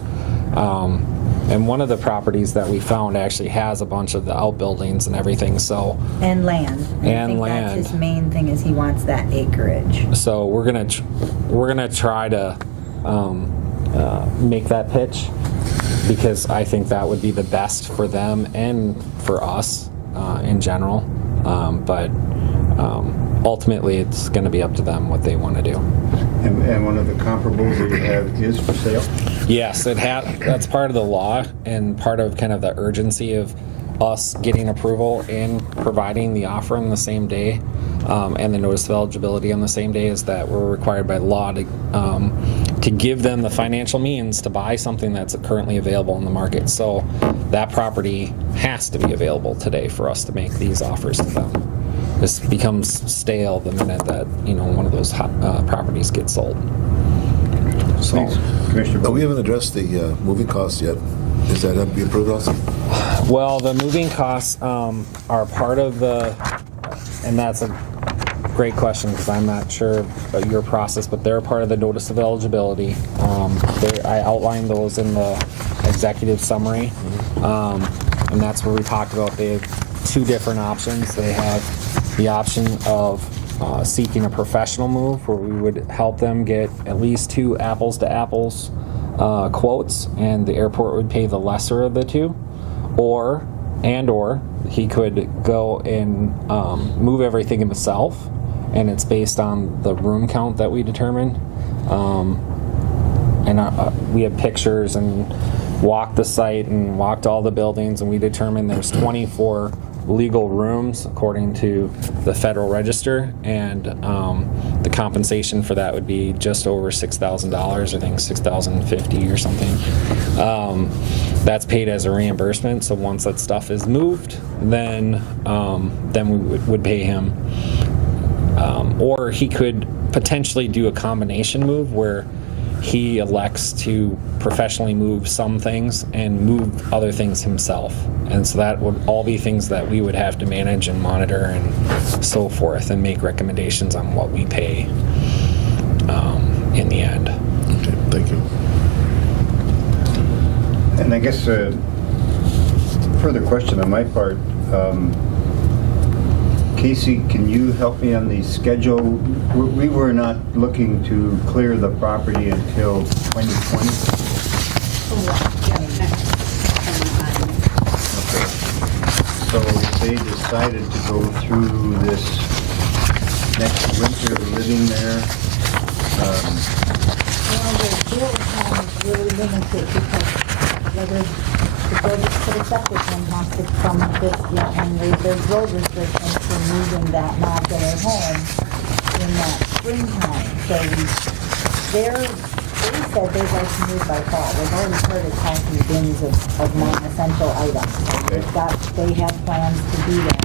and one of the properties that we found actually has a bunch of the outbuildings and everything, so. And land. I And think land. That's his main thing, is he wants that acreage. So we're gonna try to make that pitch, because I think that would be the best for them and for us in general. But ultimately, it's going to be up to them what they want to do. And one of the comparables that you have is for sale? Yes, that's part of the law and part of kind of the urgency of us getting approval and providing the offer on the same day, and the notice of eligibility on the same day, is that we're required by law to give them the financial means to buy something that's currently available in the market. So that property has to be available today for us to make these offers to them. This becomes stale the minute that one of those properties gets sold. So, Commissioner No, we haven't addressed the moving costs yet. Is that have to be approved also? well, the moving costs are part of the, and that's a great question, because I'm not sure about your process, but they're part of the notice of eligibility. I outlined those in the executive summary, and that's where we talked about they have two different options. They have the option of seeking a professional move, where we would help them get at least 2 apples to apples quotes, and the airport would pay the lesser of the two, or he could go and move everything himself, and it's based on the room count that we determined. We had pictures and walked the site and walked all the buildings, and we determined there's 24 legal rooms according to the Federal Register, and the compensation for that would be just over $6,000, I think $6,050 or something. That's paid as a reimbursement, so once that stuff is moved, then we would pay him. Or he could potentially do a combination move where he elects to professionally move some things and move other things himself. And so that would all be things that we would have to manage and monitor and so forth, and make recommendations on what we pay in the end. Okay, thank you. And I guess further question on my part, Casey, can you help me on the schedule? We were not looking to clear the property until 2020. So they decided to go through this next winter living there. The build time is really limited, because whether the builders put a septic in has to come this, and there's road restrictions for moving that modular home in that springtime. So they said they'd like to move by fall. They've already started packing bins of non-essential items. So they had plans to do that.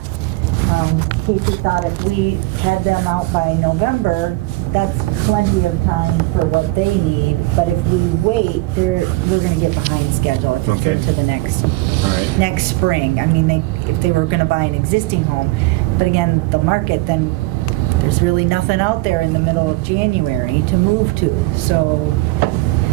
Casey thought if we had them out by November, that's plenty of time for what they need. But if we wait, we're going to get behind schedule if it's into the next spring. I mean, if they were going to buy an existing home, but again, the market, then there's really nothing out there in the middle of January to move to. So.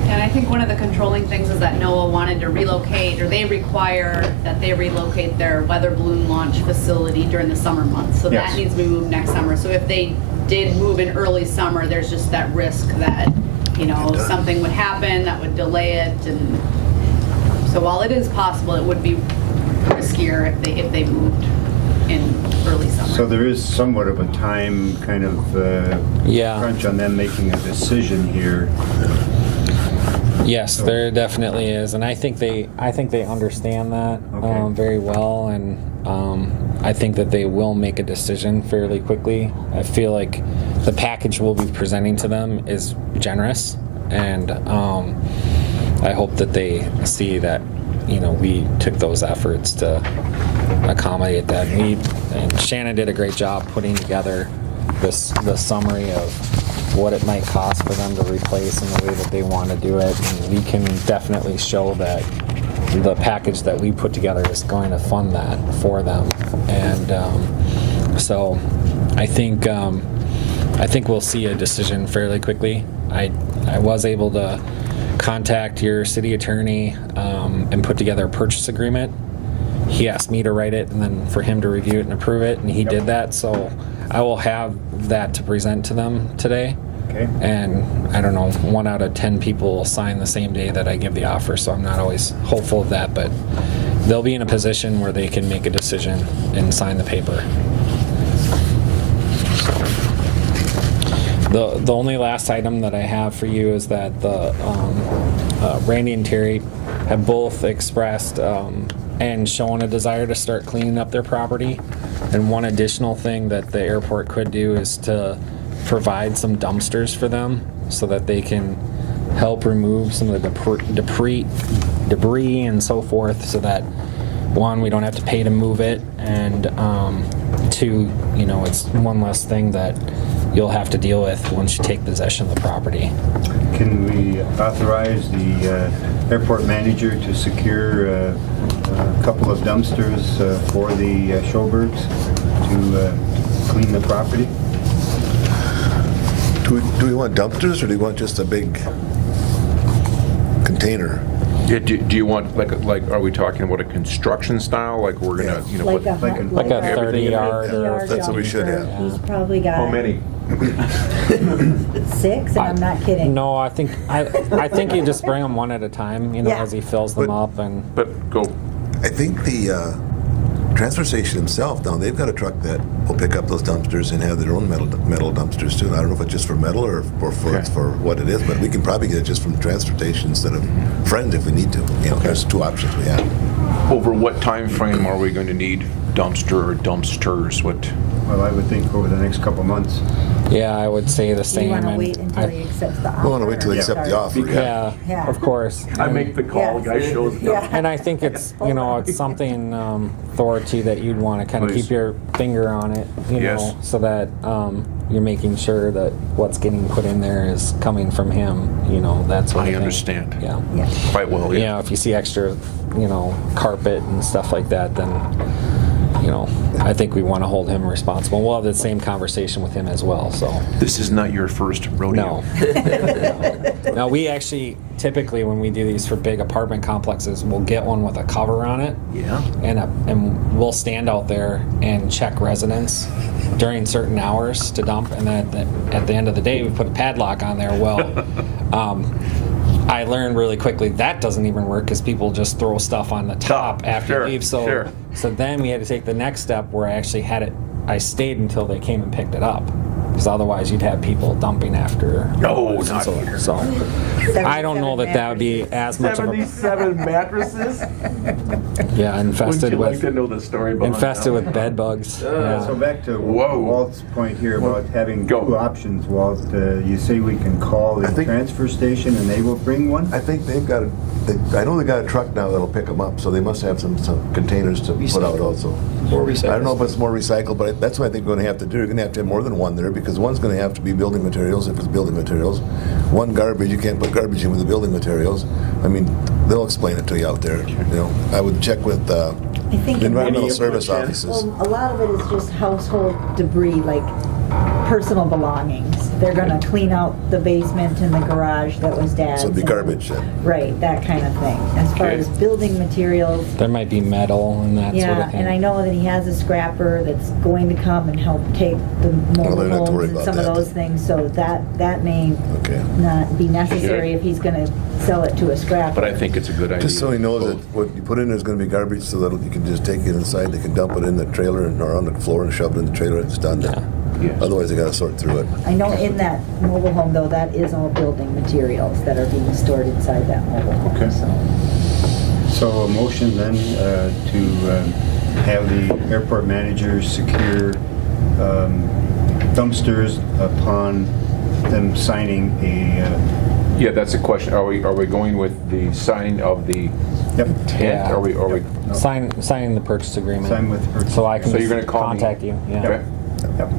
And I think one of the controlling things is that NOAA wanted to relocate, or they require that they relocate their weather balloon launch facility during the summer months. So that needs to be moved next summer. So if they did move in early summer, there's just that risk that, something would happen that would delay it. And so while it is possible, it would be riskier if they moved in early summer. So there is somewhat of a time kind of crunch on them making a decision here. Yes, there definitely is, and I think they understand that very well, and I think that they will make a decision fairly quickly. I feel like the package we'll be presenting to them is generous, and I hope that they see that we took those efforts to accommodate that. And Shannon did a great job putting together the summary of what it might cost for them to replace in the way that they want to do it. And we can definitely show that the package that we put together is going to fund that for them. And so I think we'll see a decision fairly quickly. I was able to contact your city attorney and put together a purchase agreement. He asked me to write it and then for him to review it and approve it, and he did that. So I will have that to present to them today. Okay. And I don't know, 1 out of 10 people will sign the same day that I give the offer, so I'm not always hopeful of that, but they'll be in a position where they can make a decision and sign the paper. The only last item that I have for you is that Randy and Terry have both expressed and shown a desire to start cleaning up their property. And one additional thing that the airport could do is to provide some dumpsters for them so that they can help remove some of the debris and so forth, so that one, we don't have to pay to move it, and two, it's one less thing that you'll have to deal with once you take possession of the property. Can we authorize the airport manager to secure a couple of dumpsters for the showbirds to clean the property? Do we want dumpsters, or do we want just a big container? Yeah, do you want, like, are we talking about a construction style, like we're gonna, Like a Like a 30-yard or... That's what we should have. He's probably got how many? 6, and I'm not kidding. No, I think you just bring them one at a time, Yeah. as he fills them up, and But go, I think the transfer station himself, now they've got a truck that will pick up those dumpsters and have their own metal dumpsters too. I don't know if it's just for metal or it's for what it is, but we can probably get it just from the transfer station instead of Friends if we need to. There's 2 options we have. over what time frame are we going to need dumpster or dumpsters? What? Well, I would think over the next couple months. yeah, I would say the You same. want to and wait until he accepts the offer? We want to wait till they accept the offer. Yeah, Yeah. of course. I make the call, Yes. guy shows up. Yeah. And I think it's, it's something, Authority, that you'd want to kind of Please. keep your finger on it, Yes. so that you're making sure that what's getting put in there is coming from him, that sort of I thing. understand. Yeah. Yeah. Quite well, yeah. If you see extra, carpet and stuff like that, then, I think we want to hold him responsible. We'll have the same conversation with him as well, so. This is not your first rodeo. No. No, we actually, typically when we do these for big apartment complexes, we'll get one with a cover on it. Yeah. And we'll stand out there and check residents during certain hours to dump, and then at the end of the day, we put a padlock on there. Well, I learned really quickly that doesn't even work because people just throw stuff on the top after Sure, you leave. So, sure. so then we had to take the next step where I actually had it. I stayed until they came and picked it up, because otherwise you'd have people dumping after. No, hours and not so, here. so I don't know that would be as much of a 77 mattresses? infested with know the story behind infested with bed bugs. So Yeah. back to Whoa. Walt's point here about having Go. 2 options, Walt. You say we can call the I think- transfer station and they will bring one? I think they've got I know they got a truck now that'll pick them up, so they must have some containers to put out Recycle. also. More I don't know if recycles. it's more recycled, but that's what I think we're going to have to do. You're going to have more than one there, because one's going to have to be building materials if it's building materials. One garbage, you can't put garbage in with the building materials. I mean, they'll explain it to you out there. I would check with I think the it might environmental be- service offices. Well, a lot of it is just household debris, like personal belongings. They're gonna clean out the basement and the garage that was dad's. So it'd be and- garbage then. Right, that kind of thing. As far Okay. as building materials, There might be metal and that sort yeah, of thing. and I know that he has a scrapper that's going to come and help take the Well, mobile they don't have to worry homes and about some of that. those things, so that may Okay. not be necessary if he's gonna sell it to a scrapper. But I think it's a good idea. Just so he knows that what you put in there is going to be garbage, so that you can just take it inside. They can dump it in the trailer or on the floor and shove it in the trailer, and it's done. Yeah. Yes. Otherwise, they got to sort through it. I know in that mobile home, though, that is all building materials that are being stored inside that mobile home. Okay. So, So a motion then to have the airport manager secure dumpsters upon them signing a Yeah, that's a question. Are we going with the signing of the Yep. tent? Yeah. Are we? No. Signing the purchase agreement. Sign with the purchase. So I can So you're just gonna call me? contact you. Yeah. Okay. Yep.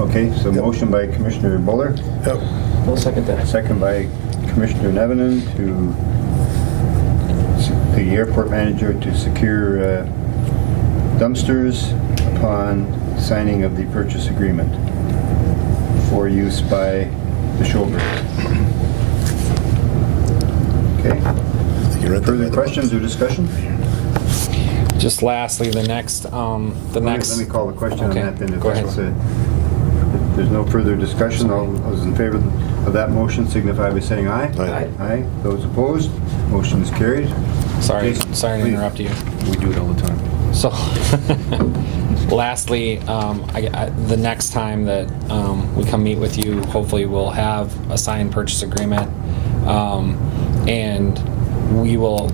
Okay, so motion by Commissioner Buller, Yep. I'll second that. second by Commissioner Nevenin to the airport manager to secure dumpsters upon signing of the purchase agreement for use by the Showbirds. Okay. You read that by Further the questions or books. discussion? Just lastly, the next. Let me call the question Okay, on that then. If go ahead. that's it. If there's no further discussion, all those in favor of that motion signify by saying aye. Aye. Aye. Those opposed, motion is carried. Sorry Jason, to please. interrupt you. We do it all the time. So, lastly, the next time that we come meet with you, hopefully we'll have a signed purchase agreement, and we will.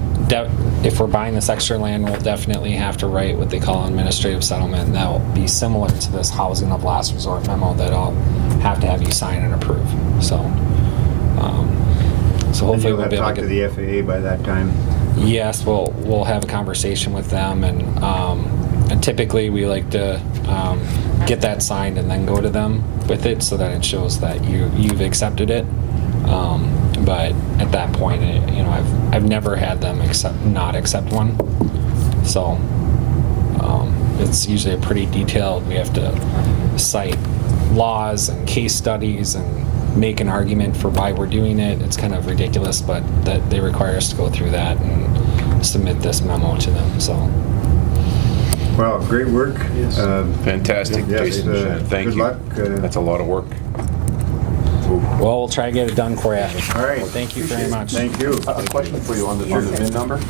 If we're buying this extra land, we'll definitely have to write what they call an administrative settlement, and that will be similar to this housing of last resort memo that I'll have to have you sign and approve. So, And hopefully you'll we'll have be able talked to to get. the FAA by that time. Yes, we'll have a conversation with them, and typically we like to get that signed and then go to them with it so that it shows that you've accepted it. But at that point, I've never had them not accept one. So it's usually a pretty detailed. We have to cite laws and case studies and make an argument for why we're doing it. It's kind of ridiculous, but that they require us to go through that and submit this memo to them. So Well, great work. Yes. Fantastic, Yes, Jason. Thank good you. luck. That's a lot of work. well, we'll try to get it done for you. All right. Well, thank you very much. Thank you. A question for you on the VIN number.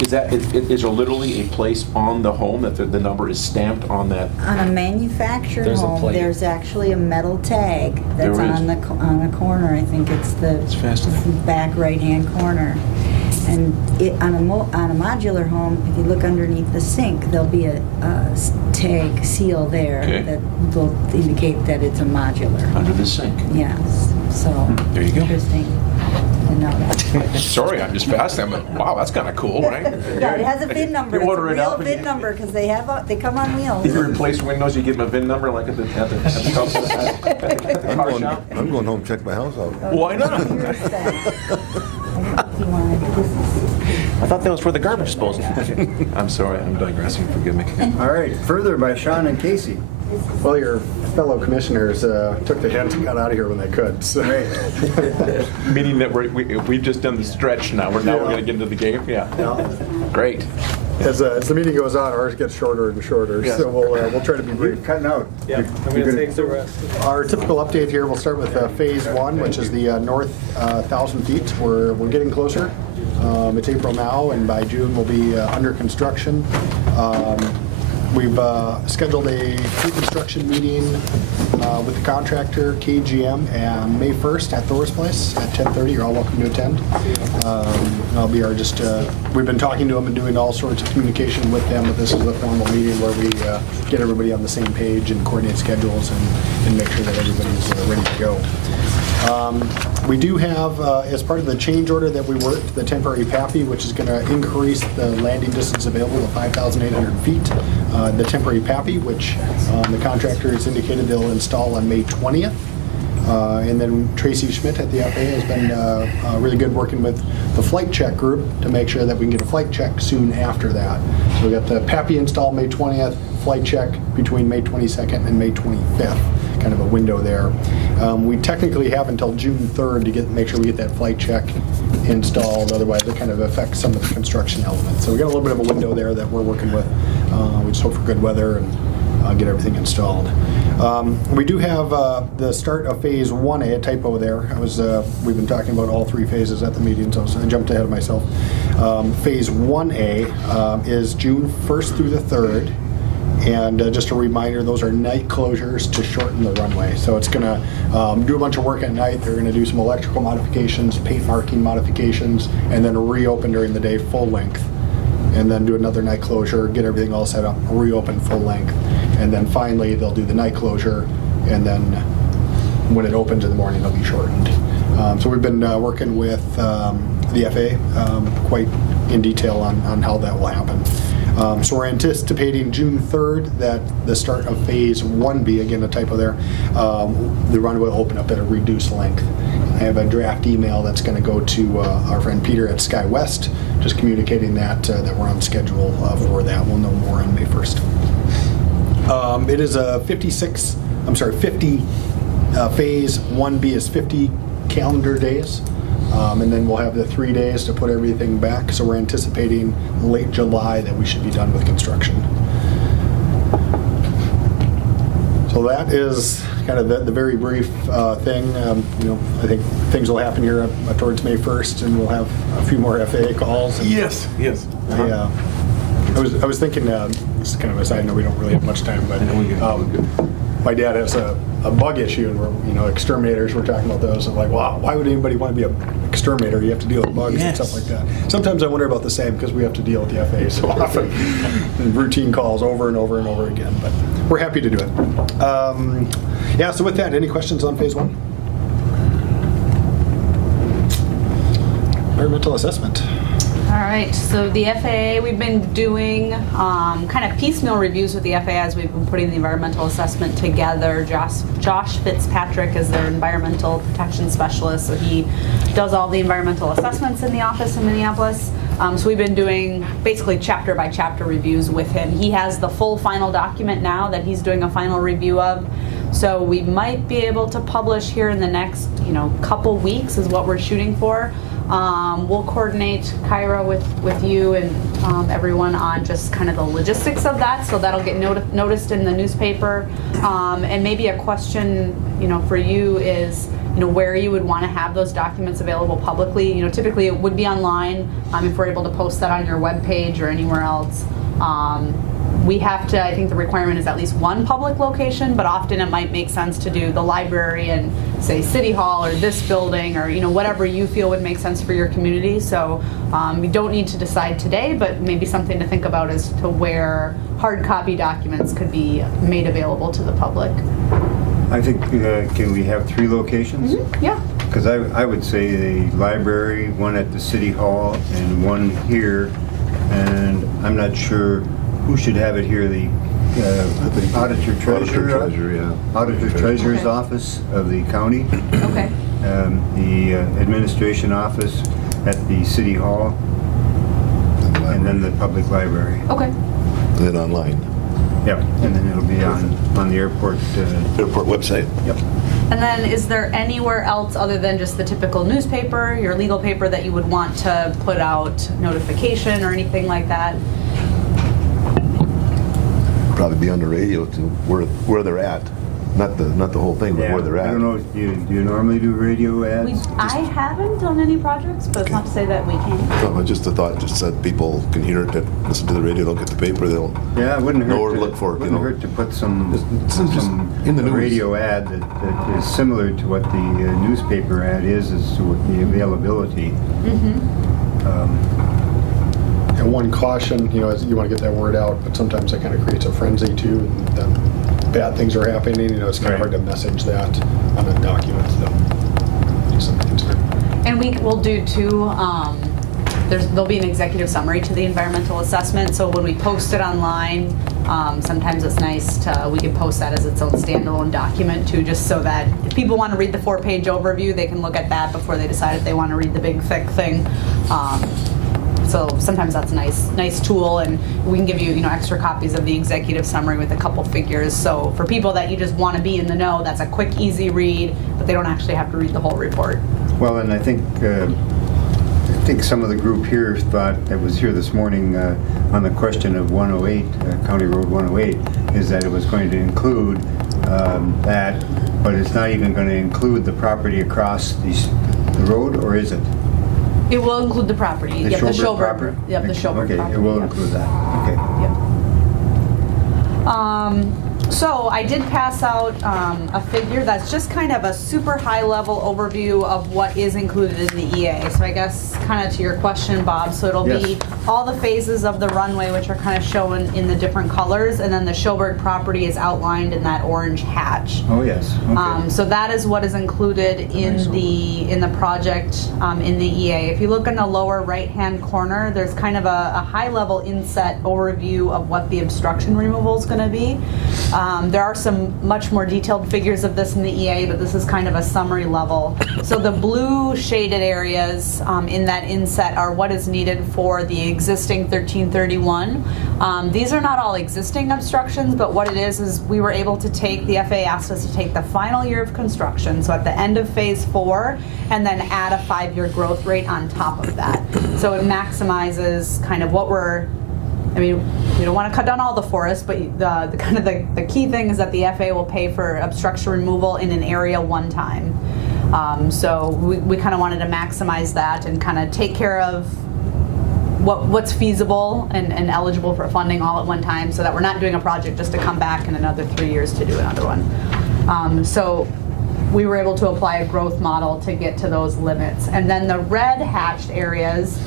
Is there literally a place on the home that the number is stamped on that? On a manufactured There's a home, plate. there's actually a metal tag that's There is. on the corner. I think it's the It's fascinating. back right-hand corner. And on a modular home, if you look underneath the sink, there'll be a tag seal there Okay. that will indicate that it's a modular. Under the sink. Yes, so. There you go. Interesting to know that. Sorry, I'm just fascinated. I'm like, wow, that's kind of cool, right? Yeah, it has a VIN number. You It's a order it real up and VIN you- number because they come on wheels. You replace windows, you give them a VIN number like at the car shop? I'm going home and check my house out. Why not? Here's that. If you wanted, this is- I thought that was for the garbage disposal. I'm sorry, I'm digressing, forgive me. All right, further by Sean and Casey. Well, your fellow commissioners took the hint and got out of here when they could. So. Meaning that we've just done the stretch now, we're going to get into the game? Yeah. Great. As the meeting goes on, ours gets shorter and shorter, Yes. so we'll try to be You're brief. cutting out. Yeah, I'm You're gonna take the rest. Our typical update here, we'll start with Phase 1, which is the north 1,000 feet. We're getting closer. It's April now, and by June we'll be under construction. We've scheduled a pre-construction meeting with the contractor, KGM, on May 1st at Thor's Place at 10:30. You're all welcome to attend. I'll be we've been talking to them and doing all sorts of communication with them, but this is a formal meeting where we get everybody on the same page and coordinate schedules and make sure that everybody's ready to go. We do have, as part of the change order that we worked, the temporary PAPI, which is going to increase the landing distance available to 5,800 feet. The temporary PAPI, which the contractor has indicated they'll install on May 20th. And then Tracy Schmidt at the FAA has been really good working with the flight check group to make sure that we can get a flight check soon after that. So we got the PAPI installed May 20th, flight check between May 22nd and May 25th. Kind of a window there. We technically have until June 3rd to make sure we get that flight check installed. Otherwise, it kind of affects some of the construction elements. So we got a little bit of a window there that we're working with. We just hope for good weather and get everything installed. We do have the start of Phase 1A, a typo there. We've been talking about all three phases at the meeting, so I jumped ahead of myself. Phase 1A is June 1st through the 3rd. And just a reminder, those are night closures to shorten the runway. So it's going to do a bunch of work at night. They're going to do some electrical modifications, paint marking modifications, and then reopen during the day full length. And then do another night closure, get everything all set up, reopen full length. And then finally, they'll do the night closure and then when it opens in the morning, it'll be shortened. So we've been working with the FAA quite in detail on how that will happen. So we're anticipating June 3rd that the start of phase 1B, again a typo there, the runway will open up at a reduced length. I have a draft email that's going to go to our friend Peter at SkyWest, just communicating that we're on schedule for that. We'll know more on May 1st. It is a 50 phase 1B is 50 calendar days. And then we'll have the 3 days to put everything back. So we're anticipating late July that we should be done with construction. So that is kind of the very brief thing. I think things will happen here towards May 1st, and we'll have a few more FAA calls. And Yes. I was thinking, this is kind of a side note, we don't really have much time, but my dad has a bug issue, and we're, exterminators, we're talking about those, and like, wow, why would anybody want to be an exterminator? You have to deal with bugs and stuff like that. Sometimes I wonder about the same, because we have to deal with the FAA so often, and routine calls over and over and over again, but we're happy to do it. So with that, any questions on phase 1? Environmental assessment. All right, so the FAA, we've been doing kind of piecemeal reviews with the FAA as we've been putting the environmental assessment together. Josh Fitzpatrick is their environmental protection specialist, so he does all the environmental assessments in the office in Minneapolis. So we've been doing basically chapter by chapter reviews with him. He has the full final document now that he's doing a final review of. So we might be able to publish here in the next, couple weeks is what we're shooting for. We'll coordinate, Kyra, with you and everyone on just kind of the logistics of that, so that'll get noticed in the newspaper. And maybe a question, for you is, where you would want to have those documents available publicly. Typically it would be online if we're able to post that on your webpage or anywhere else. We have to, I think the requirement is at least one public location, but often it might make sense to do the library and say City Hall or this building or whatever you feel would make sense for your community. So you don't need to decide today, but maybe something to think about as to where hard copy documents could be made available to the public. I think, can we have 3 locations? Mm-hmm. Yeah. Because I would say the library, one at the City Hall, and one here. And I'm not sure who should have it here, the Auditor Treasurer, Auditor Treasurer's office of the county. Okay. The administration office at the City Hall, and then the public library. Okay. And then online. Yep, and then it'll be on the airport website. Yep. And then is there anywhere else other than just the typical newspaper, your legal paper, that you would want to put out notification or anything like that? Probably be on the radio to where they're at. Not the whole thing, but where they're at. I don't know, do you normally do radio ads? I haven't done any projects, but it's not to say that we can't. No, just a thought, just that people can hear it, that listen to the radio, look at the paper, they'll It wouldn't hurt know where to look for it. Wouldn't hurt to put some in the news. radio ad that is similar to what the newspaper ad is to what the availability. And one caution, is you want to get that word out, but sometimes that kind of creates a frenzy too. And then bad things are happening. It's kind of hard to message that on a document. So just something to consider. And we will do too. There'll be an executive summary to the environmental assessment. So when we post it online, sometimes it's nice we can post that as its own standalone document too, just so that if people want to read the 4-page overview, they can look at that before they decide if they want to read the big thick thing. So sometimes that's a nice tool, and we can give you extra copies of the executive summary with a couple figures. So for people that you just want to be in the know, that's a quick, easy read, but they don't actually have to read the whole report. Well, and I think some of the group here thought that was here this morning on the question of 108, County Road 108, is that it was going to include that, but it's not even going to include the property across the road, or is it? It will include the property. The Schoberg property? Yep, the Schoberg property. Okay, it will include that. Okay. Yep. So I did pass out a figure that's just kind of a super high level overview of what is included in the EA. So I guess kind of to your question, Bob, so it'll be all the phases of the runway, which are kind of shown in the different colors, and then the Schoberg property is outlined in that orange hatch. Oh, yes. Okay. So that is what is included in the project in the EA. If you look in the lower right-hand corner, there's kind of a high-level inset overview of what the obstruction removal is going to be. There are some much more detailed figures of this in the EA, but this is kind of a summary level. So the blue shaded areas in that inset are what is needed for the existing 1331. These are not all existing obstructions, but what it is we were able to take, the FAA asked us to take the final year of construction, so at the end of phase 4, and then add a 5-year growth rate on top of that. So it maximizes kind of what we're, I mean, we don't want to cut down all the forest, but the kind of the key thing is that the FAA will pay for obstruction removal in an area one time. So we kind of wanted to maximize that and kind of take care of what's feasible and eligible for funding all at one time, so that we're not doing a project just to come back in another 3 years to do another one. So we were able to apply a growth model to get to those limits. And then the red hatched areas,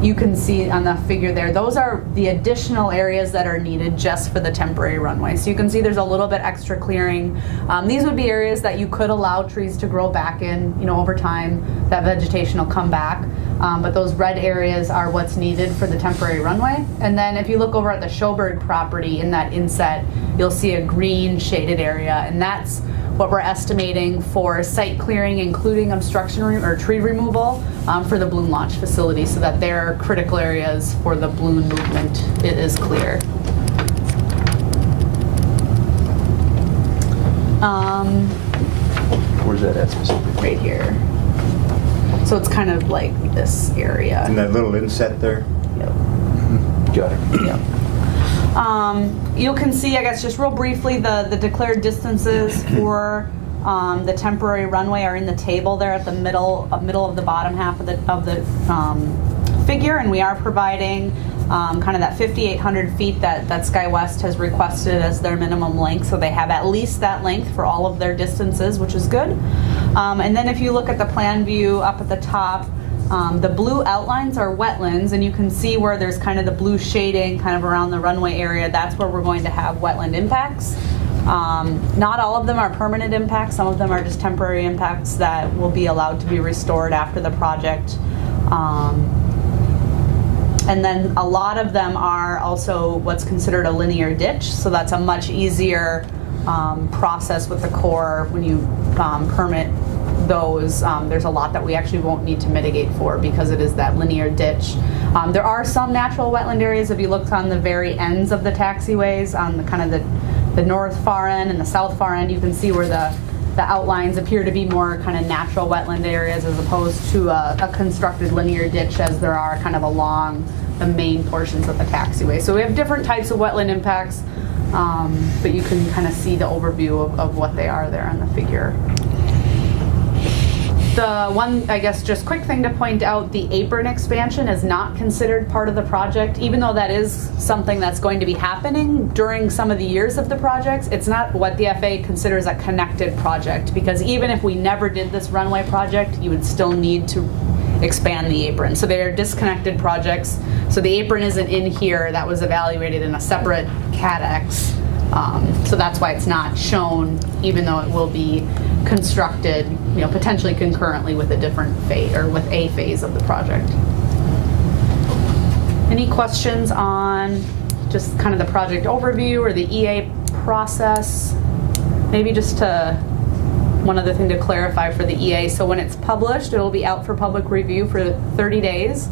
you can see on the figure there, those are the additional areas that are needed just for the temporary runway. So you can see there's a little bit extra clearing. These would be areas that you could allow trees to grow back in, over time. That vegetation will come back. But those red areas are what's needed for the temporary runway. And then if you look over at the Schoberg property in that inset, you'll see a green shaded area, and that's what we're estimating for site clearing, including obstruction or tree removal for the balloon launch facility, so that their critical areas for the balloon movement is clear. Where's that at specifically? Right here. So it's kind of like this area. And that little inset there? Yep. Got it. Yep. You can see, I guess, just real briefly, the declared distances for the temporary runway are in the table there at the middle of the bottom half of the figure, and we are providing kind of that 5,800 feet that SkyWest has requested as their minimum length, so they have at least that length for all of their distances, which is good. And then if you look at the plan view up at the top, the blue outlines are wetlands, and you can see where there's kind of the blue shading kind of around the runway area. That's where we're going to have wetland impacts. Not all of them are permanent impacts. Some of them are just temporary impacts that will be allowed to be restored after the project. And then a lot of them are also what's considered a linear ditch, so that's a much easier process with the Corps when you permit those. There's a lot that we actually won't need to mitigate for because it is that linear ditch. There are some natural wetland areas. If you look on the very ends of the taxiways, on the kind of the north far end and the south far end, you can see where the outlines appear to be more kind of natural wetland areas as opposed to a constructed linear ditch as there are kind of along the main portions of the taxiway. So we have different types of wetland impacts, but you can kind of see the overview of what they are there on the figure. The one, I guess, just quick thing to point out, the apron expansion is not considered part of the project, even though that is something that's going to be happening during some of the years of the projects. It's not what the FAA considers a connected project, because even if we never did this runway project, you would still need to expand the apron. So they're disconnected projects. So the apron isn't in here. That was evaluated in a separate CADX. So that's why it's not shown, even though it will be constructed, potentially concurrently with a different phase or with a phase of the project. Any questions on just kind of the project overview or the EA process? Maybe just one other thing to clarify for the EA. So when it's published, it'll be out for public review for 30 days.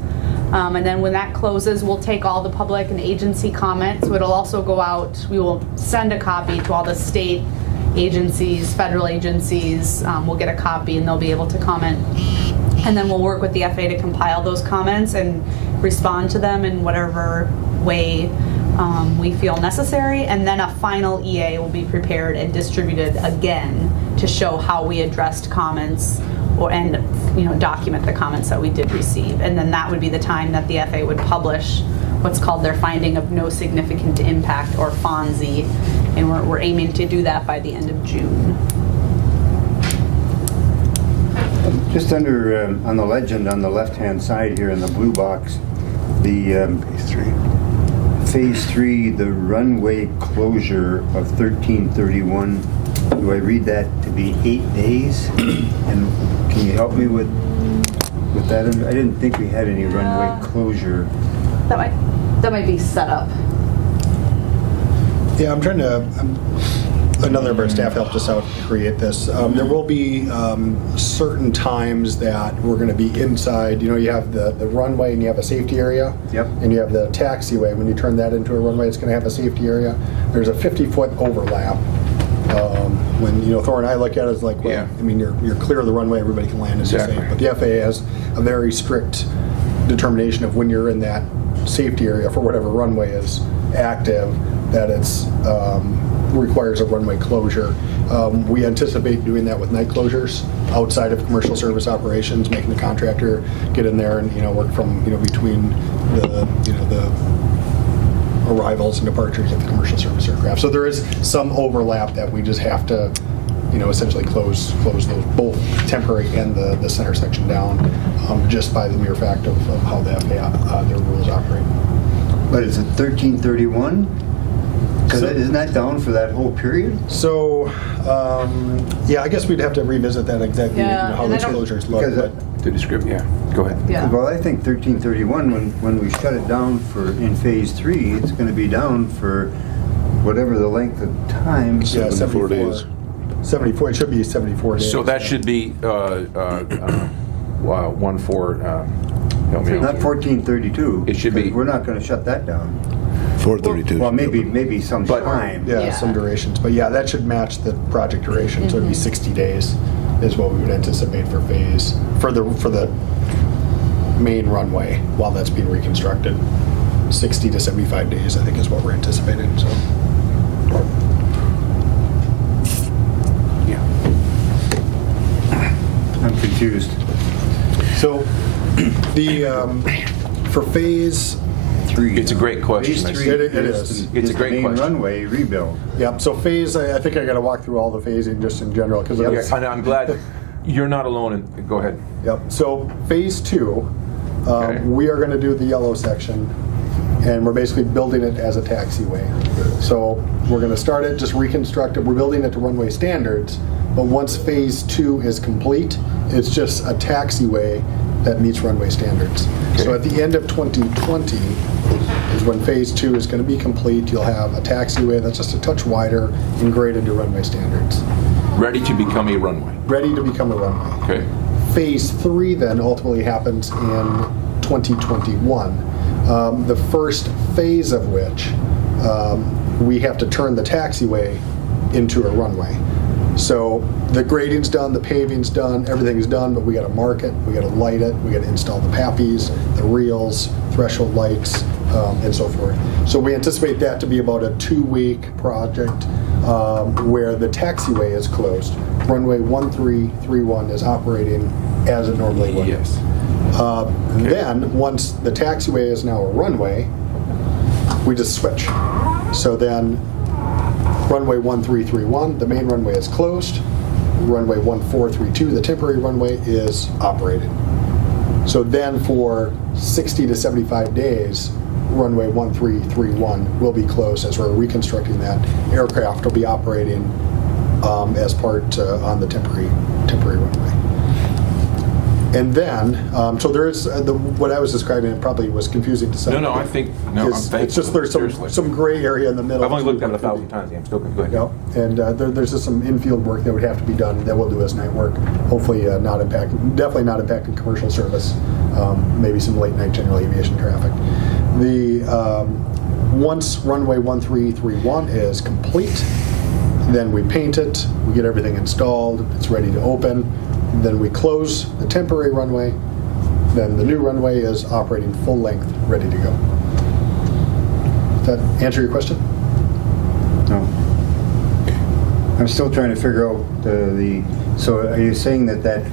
And then when that closes, we'll take all the public and agency comments. So it'll also go out, we will send a copy to all the state agencies, federal agencies. We'll get a copy and they'll be able to comment. And then we'll work with the FAA to compile those comments and respond to them in whatever way we feel necessary. And then a final EA will be prepared and distributed again to show how we addressed comments and document the comments that we did receive. And then that would be the time that the FAA would publish what's called their finding of no significant impact, or FONSI, and we're aiming to do that by the end of June. Just under, on the legend on the left-hand side here in the blue box, the Phase 3, the runway closure of 13/31, do I read that to be 8 days? And can you help me with that? I didn't think we had any runway closure. That might be set up. Yeah, I'm trying to, another of our staff helped us out create this. There will be certain times that we're going to be inside. You know, you have the runway and you have a safety area. Yep. And you have the taxiway. When you turn that into a runway, it's going to have a safety area. There's a 50-foot overlap. When, you know, Thor and I look at it, it's like, well, I mean, you're clear of the runway, everybody can land as safe. But the FAA has a very strict determination of when you're in that safety area for whatever runway is active, that it's requires a runway closure. We anticipate doing that with night closures outside of commercial service operations, making the contractor get in there and, you know, work from, you know, between the, you know, the arrivals and departures of the commercial service aircraft. So there is some overlap that we just have to, you know, essentially close those, both temporary and the center section down, just by the mere fact of how the FAA, their rules operate. But is it 13/31? Because isn't that down for that whole period? So, yeah, I guess we'd have to revisit that exactly, Yeah, you know, how and I those don't- closures look. Because But The description, go ahead. Yeah. Well, I think 13/31, when we shut it down for in Phase 3, it's going to be down for whatever the length of time. yeah, 74 days. 74. It should be 74 days. So that should be 1/4. Help me out. Not 14/32. It should be- because we're not going to shut that down. 432. Well, maybe some time. Yeah, Yeah. some durations. But yeah, that should match the project duration. So it'd be 60 days is what we would anticipate for phase, for the main runway while that's being reconstructed. 60 to 75 days, I think, is what we're anticipating. So. Yeah. I'm confused. So the for phase 3. It's a great question. Phase I 3 see. It is. It's a great the main question. runway rebuild. yeah. So phase, I think I got to walk through all the phasing just in general because Yeah, and I'm glad you're not alone. Go ahead. Yep. So phase 2, Okay. we are going to do the yellow section, and we're basically building it as a taxiway. So we're going to start it, just reconstruct it. We're building it to runway standards, but once phase 2 is complete, it's just a taxiway that meets runway standards. So at the end of 2020 is when phase 2 is going to be complete. You'll have a taxiway that's just a touch wider and graded to runway standards, Ready to become a runway. ready to become a runway. Okay. Phase 3 then ultimately happens in 2021. The first phase of which we have to turn the taxiway into a runway. So the grading's done, the paving's done, everything's done, but we got to mark it, we got to light it, we got to install the PAPIs, the reels, threshold lights, and so forth. So we anticipate that to be about a 2-week project where the taxiway is closed. Runway 1331 is operating as it normally would. Yes. Then, once the taxiway is now a runway, we just switch. So then, runway 1331, the main runway is closed. Runway 1432, the temporary runway, is operating. So then for 60 to 75 days, runway 1331 will be closed as we're reconstructing that. Aircraft will be operating as part on the temporary runway. And then, so there is, what I was describing, it probably was confusing to some. No, I'm thankful. It's just there's some gray area in the middle. I've only looked at it 1,000 times. Yeah, I'm still good. Yeah, and there's just some infield work that would have to be done that we'll do as night work. Hopefully definitely not impacting commercial service, maybe some late night general aviation traffic. Once runway 1331 is complete, then we paint it, we get everything installed, it's ready to open, then we close the temporary runway, then the new runway is operating full length, ready to go. Does that answer your question? No. I'm still trying to figure out so are you saying that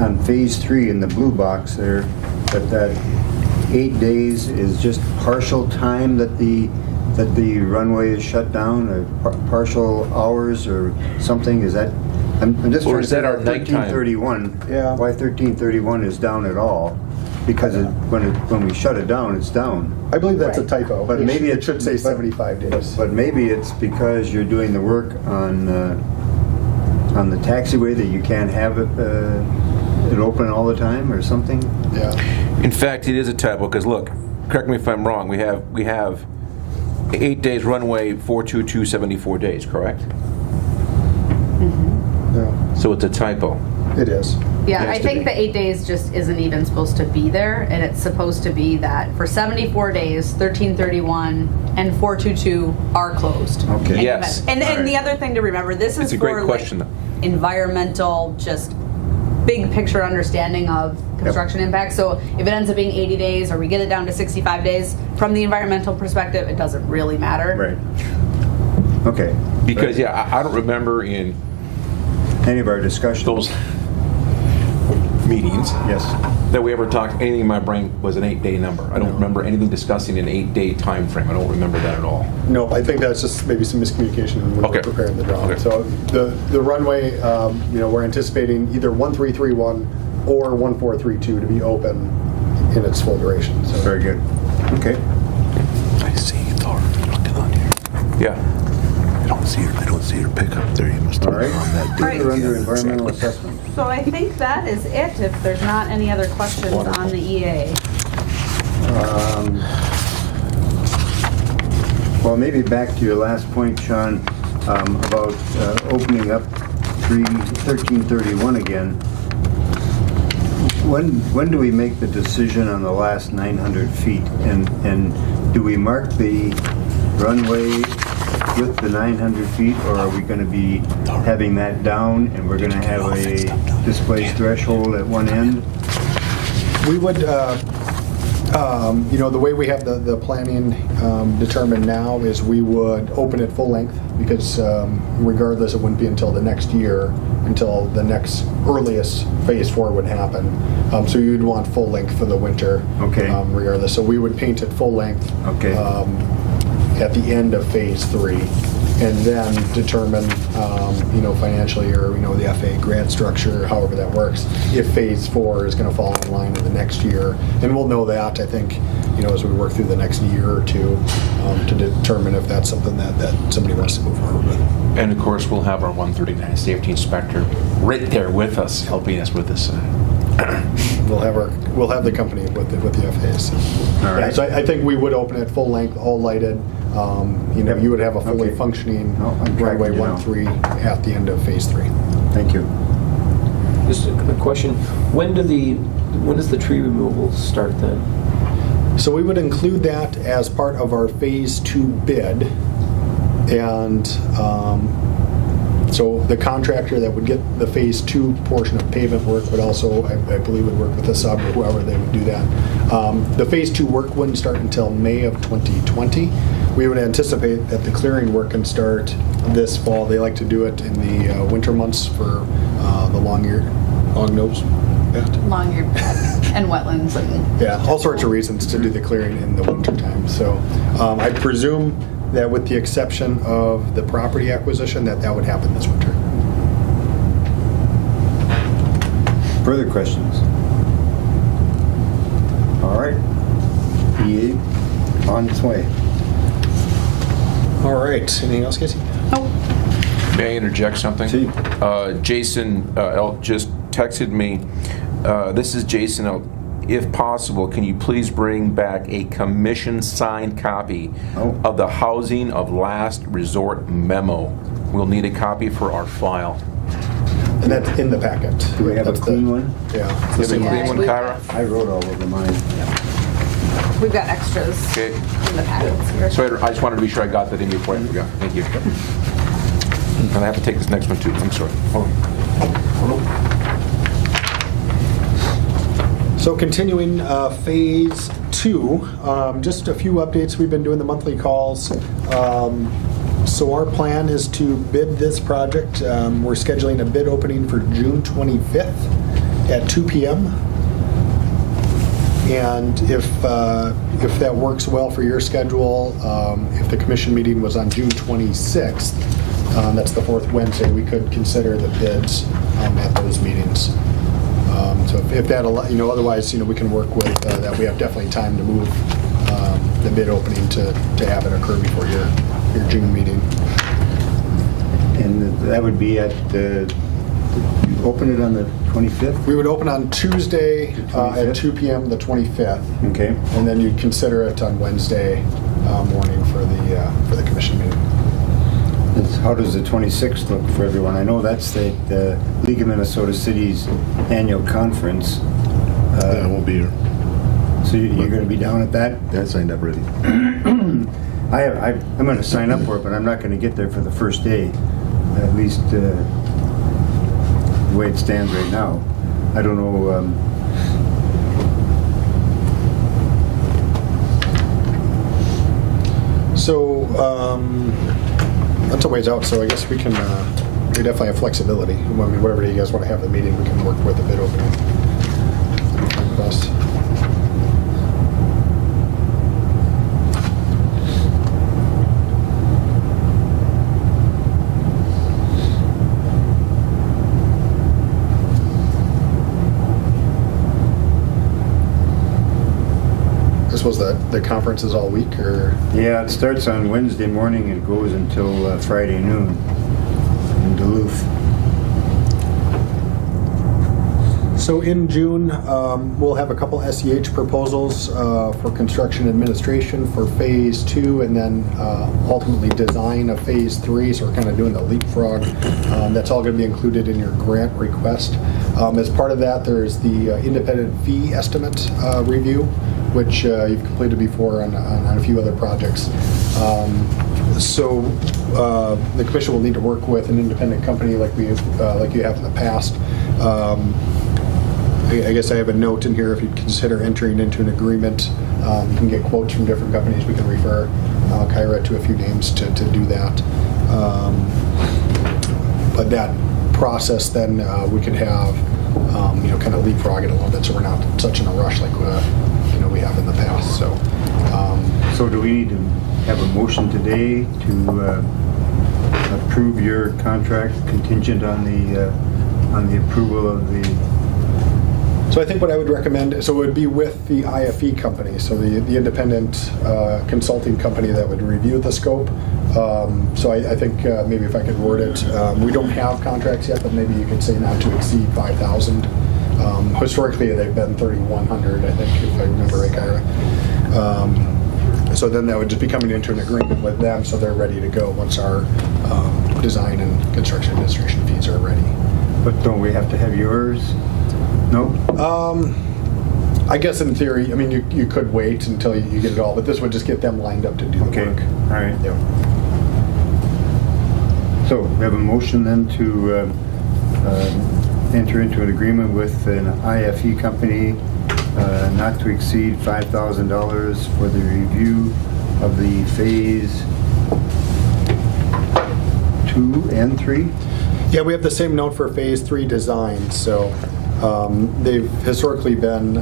on phase 3 in the blue box there, that 8 days is just partial time that the runway is shut down, or partial hours or something? Is that, I'm just Or trying is to that figure our out nighttime? 1331. Yeah. Why 1331 is down at all? Because when we shut it down, it's down. I believe that's a Right. typo. But maybe it should say 75 days. But maybe it's because you're doing the work on the taxiway that you can't have it open all the time or something? Yeah. In fact, it is a typo, because look, correct me if I'm wrong, we have 8 days runway, 422, 74 days, correct? Yeah. So it's a typo. It is. Yeah, It has I to think be. the 8 days just isn't even supposed to be there, and it's supposed to be that for 74 days, 1331 and 422 are closed. Okay. And Yes. And All right. the other thing to remember, this It's is a great for question, like though. environmental, just big picture understanding of construction impact. So if it ends up being 80 days or we get it down to 65 days, from the environmental perspective, it doesn't really matter. Right. Okay. Because, yeah, I don't remember in Any of our discussions? those meetings Yes. that we ever talked, anything in my brain was an 8-day number. I don't remember anything discussing an 8-day time frame. I don't remember that at all. No, I think that's just maybe some miscommunication when we were Okay. preparing the drawing. Okay. So the runway, we're anticipating either 1331 or 1432 to be open in its full duration. So Very good. Okay. I see Thor looking on here. Yeah. I don't see her pickup there. You must have All right. been on that. All right. We're under environmental assessment. So I think that is it, if there's not any other questions on the E EA. Well, maybe back to your last point, Sean, about opening up 1331 again. When do we make the decision on the last 900 feet? And do we mark the runway with the 900 feet, or are we going to be having that down and we're going to have a displaced threshold at one end? we would, the way we have the planning determined now is we would open it full length, because regardless, it wouldn't be until the next year, until the next earliest phase 4 would happen. So you'd want full length for the winter. Okay. Regardless. So we would paint it full length. Okay. At the end of phase 3, and then determine, financially, or, the FAA grant structure, however that works, if phase 4 is going to fall in line in the next year. And we'll know that, I think, as we work through the next year or two, to determine if that's something that somebody wants to move forward with. And of course, we'll have our 139 safety inspector right there with us, helping us with this. We'll have the company with the FAs. All right. Yeah, so I think we would open it full length, all lighted. You would have a fully Okay. functioning No, I'm tracking runway you now. 13 at the end of phase 3. Thank you. Just a question, when does the tree removal start then? So we would include that as part of our phase 2 bid, and so the contractor that would get the phase 2 portion of pavement work would also, I believe, would work with the sub or whoever they would do that. The phase 2 work wouldn't start until May of 2020. We would anticipate that the clearing work can start this fall. They like to do it in the winter months for the long nose. Long-eared pets and wetlands and. Yeah, all sorts of reasons to do the clearing in the winter time. So I presume that with the exception of the property acquisition, that would happen this winter. Further questions? All right. EA on its way. All right, anything else, Casey? May I interject something? See. Jason Elk just texted me. This is Jason Elk. If possible, can you please bring back a commission-signed copy of the Housing of Last Resort memo? We'll need a copy for our file. And that's in the packet. Do we have a That's clean one? Yeah. You have a clean one, Kyra? I wrote all over mine. We've got extras Okay. in the packets here. So I just wanted to be sure I got that in before I forgot. Thank you. And I have to take this next one too. I'm sorry. Hold on. So continuing phase 2, just a few updates. We've been doing the monthly calls. So our plan is to bid this project. We're scheduling a bid opening for June 25th at 2 p.m. And if that works well for your schedule, if the commission meeting was on June 26th, that's the fourth Wednesday, we could consider the bids at those meetings. So if that, otherwise, we can work with that. We have definitely time to move the bid opening to have it occur before your June meeting. And that would be at, you open it on the 25th? We would open on Tuesday The 25th? at 2 p.m. the 25th. Okay. And then you'd consider it on Wednesday morning for the commission meeting. How does the 26th look for everyone? I know that's the League of Minnesota Cities annual conference. I won't be here. So you're going to be down at that? Yeah, I signed up already. I'm going to sign up for it, but I'm not going to get there for the first day, at least the way it stands right now. I don't know. So that's a ways out. So I guess we can. We definitely have flexibility. I mean, whatever day you guys want to have the meeting, we can work with the bid opening. That'd be fine with us. This was the conference is all week, or? Yeah, it starts on Wednesday morning and goes until Friday noon in Duluth. So in June, we'll have a couple SEH proposals for construction administration for phase 2, and then ultimately design of phase 3. So we're kind of doing the leapfrog. That's all going to be included in your grant request. As part of that, there's the independent fee estimate review, which you've completed before on a few other projects. So the commission will need to work with an independent company like you have in the past. I guess I have a note in here, if you'd consider entering into an agreement, you can get quotes from different companies. We can refer Kyra to a few names to do that. But that process, then we can have, kind of leapfrog it a little bit, so we're not such in a rush like we have in the past. So do we need to have a motion today to approve your contract contingent on the approval of the? So I think what I would recommend, so it would be with the IFE company, so the independent consulting company that would review the scope. So I think maybe if I could word it, we don't have contracts yet, but maybe you could say not to exceed 5,000. Historically, they've been 3,100, I think, if I remember right, Kyra. So then that would just be coming into an agreement with them, so they're ready to go once our design and construction administration fees are ready. But don't we have to have yours? No? I guess in theory, I mean, you could wait until you get it all, but this would just get them lined up to do the work. All right. Yeah. So we have a motion then to enter into an agreement with an IFE company not to exceed $5,000 for the review of the phase 2 and 3? Yeah, we have the same note for phase 3 design. So they've historically been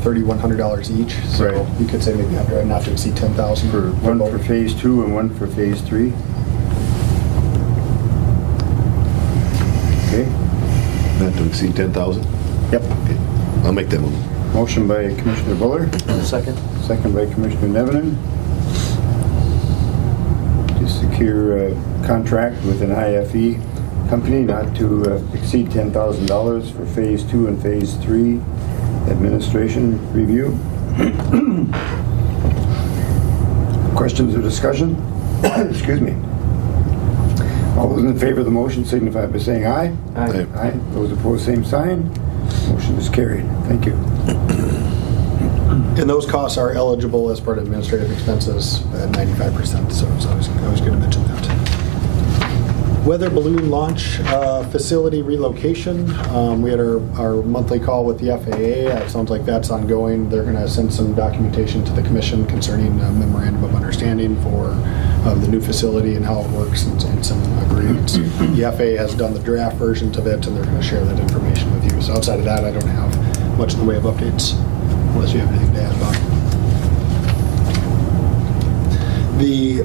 $3,100 each. So Right. you could say maybe not to exceed 10,000 for One both. for phase 2 and one for phase 3? Okay. Not to exceed 10,000? Yep. Okay. I'll make that move. Motion by Commissioner Buller. Second. Second by Commissioner Nevenin. To secure a contract with an IFE company not to exceed $10,000 for phase 2 and phase 3 administration review. Questions or discussion? Excuse me. All those in favor of the motion signify by saying aye. Aye. Aye. Those opposed, same sign. Motion is carried. Thank you. And those costs are eligible as part of administrative expenses at 95%, so it's always good to mention that. Weather balloon launch facility relocation. We had our monthly call with the FAA. It sounds like that's ongoing. They're going to send some documentation to the commission concerning a memorandum of understanding for the new facility and how it works and some agreements. The FAA has done the draft versions of it, and they're going to share that information with you. So outside of that, I don't have much in the way of updates. unless you have anything to add, Bob. The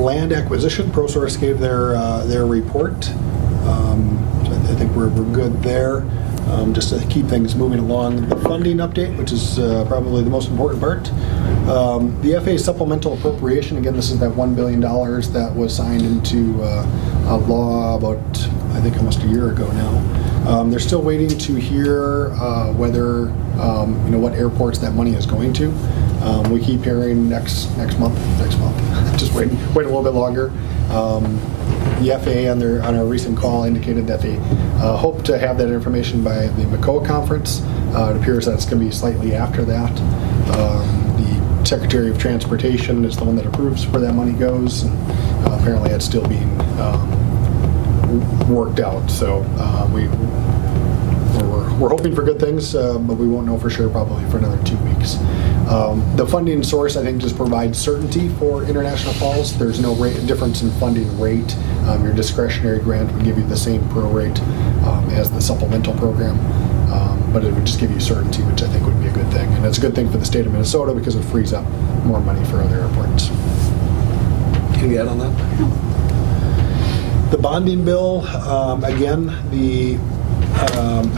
land acquisition, ProSource gave their report. So I think we're good there. Just to keep things moving along, the funding update, which is probably the most important part. The FA supplemental appropriation, again, this is that $1 billion that was signed into a law about, I think, almost a year ago now. They're still waiting to hear whether, what airports that money is going to. We keep hearing next month, just wait a little bit longer. The FAA on our recent call indicated that they hope to have that information by the MCOA conference. It appears that it's going to be slightly after that. The Secretary of Transportation is the one that approves where that money goes, and apparently it's still being worked out. So we're hoping for good things, but we won't know for sure probably for another 2 weeks. The funding source, I think, just provides certainty for International Falls. There's no difference in funding rate. Your discretionary grant would give you the same pro rate as the supplemental program, but it would just give you certainty, which I think would be a good thing. And it's a good thing for the state of Minnesota because it frees up more money for other airports. Can you add on that? The bonding bill, again, the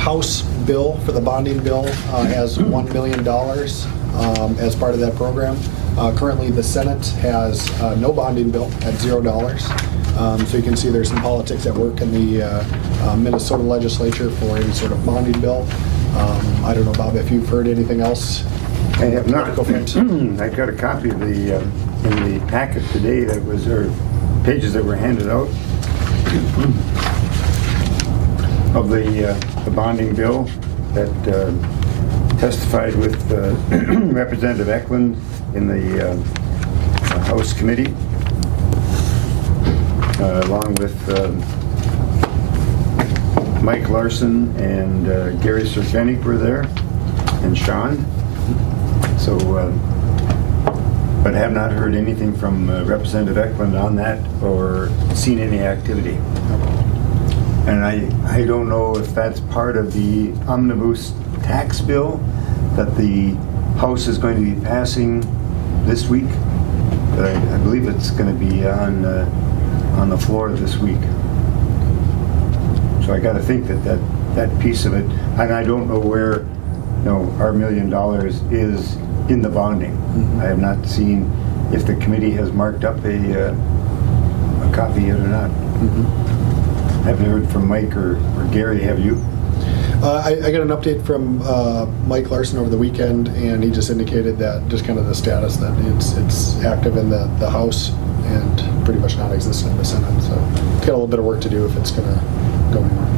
House bill for the bonding bill has $1 million as part of that program. Currently, the Senate has no bonding bill at $0. So you can see there's some politics at work in the Minnesota legislature for any sort of bonding bill. I don't know, Bob, if you've heard anything else. I have not. I got a copy of the in the packet today that was, or pages that were handed out of the bonding bill that testified with Representative Eklund in the House committee, along with Mike Larson and Gary Serfenik were there, and Sean. So, but have not heard anything from Representative Eklund on that or seen any activity. And I don't know if that's part of the omnibus tax bill that the House is going to be passing this week. But I believe it's going to be on the floor this week. So I got to think that piece of it, and I don't know where our $1 million is in the bonding. Mm-hmm. I have not seen if the committee has marked up a copy yet or not. Mm-hmm. I haven't heard from Mike or Gary, have you? I got an update from Mike Larson over the weekend, and he just indicated that just kind of the status that it's active in the House and pretty much non-existent in the Senate. So got a little bit of work to do if it's going to go anywhere.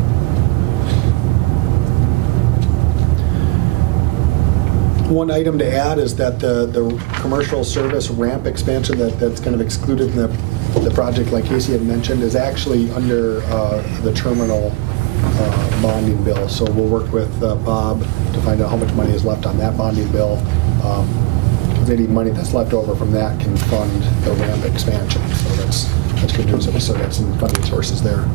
One item to add is that the commercial service ramp expansion that's kind of excluded in the project, like Casey had mentioned, is actually under the terminal bonding bill. So we'll work with Bob to find out how much money is left on that bonding bill. Because any money that's left over from that can fund the ramp expansion. So that's good news that we still got some funding sources there.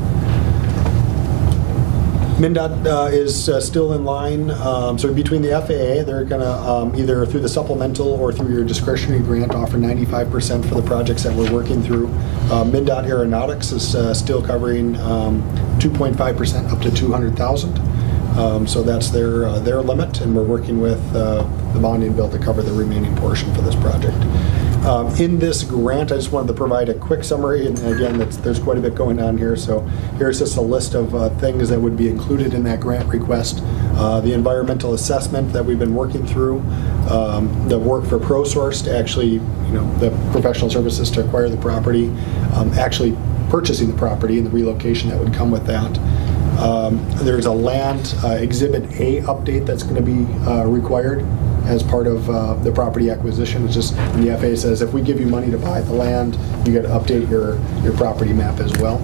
MnDOT is still in line. So between the FAA, they're going to either through the supplemental or through your discretionary grant offer 95% for the projects that we're working through. MnDOT Aeronautics is still covering 2.5% up to $200,000. So that's their limit, and we're working with the bonding bill to cover the remaining portion for this project. In this grant, I just wanted to provide a quick summary, and again, there's quite a bit going on here. So here's just a list of things that would be included in that grant request. The environmental assessment that we've been working through, the work for ProSource to actually, the professional services to acquire the property, actually purchasing the property and the relocation that would come with that. There's a land Exhibit A update that's going to be required as part of the property acquisition. It's just when the FAA says if we give you money to buy the land, you got to update your property map as well.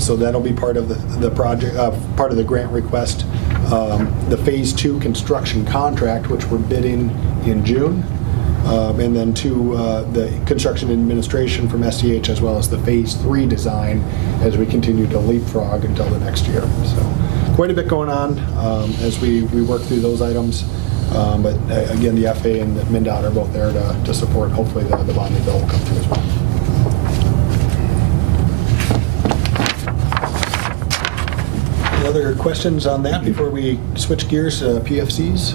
So that'll be part of the project, part of the grant request. The Phase 2 construction contract, which we're bidding in June, and then the construction administration from SDH, as well as the Phase 3 design as we continue to leapfrog until the next year. So quite a bit going on as we work through those items. But again, the FA and the MnDOT are both there to support. Hopefully the bonding bill will come through as well. Any other questions on that before we switch gears to PFCs?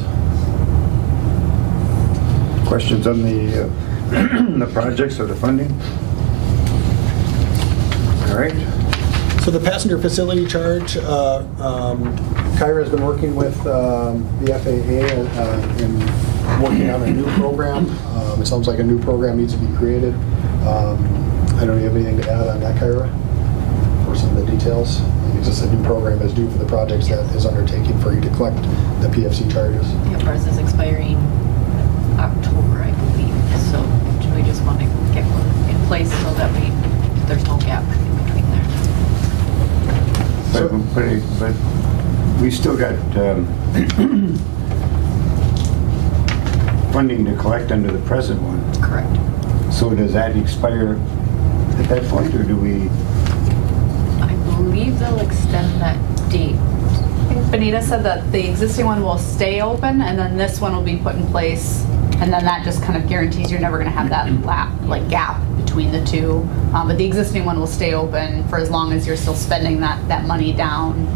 Questions on the the projects or the funding? All right. So the passenger facility charge, Kyra has been working with the FAA in working on a new program. It sounds like a new program needs to be created. I don't know, you have anything to add on that, Kyra? For some of the details? It's just a new program is due for the projects that is undertaking for you to collect the PFC charges. Yep, ours is expiring October, I believe. So we just want to get one in place so that there's no gap in between there. But we still got funding to collect under the present one. Correct. So does that expire at that point, or do we? I believe they'll extend that date. I think Benita said that the existing one will stay open, and then this one will be put in place, and then that just kind of guarantees you're never going to have that gap between the two. But the existing one will stay open for as long as you're still spending that money down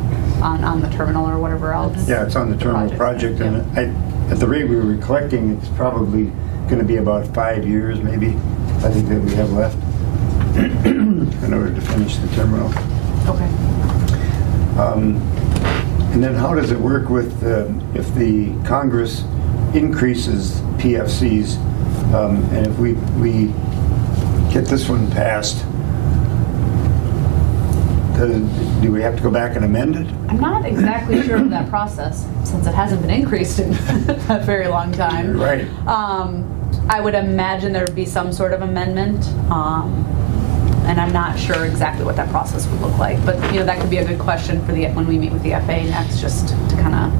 on the terminal or whatever else. Yeah, it's on the terminal project, and at the rate we were collecting, it's probably going to be about 5 years, maybe. I think that we have left in order to finish the terminal. Okay. And then how does it work with if the Congress increases PFCs, and if we get this one passed, do we have to go back and amend it? I'm not exactly sure of that process, since it hasn't been increased in a very long time. Right. I would imagine there would be some sort of amendment, and I'm not sure exactly what that process would look like. But that could be a good question for when we meet with the FAA next, just to kind of,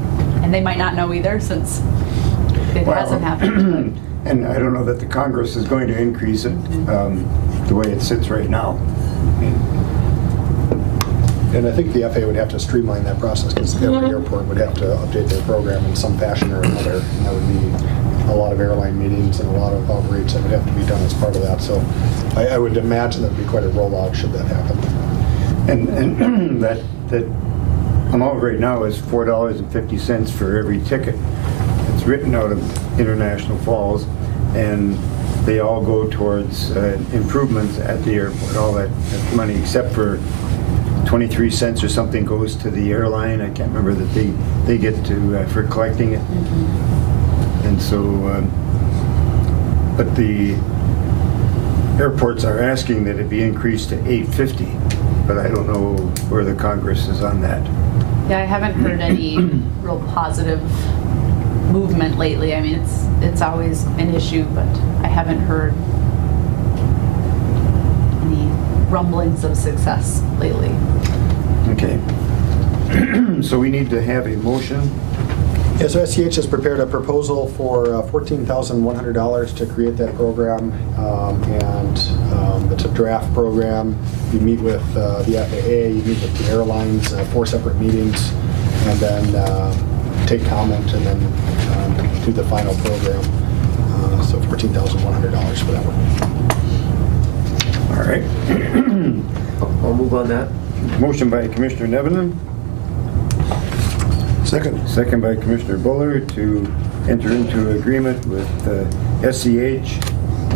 and they might not know either, since it hasn't happened. And I don't know that the Congress is going to increase it the way it sits right now. And I think the FAA would have to streamline that process because every airport would have to update their program in some fashion or another. And that would be a lot of airline meetings and a lot of outreach that would have to be done as part of that. So I would imagine that would be quite a rollout should that happen. And that amount right now is $4.50 for every ticket. It's written out of International Falls, and they all go towards improvements at the airport. All that money, except for 23 cents or something, goes to the airline. I can't remember that they get to for collecting it. And so, but the airports are asking that it be increased to $8.50, but I don't know where the Congress is on that. Yeah, I haven't heard any real positive movement lately. I mean, it's always an issue, but I haven't heard any rumblings of success lately. Okay. So we need to have a motion. Yeah, so SCH has prepared a proposal for $14,100 to create that program, and it's a draft program. You meet with the FAA, you meet with the airlines, 4 separate meetings, and then take comment, and then do the final program. So $14,100 for that one. All right. I'll move on that. Motion by Commissioner Nevenin. Second by Commissioner Buller to enter into agreement with SCH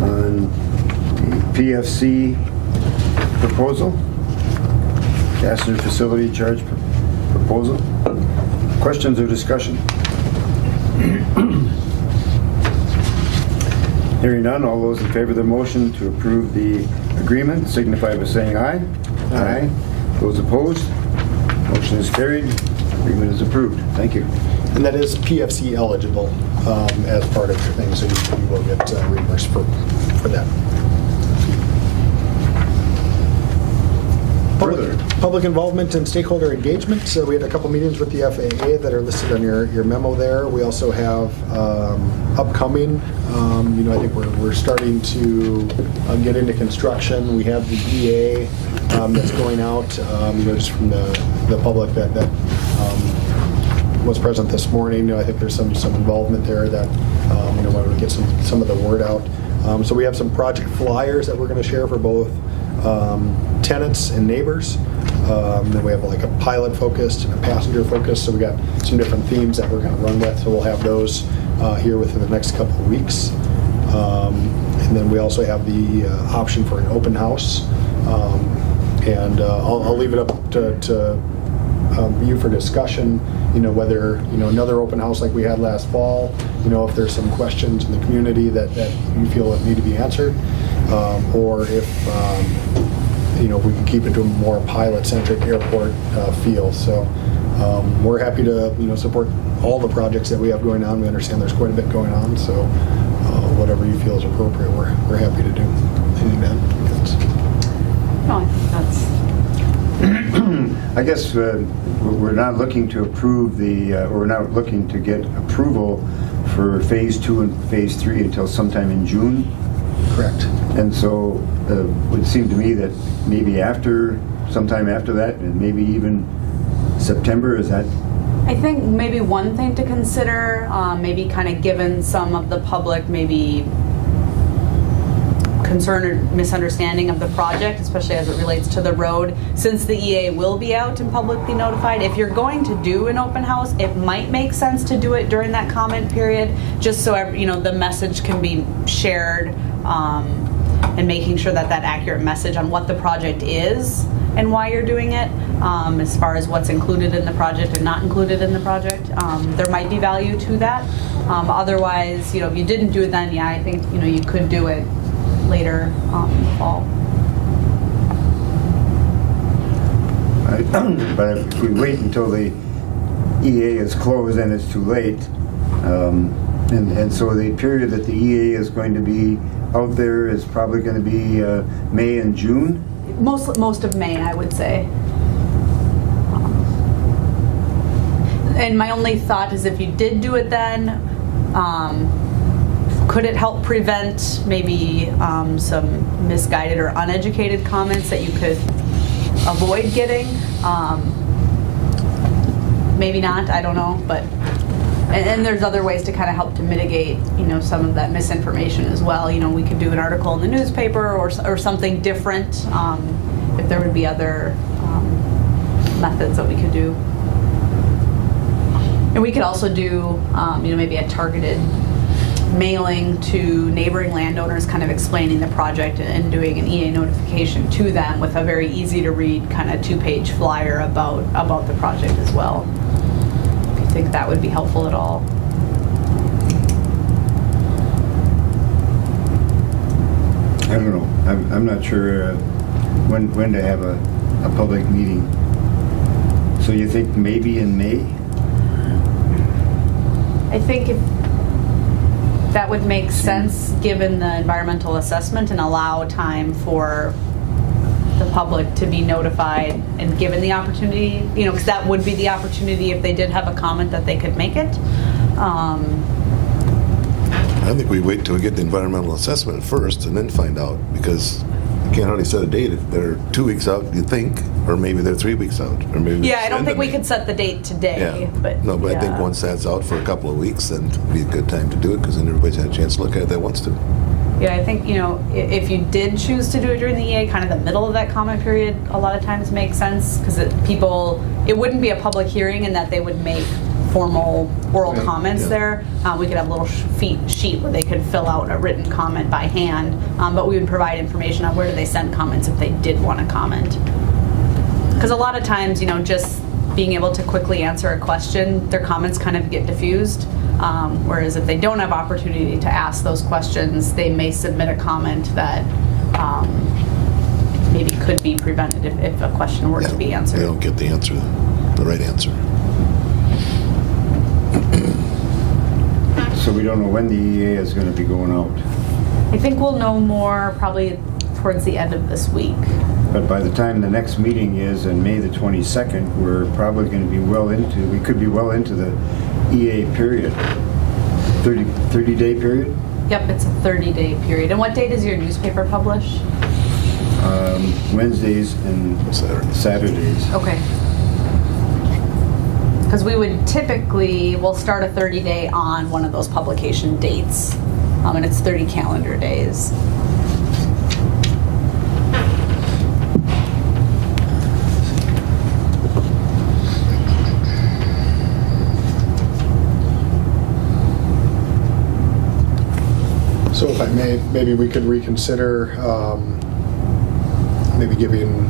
on the PFC proposal, passenger facility charge proposal. Questions or discussion? Hearing none, all those in favor of the motion to approve the agreement signify by saying aye. Aye. Those opposed? Motion is carried. Agreement is approved. Thank you. And that is PFC eligible as part of your thing, so you will get reimbursed for that. Public involvement and stakeholder engagement. So we had a couple meetings with the FAA that are listed on your memo there. We also have upcoming, I think we're starting to get into construction. We have the EA that's going out, just from the public that was present this morning. I think there's some involvement there that wanted to get some of the word out. So we have some project flyers that we're going to share for both tenants and neighbors. Then we have like a pilot focused and a passenger focused. So we got some different themes that we're going to run with. So we'll have those here within the next couple of weeks. And then we also have the option for an open house. I'll leave it up to you for discussion, whether, another open house like we had last fall, if there's some questions in the community that you feel that need to be answered, or if, we can keep it to a more pilot-centric airport feel. So we're happy to, support all the projects that we have going on. We understand there's quite a bit going on, so whatever you feel is appropriate, we're happy to do. Anything to add? No, I think that's. I guess we're not looking to approve we're not looking to get approval for phase 2 and phase 3 until sometime in June. Correct. And so it would seem to me that maybe sometime after that, and maybe even September, is that? I think maybe one thing to consider, maybe kind of given some of the public maybe concern or misunderstanding of the project, especially as it relates to the road, since the EA will be out and publicly notified. If you're going to do an open house, it might make sense to do it during that comment period, just so the message can be shared, and making sure that accurate message on what the project is and why you're doing it, as far as what's included in the project and not included in the project. There might be value to that. Otherwise, if you didn't do it then, yeah, I think you could do it later in the fall. But if we wait until the EA is closed, then it's too late. And so the period that the EA is going to be out there is probably going to be May and June? Most of May, I would say. And my only thought is if you did do it then, could it help prevent maybe some misguided or uneducated comments that you could avoid getting? Maybe not, I don't know, but and there's other ways to kind of help to mitigate, some of that misinformation as well. We could do an article in the newspaper or something different, if there would be other methods that we could do. And we could also do, maybe a targeted mailing to neighboring landowners, kind of explaining the project and doing an EA notification to them with a very easy to read kind of 2-page flyer about the project as well. If you think that would be helpful at all. I don't know. I'm not sure when to have a public meeting. So you think maybe in May? I think if that would make sense given the environmental assessment and allow time for the public to be notified and given the opportunity, because that would be the opportunity if they did have a comment that they could make it. I think we wait till we get the environmental assessment first and then find out, because you can't hardly set a date if they're 2 weeks out, you think, or maybe they're 3 weeks out, or maybe. Yeah, I don't think we could set the date today, but. I think once that's out for a couple of weeks, then it'd be a good time to do it, because then everybody's had a chance to look at it that wants to. Yeah, I think, if you did choose to do it during the EA, kind of the middle of that comment period, a lot of times makes sense, because it wouldn't be a public hearing in that they would make formal oral comments there. We could have a little sheet where they could fill out a written comment by hand, but we would provide information on where do they send comments if they did want to comment. Because a lot of times, just being able to quickly answer a question, their comments kind of get diffused. Whereas if they don't have opportunity to ask those questions, they may submit a comment that maybe could be prevented if a question were to be answered. They don't get the answer, the right answer. So we don't know when the EA is going to be going out. I think we'll know more probably towards the end of this week. But by the time the next meeting is on May the 22nd, we're probably going to be we could be well into the EA period. 30-day period? Yep, it's a 30-day period. And what day does your newspaper publish? Wednesdays and Saturdays. Okay. Because we would typically, we'll start a 30-day on one of those publication dates, and it's 30 calendar days. So if I may, maybe we could reconsider, maybe giving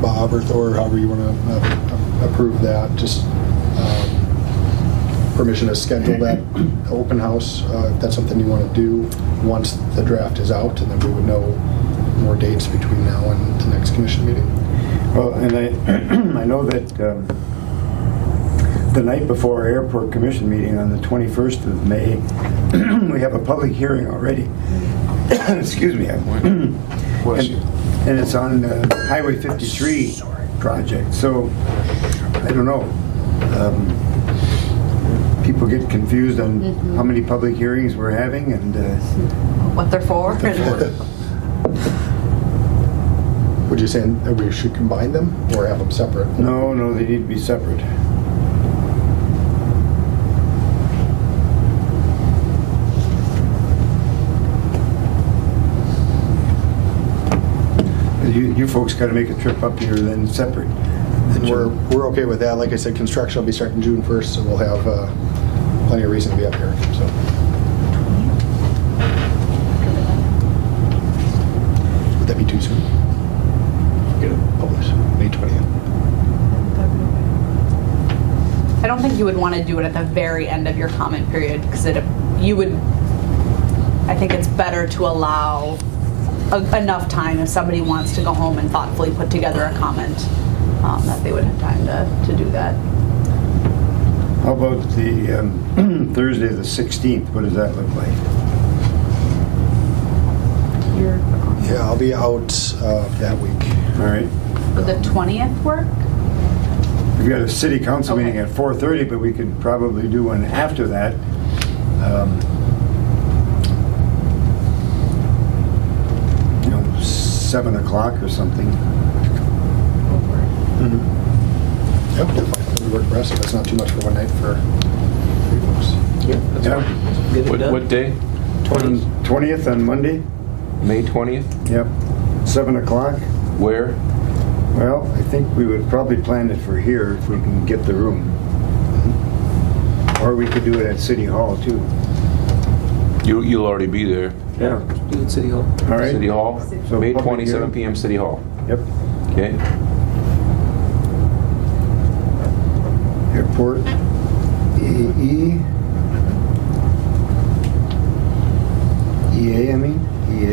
Bob or Thor, however you want to approve that, just permission to schedule that open house, if that's something you want to do once the draft is out, and then we would know more dates between now and the next commission meeting. Well, and I know that the night before our airport commission meeting on the 21st of May, we have a public hearing already. Excuse me. And it's on the Highway 53 project. So, I don't know. People get confused on how many public hearings we're having and What they're for. Would you say we should combine them or have them separate? No, they need to be separate. You folks got to make a trip up here then separate. And we're okay with that. Like I said, construction will be starting June 1st, so we'll have plenty of reason to be up here. So. Would that be too soon? Get it published May 20th. I don't think you would want to do it at the very end of your comment period, because I think it's better to allow enough time if somebody wants to go home and thoughtfully put together a comment, that they would have time to do that. How about the Thursday the 16th? What does that look like? Yeah, I'll be out that week. All right. Would the 20th work? We've got a city council meeting at 4:30, but we could probably do one after that. 7 o'clock or something. Yep, that would work for us if it's not too much for one night for three folks. Yeah, that's Yeah. fine. Get it done. What day? 20th on Monday? May 20th? Yep. 7 o'clock. Where? Well, I think we would probably plan it for here if we can get the room. Or we could do it at City Hall too. You'll already be there. Yeah. Do it at City Hall. All right. City Hall, So May public 20, 7 hearing. PM, City Hall. Yep. Okay? Airport. EA, I mean, EA,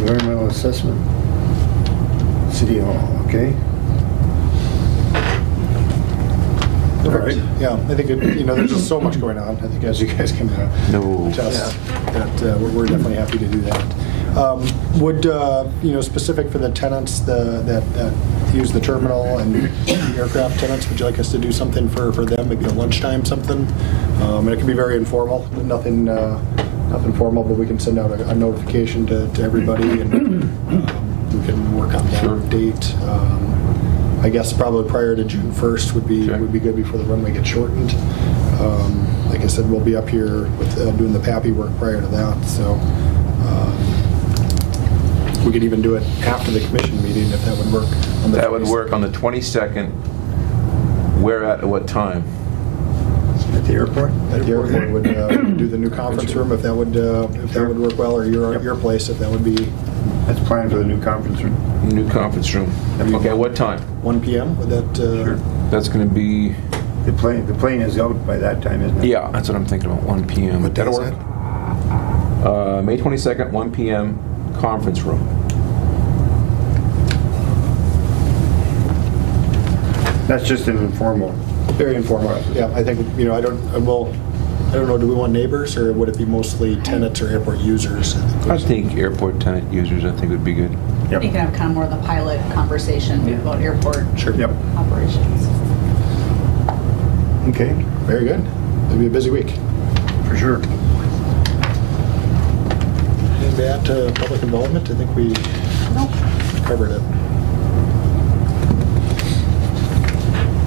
Environmental Assessment. City Hall, okay? All right. Yeah, I think there's just so much going on. I think as you guys can attest, that we're definitely happy to do that. Would specific for the tenants that use the terminal and the aircraft tenants, would you like us to do something for them, maybe a lunchtime something? And it can be very informal, nothing formal, but we can send out a notification to everybody and we can work on that date. I guess probably prior to June 1st would be good before the runway gets shortened. Like I said, we'll be up here with doing the PAPI work prior to that, so we could even do it after the commission meeting if that would work. That would work on the 22nd. Where at what time? At the airport? At the airport would do the new conference room if that would work well, or your place if that would be. That's planned for the new conference room. New conference room. Okay, what time? 1 p.m. Would that? Sure. That's going to be. The plane is out by that time, isn't it? Yeah, that's what I'm thinking about. 1 p.m. What day is that? May 22nd, 1 p.m. Conference room. That's just an informal. Very informal. Yeah, I think I don't know. Do we want neighbors or would it be mostly tenants or airport users? I think airport tenant users, I think would be good. Yep. You can have kind of more of the pilot conversation about airport Yep. operations. Okay. Very good. It'll be a busy week. For sure. And back to public involvement. I think we covered it.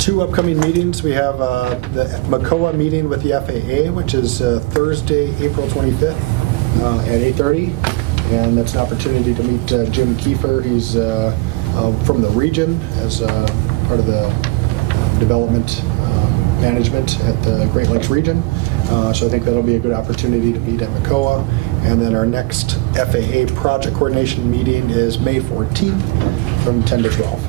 2 upcoming meetings. We have the MACOA meeting with the FAA, which is Thursday, April 25th at 8:30. And that's an opportunity to meet Jim Kiefer. He's from the region as part of the development management at the Great Lakes region. So I think that'll be a good opportunity to meet at MACOA. And then our next FAA project coordination meeting is May 14th from 10 to 12.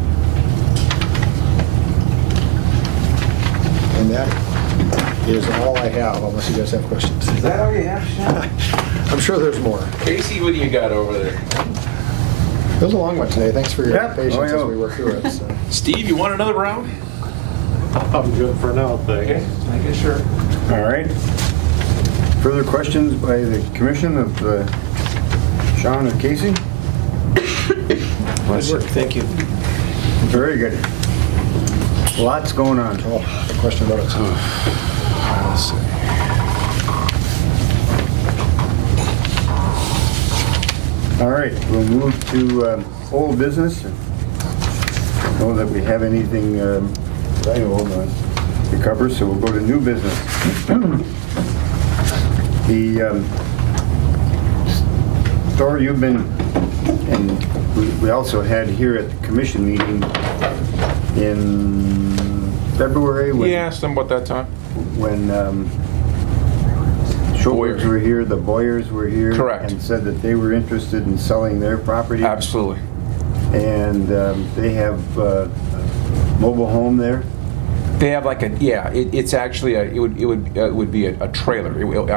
And that is all I have, unless you guys have questions. Is that all you have, Sean? I'm sure there's more. Casey, what do you got over there? It was a long one today. Thanks for your Yep. patience Oh, yeah. as we work through it. So. Steve, you want another round? I'm good for now, thanks. Okay, I guess sure. All right. Further questions by the commission of Sean and Casey? Good work, thank you. Very good. Lots going on. Oh, a question about it too. Let's see. All right, we'll move to old business. I don't know that we have anything that I know of to cover, so we'll go to new business. The store you've been, and we also had here at the commission meeting in February. Yeah, something about that time. When Schulbergs Boyer. were here, the Boyers were here. Correct. And said that they were interested in selling their property. Absolutely. And they have a mobile home there. They have like a, yeah, it's actually it would be a trailer. It would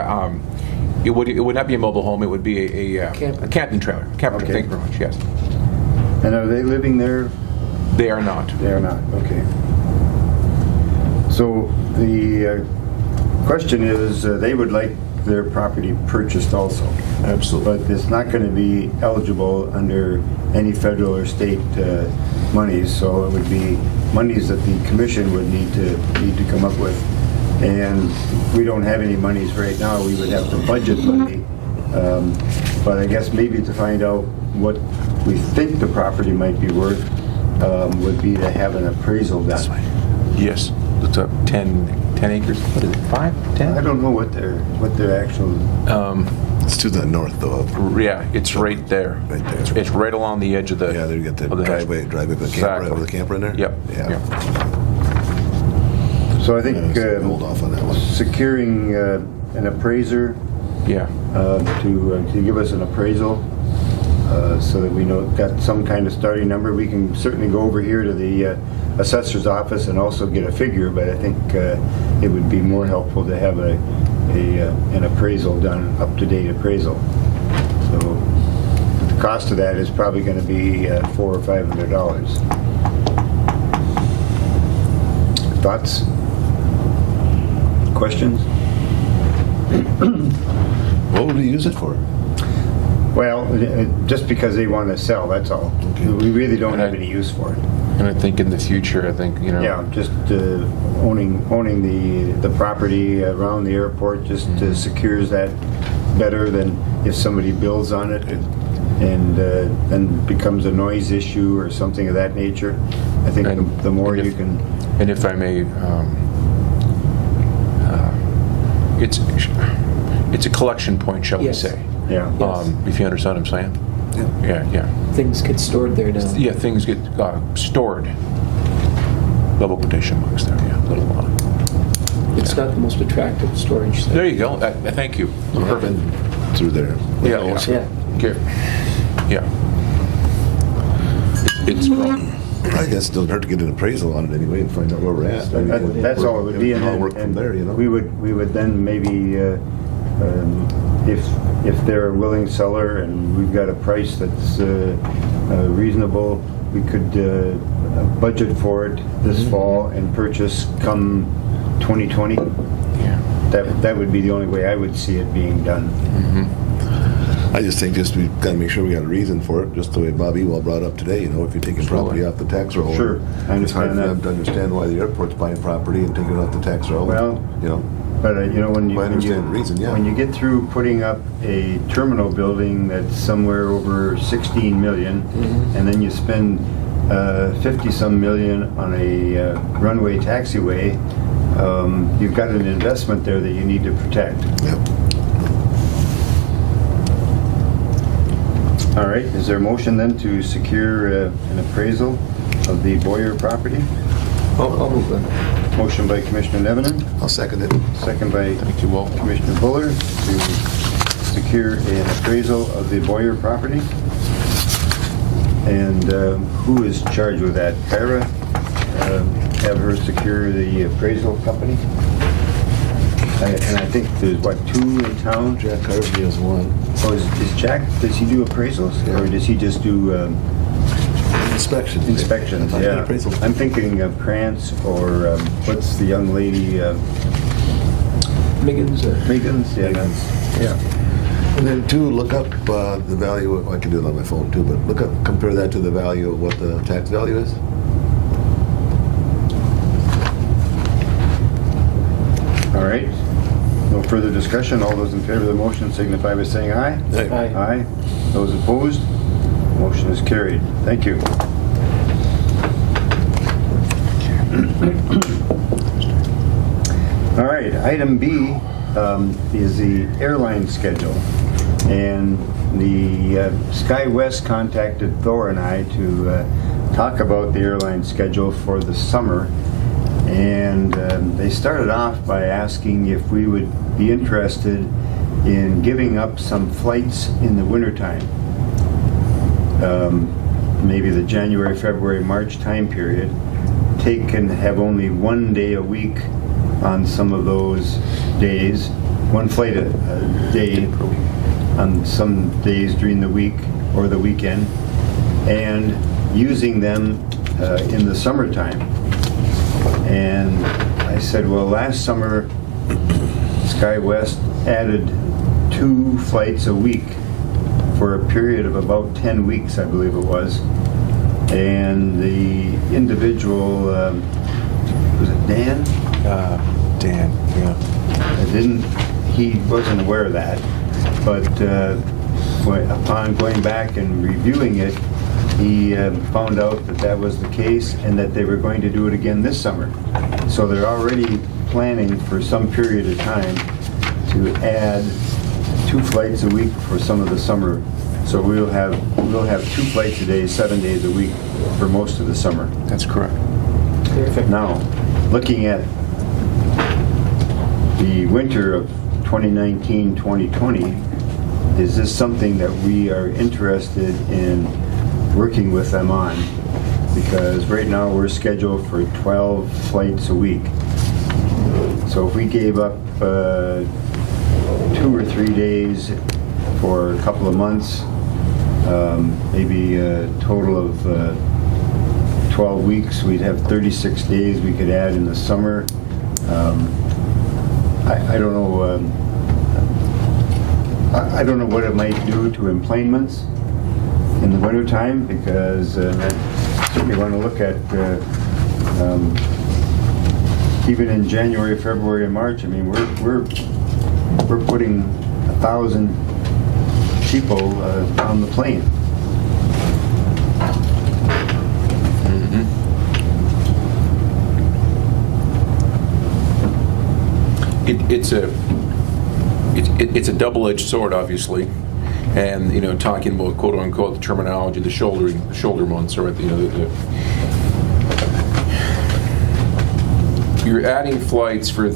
not be a mobile home, it would be a camping trailer. Camping, Okay. thank you very much, yes. And are they living there? They are not. They are not, okay. So the question is, they would like their property purchased also. Absolutely. But it's not going to be eligible under any federal or state monies, so it would be monies that the commission would need to come up with. And we don't have any monies right now. We would have to budget money. But I guess maybe to find out what we think the property might be worth would be to have an appraisal done. Yes, it's a 10 acres. What is it? 5, 10? I don't know what their actual. It's to the north, though. Yeah, it's right there. Right there. It's right along the edge of the. Yeah, there you got the of hedge. driveway with the camper, Exactly. with the camper in there? Yep. Yeah. So I think Hold off on that one. securing an appraiser Yeah. to give us an appraisal so that we know got some kind of starting number. We can certainly go over here to the assessor's office and also get a figure, but I think it would be more helpful to have an appraisal done, up-to-date appraisal. So the cost of that is probably going to be $400 or $500. Thoughts? Questions? What would we use it for? Well, just because they want to sell, that's all. We really don't have any use for it. And I think in the future, I think, you know. Yeah, just owning the property around the airport just secures that better than if somebody builds on it and then becomes a noise issue or something of that nature. I think the more you can. And if I may, it's a collection point, shall Yes. we say? Yeah. If you understand what I'm saying? Yeah. Things get stored there now. Yeah, things get stored. Double quotation marks there, yeah. Little. It's not the most attractive storage thing. There you go. Thank you. Perfect. Through there. Yeah. Yeah. Okay. Yeah. It's I guess it doesn't hurt to get an appraisal on it anyway and find out where we're at. That's all it would be. And And I'll work from there, you know? We would then maybe, if they're a willing seller and we've got a price that's reasonable, we could budget for it this fall and purchase come 2020. Yeah. That would be the only way I would see it being done. I just think we've got to make sure we got a reason for it, just the way Bob Ewell brought up today, you know, if you're taking property off the tax roll. Sure, I It's hard understand for them that. to understand why the airport's buying property and taking it off the tax roll. Well, you know. But you know, when you I understand the reason, yeah. when you get through putting up a terminal building that's somewhere over 16 million, and then you spend 50-some million on a runway taxiway, you've got an investment there that you need to protect. Yep. All right, is there a motion then to secure an appraisal of the Boyer property? I'll move that. Motion by Commissioner Nevenin, I'll second it. second by Thank you, Walt. Commissioner Fuller to secure an appraisal of the Boyer property. And who is charged with that? Kyra, have her secure the appraisal company? And I think there's, what, 2 in town? Jack Harvey has one. Oh, is Jack, does he do appraisals? Yeah. Or does he just do Inspections. inspections? I thought Yeah. appraisals. I'm thinking of Krantz or what's the young lady? Miggins or? Megan's? Yeah. Yeah. And then two, look up the value, I can do it on my phone too, but look up, compare that to the value of what the tax value is. All right. No further discussion. All those in favor of the motion signify by saying aye. Aye. Aye. Those opposed? Motion is carried. Thank you. All right, item B is the airline schedule. And the SkyWest contacted Thor and I to talk about the airline schedule for the summer. And they started off by asking if we would be interested in giving up some flights in the wintertime. Maybe the January, February, March time period. Take and have only one day a week on some of those days, one flight a day on some days during the week or the weekend, and using them in the summertime. And I said, well, last summer, SkyWest added 2 flights a week for a period of about 10 weeks, I believe it was. And the individual, was it Dan? Dan, yeah. He wasn't aware of that, but upon going back and reviewing it, he found out that that was the case and that they were going to do it again this summer. So they're already planning for some period of time to add 2 flights a week for some of the summer. So we'll have 2 flights a day, 7 days a week for most of the summer. That's correct. Perfect. Now, looking at the winter of 2019-2020, is this something that we are interested in working with them on? Because right now we're scheduled for 12 flights a week. So if we gave up 2 or 3 days for a couple of months, maybe a total of 12 weeks, we'd have 36 days we could add in the summer. I don't know. I don't know what it might do to emplanements in the wintertime, because I certainly want to look at even in January, February, and March. I mean, we're putting 1,000 people on the plane. It's a double-edged sword, obviously, and talking about quote unquote the terminology, the shoulder months, or you're adding flights for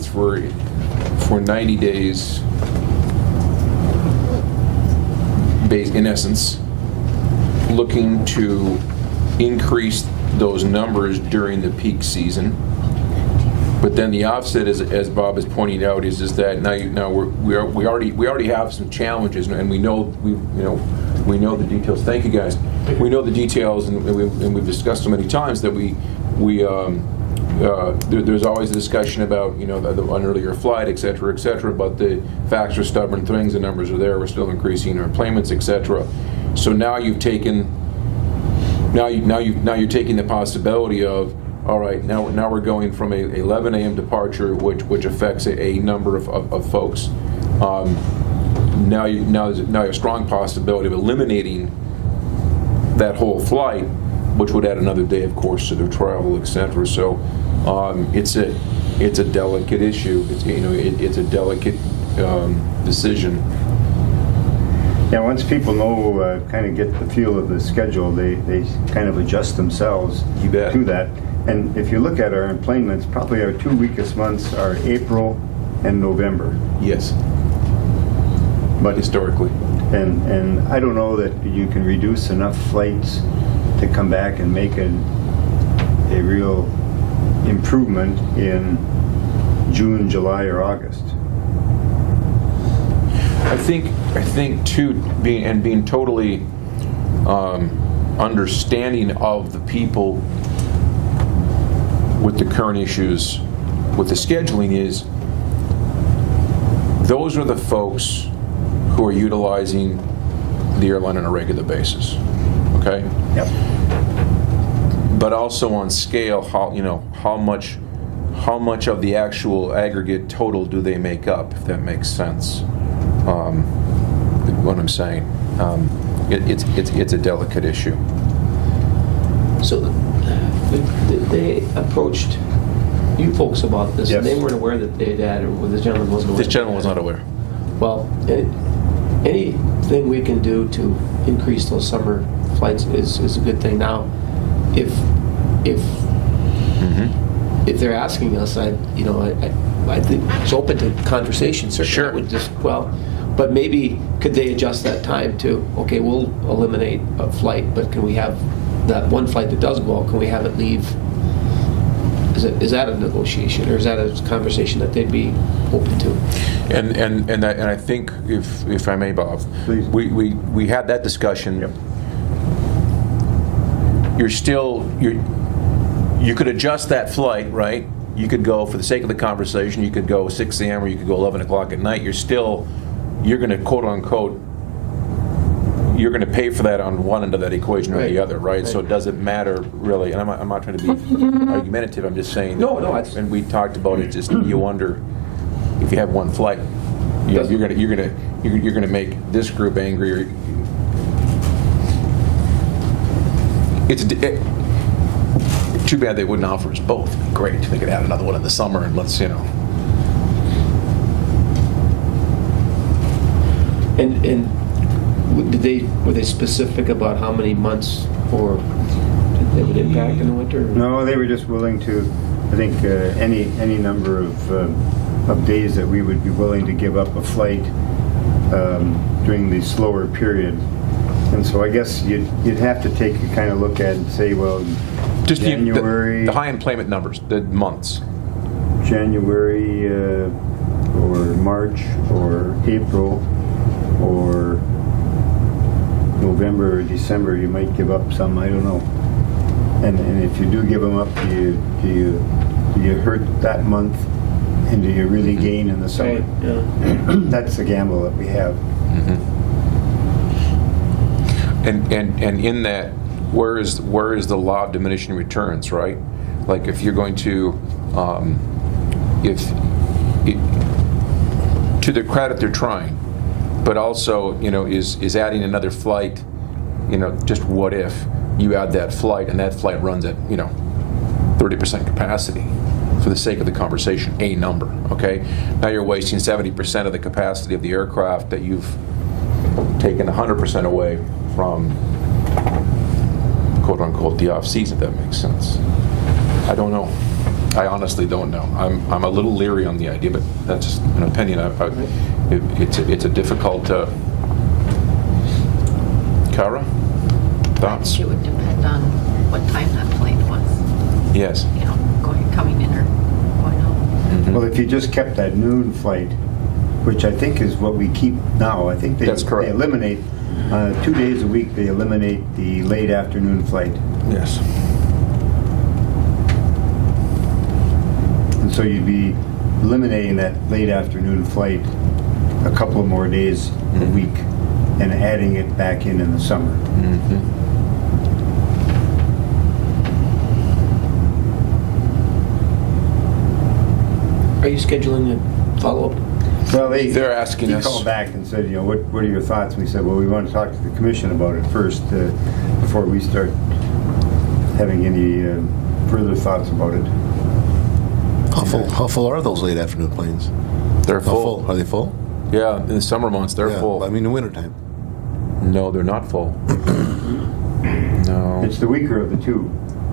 90 days, in essence, looking to increase those numbers during the peak season. But then the offset, as Bob is pointing out, is that now we already have some challenges, and we know the details. Thank you, guys. We know the details, and we've discussed so many times that there's always a discussion about an earlier flight, et cetera, but the facts are stubborn things. The numbers are there. We're still increasing our payments, et cetera. So now you're taking the possibility of, all right, now we're going from a 11 a.m. departure, which affects a number of folks. Now there's a strong possibility of eliminating that whole flight, which would add another day, of course, to their travel, et cetera. So it's a delicate issue. It's a delicate decision. Yeah, once people know, kind of get the feel of the schedule, they kind of adjust themselves You bet. to that. And if you look at our employments, probably our 2 weakest months are April and November. Yes. But Historically. And I don't know that you can reduce enough flights to come back and make a real improvement in June, July, or August. I think too, being totally understanding of the people with the current issues with the scheduling is, those are the folks who are utilizing the airline on a regular basis. Okay? Yep. But also on scale, how much of the actual aggregate total do they make up, if that makes sense? What I'm saying, it's a delicate issue. So they approached you folks about this, and Yes. they weren't aware that they had, or this gentleman wasn't aware. This gentleman was not aware. Well, anything we can do to increase those summer flights is a good thing. Now, if they're asking us, I think it's open to conversation. Certainly, Sure. I would just but maybe could they adjust that time to, okay, we'll eliminate a flight, but can we have that one flight that does go out? Can we have it leave? Is that a negotiation, or is that a conversation that they'd be open to? And I think, if I may, Bob, Please. we had that discussion. Yep. You could adjust that flight, right? You could go, for the sake of the conversation, you could go 6 a.m. or you could go 11 o'clock at night. You're going to, quote unquote, you're going to pay for that on one end of that equation or the other, right? So it doesn't matter really, and I'm not trying to be argumentative, I'm just saying. No, it's- And we talked about it, just you wonder, if you have one flight, you're going to make this group angry, or too bad they wouldn't offer us both. Great, they could add another one in the summer, and let's. And were they specific about how many months or they would impact in the winter? No, they were just willing to, I think, any number of days that we would be willing to give up a flight during the slower period. And so I guess you'd have to take a kind of look at it and say, well, Just January, the high employment numbers, the months. January or March or April or November or December, you might give up some, I don't know. And if you do give them up, do you hurt that month, and do you really gain in the summer? Right, yeah. That's the gamble that we have. And in that, where is the law of diminishing returns, right? Like if you're going to, to their credit, they're trying, but also, is adding another flight, just what if you add that flight and that flight runs at, 30% capacity, for the sake of the conversation, a number, okay? Now you're wasting 70% of the capacity of the aircraft that you've taken 100% away from, quote unquote, the off season, if that makes sense. I don't know. I honestly don't know. I'm a little leery on the idea, but that's just an opinion. It's a difficult. Kara, thoughts? It would depend on what time that flight was, Yes. coming in or going out. Well, if you just kept that noon flight, which I think is what we keep now, I think That's correct. they eliminate, 2 days a week, they eliminate the late afternoon flight. Yes. And so you'd be eliminating that late afternoon flight a couple of more days a week and adding it back in the summer. Are you scheduling a follow-up? Well, They're asking he us- called back and said, what are your thoughts? We said, well, we want to talk to the commission about it first before we start having any further thoughts about it. How full are those late afternoon planes? They're How full. Are they full? Yeah, in the summer months, they're Yeah, full. I mean, in the wintertime. No, they're not full. No. It's the weaker of the two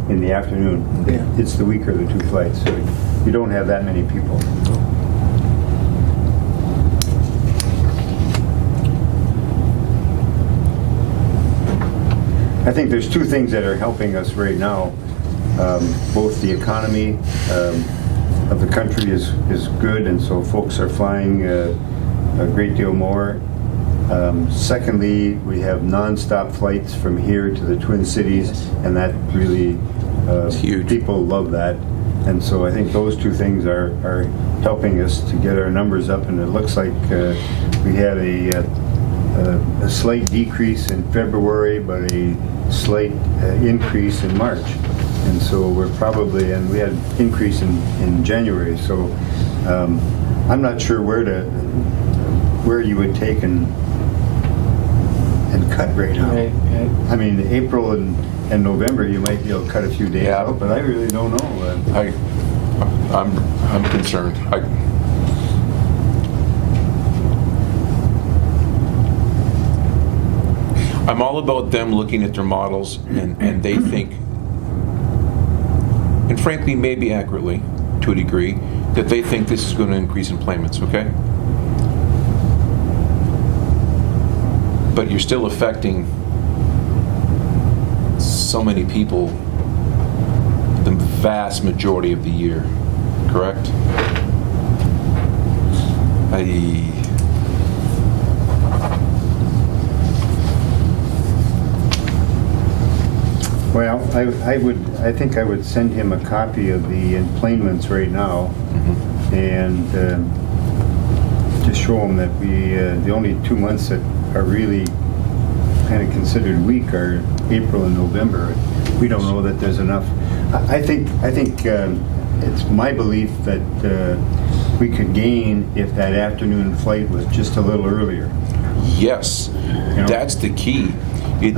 in the afternoon. Yeah. It's the weaker of the two flights, so you don't have that many people. I think there's two things that are helping us right now. Both the economy of the country is good, and so folks are flying a great deal more. Secondly, we have nonstop flights from here to the Twin Cities, and that really, huge. People love that. And so I think those two things are helping us to get our numbers up, and it looks like we had a slight decrease in February, but a slight increase in March. And so we're probably, and we had an increase in January, so I'm not sure where you would take and cut right now. Right. I mean, April and November, you might be able to cut a few days Yeah. out, but I really don't know. I'm concerned. I'm all about them looking at their models, and they think, and frankly, maybe accurately, to a degree, that they think this is going to increase employments, okay? But you're still affecting so many people the vast majority of the year, correct? Well, I think I would send him a copy of the employments right now, and just show him that the only 2 months that are really kind of considered weak are April and November. We don't know that there's enough. I think it's my belief that we could gain if that afternoon flight was just a little earlier. Yes, know? that's the key. It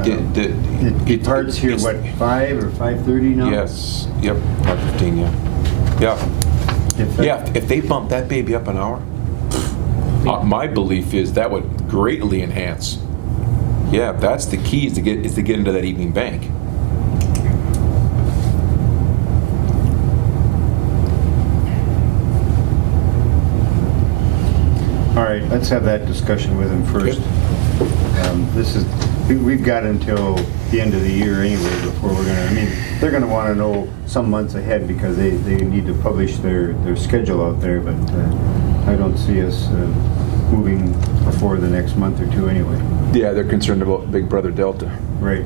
departs here, what, 5 or 5:30 now? Yes, yep, 5:15, yeah. Yeah, if they bump that baby up an hour, my belief is that would greatly enhance. Yeah, that's the key, is to get into that evening bank. All right, let's have that discussion with him first. We've got until the end of the year anyway before we're gonna, I mean, they're gonna wanna know some months ahead because they need to publish their schedule out there, but I don't see us moving before the next month or two anyway. Yeah, they're concerned about Big Brother Delta. Right.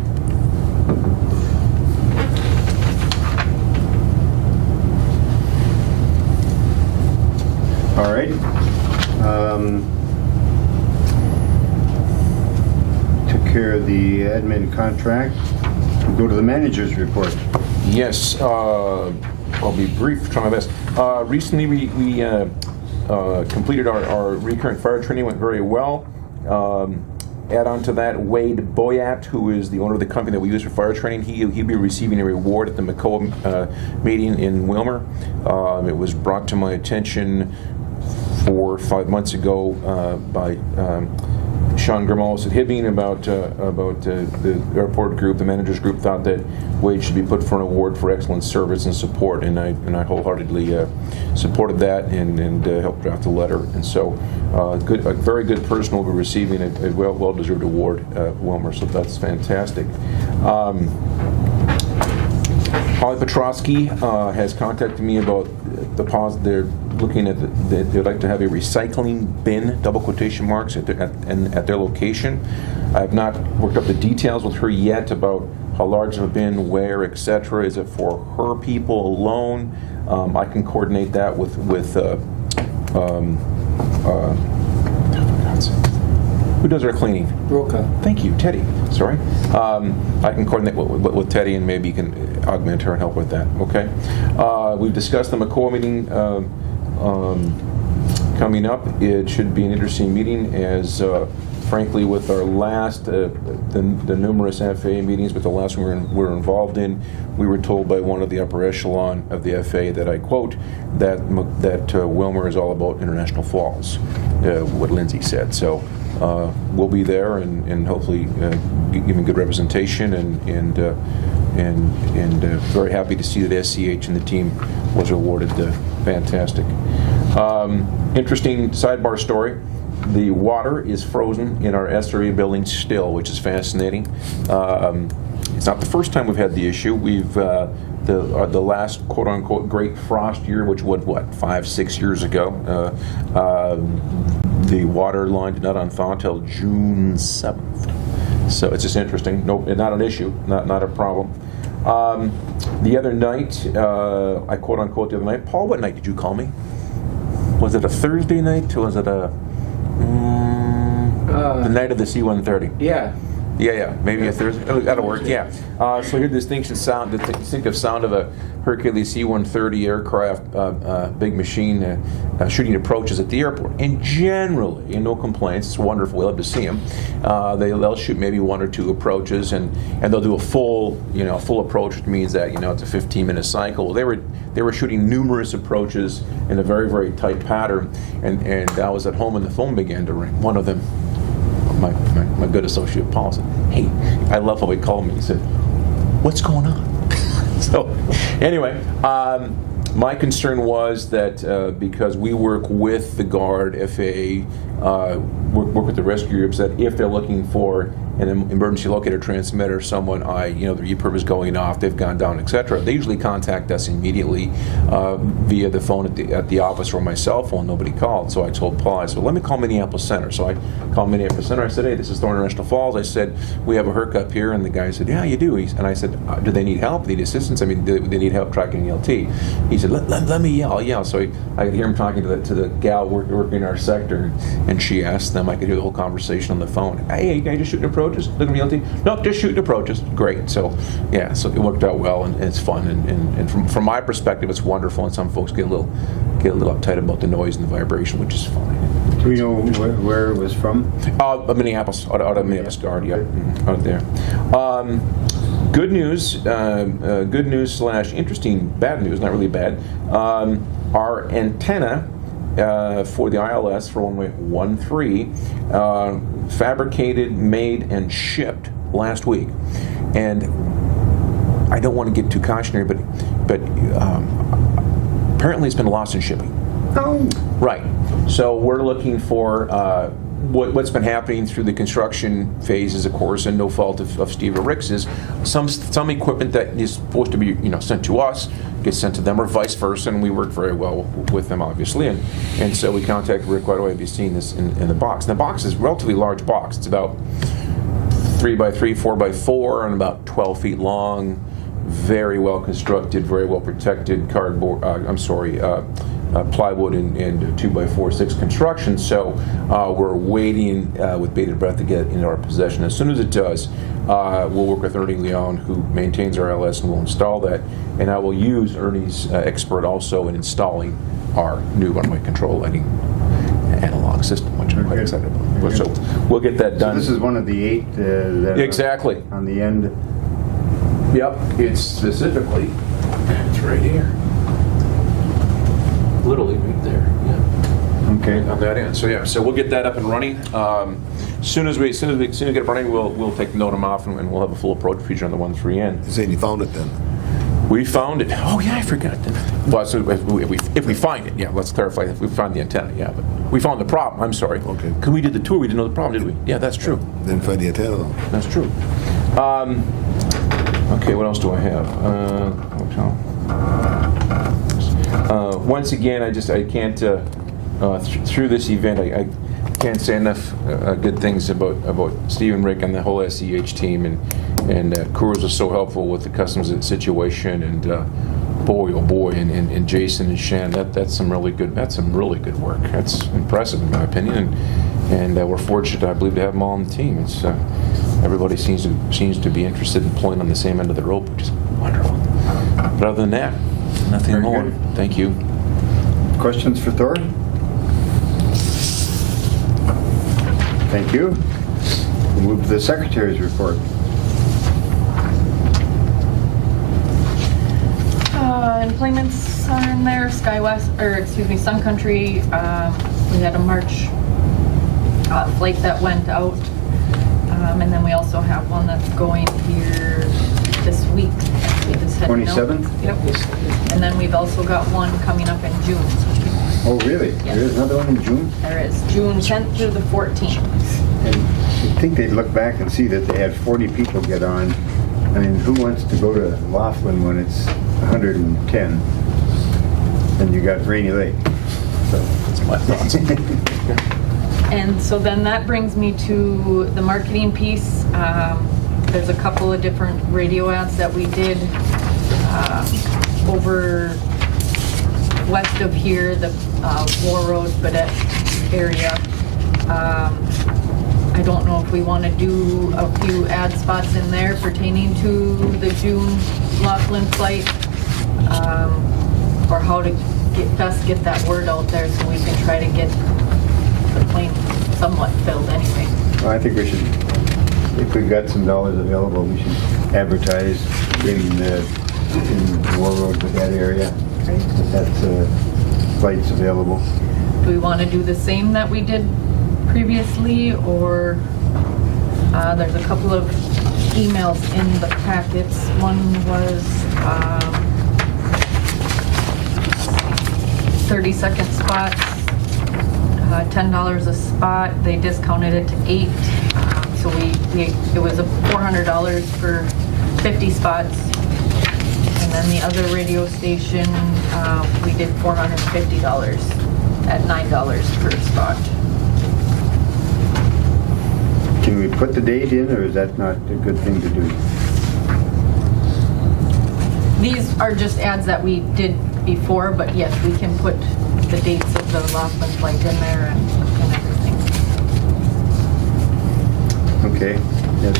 All right. Took care of the admin contract. We'll go to the manager's report. Yes, I'll be brief, try my best. Recently, we completed our recurrent fire training, went very well. Add on to that, Wade Boyat, who is the owner of the company that we use for fire training, he'll be receiving a reward at the MCOA meeting in Wilmer. It was brought to my attention 4 or 5 months ago by Sean Grimals at Hibbing about the airport group. The managers group thought that Wade should be put for an award for excellent service and support, and I wholeheartedly supported that and helped draft the letter. And so, a very good person will be receiving a well-deserved award at Wilmer. So that's fantastic. Holly Petrosky has contacted me about they're looking at they'd like to have a recycling bin, double quotation marks, at their location. I have not worked up the details with her yet about how large of a bin, where, etc. Is it for her people alone? I can coordinate that with who does our cleaning? Roca. Thank you, Teddy. Sorry. I can coordinate with Teddy, and maybe you can augment her and help with that. Okay. We've discussed the MCOA meeting coming up. It should be an interesting meeting as frankly, with our last, the numerous FAA meetings, but the last one we were involved in, we were told by one of the upper echelon of the FAA that, I quote, that Wilmer is all about International Falls, what Lindsay said. So we'll be there and hopefully giving good representation and very happy to see that SCH and the team was awarded fantastic. Interesting sidebar story. The water is frozen in our SRE building still, which is fascinating. It's not the first time we've had the issue. We've the last quote-unquote great frost year, which was what, 5-6 years ago. The water line did not unthaw until June 7th. So it's just interesting. Nope, not an issue, not a problem. The other night, I quote-unquote the other night, Paul, what night did you call me? Was it a Thursday night, or was it the night of the C-130? Yeah. Yeah, maybe a Thursday. That'll work. Yeah. So here, the distinctive sound of a Hercules C-130 aircraft, big machine, shooting approaches at the airport. And generally, no complaints. It's wonderful. We love to see them. They'll shoot maybe 1 or 2 approaches, and they'll do a full approach, which means that it's a 15-minute cycle. They were shooting numerous approaches in a very, very tight pattern, and I was at home and the phone began to ring. One of them, my good associate Paul, said, "Hey," I love how he called me. He said, "What's going on?" So anyway, my concern was that because we work with the Guard, FAA, work with the rescue groups, that if they're looking for an emergency locator transmitter, someone, their EPIRB is going off, they've gone down, etc. They usually contact us immediately via the phone at the office or my cell phone. Nobody called, so I told Paul, I said, well, let me call Minneapolis Center. So I called Minneapolis Center. I said, hey, this is Thorn International Falls. I said, we have a HERC up here, and the guy said, yeah, you do. And I said, do they need help? Need assistance? I mean, do they need help tracking ELT? He said, let me yell. So I could hear him talking to the gal working in our sector, and she asked them. I could hear the whole conversation on the phone. Hey, you just shooting approaches? Looking at ELT? Nope, just shooting approaches. Great. So yeah, so it worked out well, and it's fun. And from my perspective, it's wonderful. And some folks get a little uptight about the noise and the vibration, which is fine. Do we know where it was from? Minneapolis, out of Minneapolis Guard, yeah, out there. Good news, / interesting, bad news, not really bad. Our antenna for the ILS for runway 13, fabricated, made, and shipped last week. And I don't want to get too cautionary, but apparently it's been lost in shipping. Oh. Right. So we're looking for what's been happening through the construction phases, of course, and no fault of Steve or Rick's, is some equipment that is supposed to be sent to us gets sent to them, or vice versa, and we work very well with them, obviously, and so we contacted Rick right away. Have you seen this in the box? And the box is a relatively large box. It's about 3x3, 4x4, and about 12 feet long. Very well constructed, very well protected. Cardboard. Plywood and 2x4/6 construction. So we're waiting with bated breath to get it into our possession. As soon as it does, we'll work with Ernie Leon, who maintains our LS, and we'll install that. And I will use Ernie's expert also in installing our new runway control lighting analog system, which I'm quite excited about. So we'll get that done. So this is one of the 8 that exactly are on the end. Yep, it's specifically, it's right here. Literally right there, yeah. Okay. On that end. So yeah, so we'll get that up and running. As soon as we get it running, we'll take note of them off, and we'll have a full approach feature on the 13N. You saying you found it then? We found it. Oh yeah, I forgot. Well, so if we find it, yeah. Let's clarify. If we find the antenna, yeah. But we found the problem. I'm sorry. Okay. Because we did the tour, we didn't know the problem, did we? Yeah, that's true. Didn't find the antenna though. That's true. Okay, what else do I have? Hotel. Once again, I can't through this event, I can't say enough good things about Steve and Rick and the whole SEH team, and Coors was so helpful with the customs situation, and boy oh boy, and Jason and Shan, that's some really good work. That's impressive in my opinion, and we're fortunate, I believe, to have them all on the team. It's everybody seems to be interested in pulling on the same end of the rope, which is wonderful. But other than that, nothing Very more. good. Thank you. Questions for Thor? Thank you. Move to the secretary's report. Employments are in there, Sun Country, we had a March flight that went out. And then we also have one that's going here this week. We just had 27th? Yep. And then we've also got one coming up in June. Oh, really? Yeah. There is another one in June? There is, June 10th through the 14th. And you'd think they'd look back and see that they had 40 people get on. I mean, who wants to go to Laughlin when it's 110? And you got Rainy Lake. So that's my thoughts. And so then that brings me to the marketing piece. There's a couple of different radio ads that we did over west of here, the War Road, Badette area. I don't know if we want to do a few ad spots in there pertaining to the June Laughlin flight, or how to best get that word out there so we can try to get the plane somewhat filled anyway. Well, I think we should, if we've got some dollars available, we should advertise in War Road to that area. Right. If that's flights available. Do we want to do the same that we did previously, or there's a couple of emails in the packets. One was 30-second spots, $10 a spot. They discounted it to 8, so it was $400 for 50 spots. And then the other radio station, we did $450 at $9 per spot. Can we put the date in, or is that not a good thing to do? These are just ads that we did before, but yes, we can put the dates of the Laughlin flight in there and everything. Okay, yes.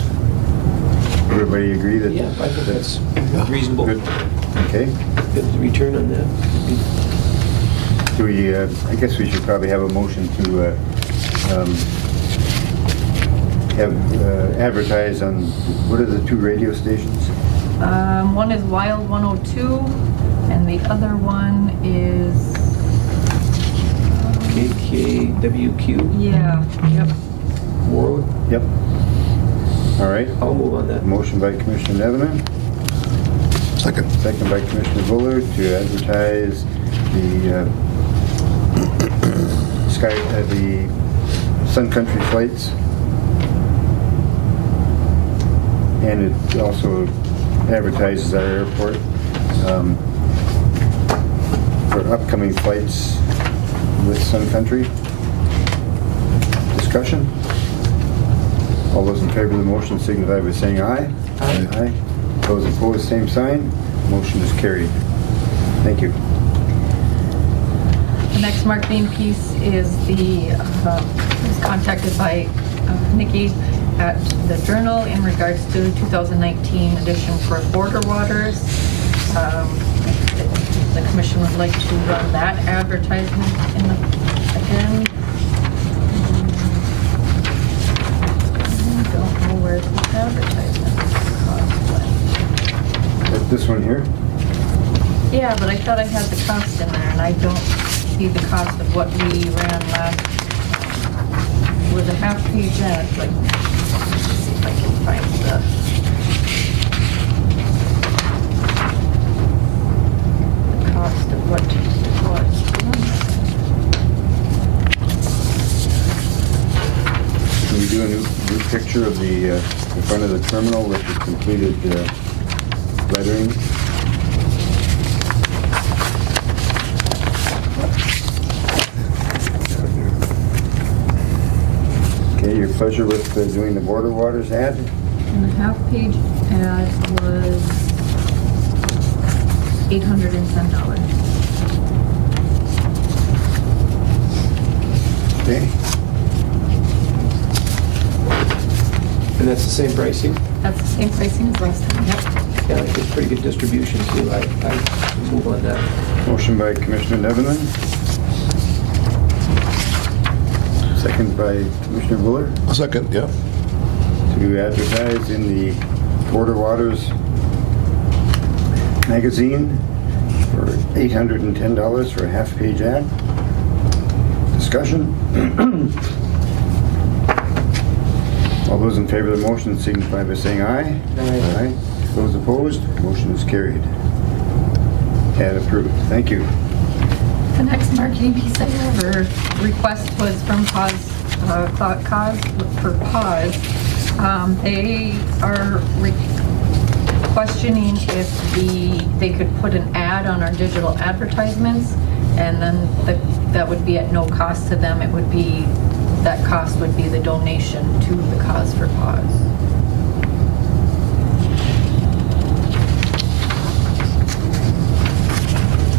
Everybody agree that? Yeah, I think that's reasonable. Good. Okay. Good return on that. Do we, I guess we should probably have a motion to advertise on, what are the 2 radio stations? One is Wild 102, and the other one is KKWQ. Yeah. Yep. Warwood. Yep. All right. I'll move on that. Motion by Commissioner Neverman. Second. Second by Commissioner Buller to advertise the the Sun Country flights. And it also advertises our airport for upcoming flights with Sun Country. Discussion? All those in favor of the motion signify by saying aye. Aye. Aye. Those opposed, same sign. Motion is carried. Thank you. The next marketing piece is was contacted by Nikki at the Journal in regards to the 2019 edition for Border Waters. The commission would like to run that advertisement again. I don't know where the advertisement cost went. This one here? Yeah, but I thought I had the cost in there, and I don't see the cost of what we ran last. It was a half-page ad, but let's see if I can find the cost of what it was. Can we do a new picture of the front of the terminal with the completed lettering? Okay, your pleasure with doing the Border Waters ad? And the half-page ad was $810. Okay. And that's the same pricing? That's the same pricing as last time, yep. Yeah, it's pretty good distribution too. I move on that. Motion by Commissioner Neverland. Second by Commissioner Buller. A second, yeah. to advertise in the Border Waters magazine for $810 for a half-page ad. Discussion? All those in favor of the motion signify by saying aye. Aye. Those opposed, motion is carried. And approved. Thank you. The next marketing piece I have, or request was from for Pause. They are questioning if they could put an ad on our digital advertisements, and then that would be at no cost to them. It would be, that cost would be the donation to the Cause for Pause.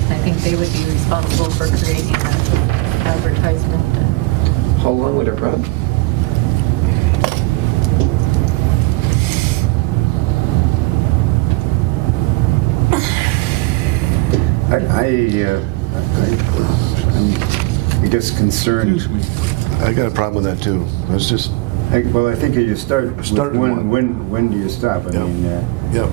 I think they would be responsible for creating that advertisement. How long would it run? I guess concerned. I got a problem with that too. It's just, Well, I think you start with Start at one. when do you stop? I Yep. mean, yep.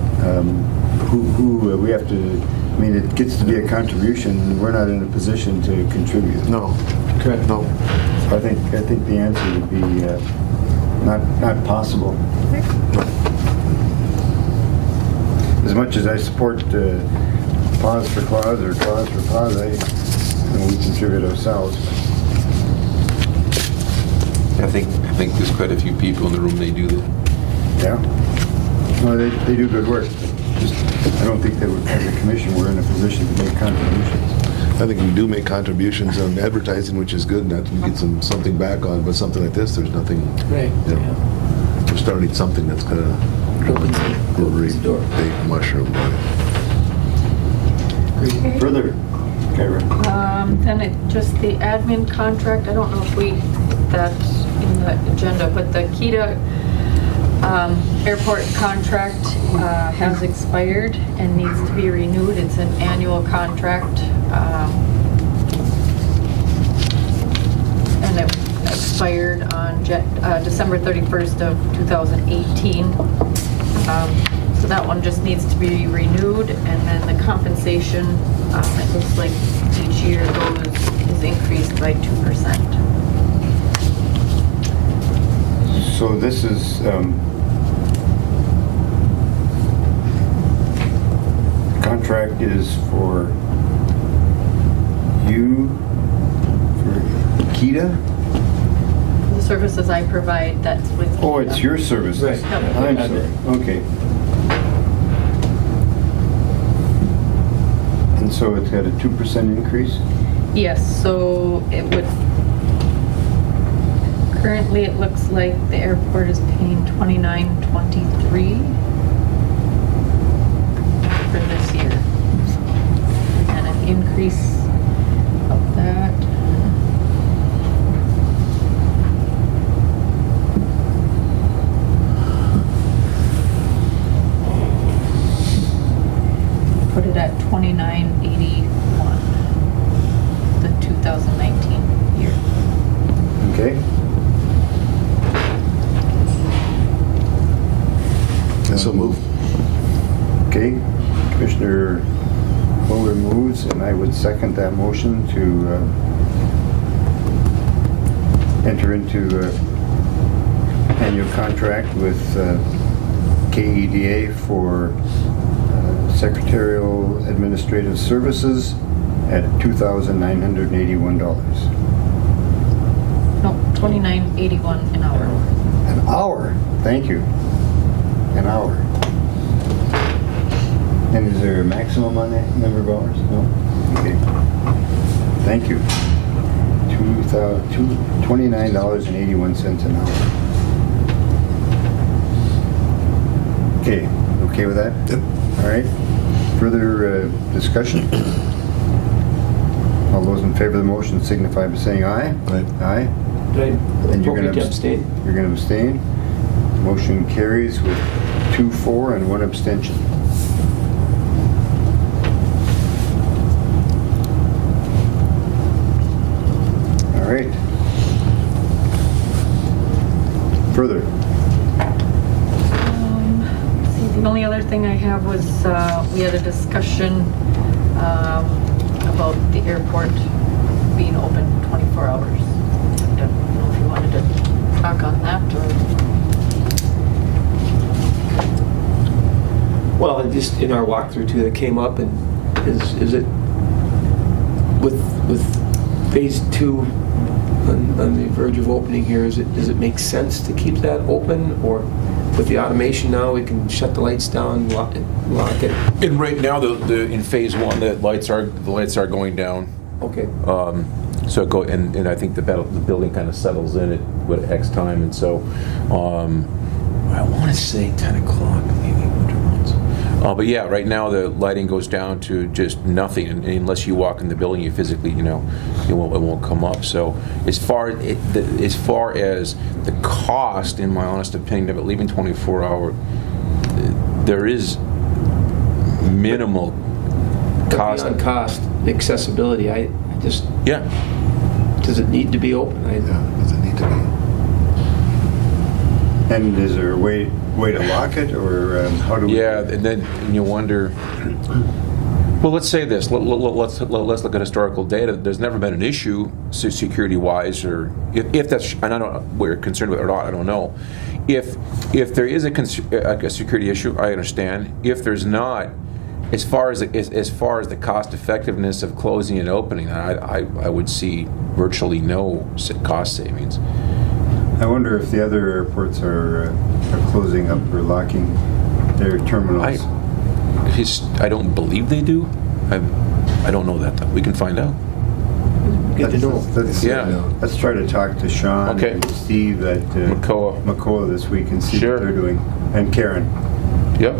we have to, I mean, it gets to be a contribution, and we're not in a position to contribute. No. Correct. No. So I think the answer would be not possible. As much as I support Pause for Claus or Claus for Pause, we contribute ourselves. I think there's quite a few people in the room, they do that. Yeah. Well, they do good work. Just, I don't think that as a commission, we're in a position to make contributions. I think we do make contributions on advertising, which is good, that we get something back on, but something like this, there's nothing, Right. you know, we're starting something that's gonna Opens the door. big mushroom. Further, Kyra. Then just the admin contract, I don't know if we put that in the agenda, but the Kita airport contract has expired and needs to be renewed. It's an annual contract. And it expired on December 31st of 2018. So that one just needs to be renewed, and then the compensation, it looks like each year is increased by 2%. So this is, contract is for you, for Kita? The services I provide, that's with. Oh, it's your services. Right. Yep. I'm sorry, okay. And so it's got a 2% increase? Yes, so it would, currently it looks like the airport is paying $29.23 for this year. And an increase of that. Put it at $29.81, the 2019 year. Okay. So move. Okay, Commissioner Fuller moves, and I would second that motion to enter into annual contract with KEDA for secretarial administrative services at $2,981. No, $29.81 an hour. An hour, thank you. An hour. And is there a maximum on that number of hours? No? Okay. Thank you. $29.81 an hour. Okay, okay with that? Yep. All right. Further discussion? All those in favor of the motion signify by saying aye. Aye. Aye. Right. And you're going Appropriate to to abstain? You're going to abstain. Motion carries with 2 for and 1 abstention. All right. Further. thing I have was, we had a discussion about the airport being open 24 hours. I don't know if you wanted to talk on that or... Well, and just in our walkthrough too, that came up, and is it with phase 2 on the verge of opening here? Does it make sense to keep that open, or with the automation now we can shut the lights down, lock it? And right now, in phase 1, the lights are going down. Okay. So go and I think the building kind of settles in at X time, and so I want to say 10 o'clock maybe winter months. But yeah, right now the lighting goes down to just nothing, and unless you walk in the building, you physically, it won't come up. So as far as the cost, in my honest opinion, of it leaving 24-hour, there is minimal cost. Beyond cost, accessibility. I just Does it need to be open? Does it need to be? And is there a way to lock it, or how do we? Yeah, and then you wonder. Well, let's say this. Let's look at historical data. There's never been an issue security-wise, or if that's, and I don't know, we're concerned with it or not. I don't know. If there is a security issue, I understand. If there's not, as far as the cost effectiveness of closing and opening, I would see virtually no cost savings. I wonder if the other airports are closing up or locking their terminals. I don't believe they do. I don't know that though. We can find out. Let's try to talk to Sean and Steve at McCoa this week and see what they're doing. And Karen. Yep.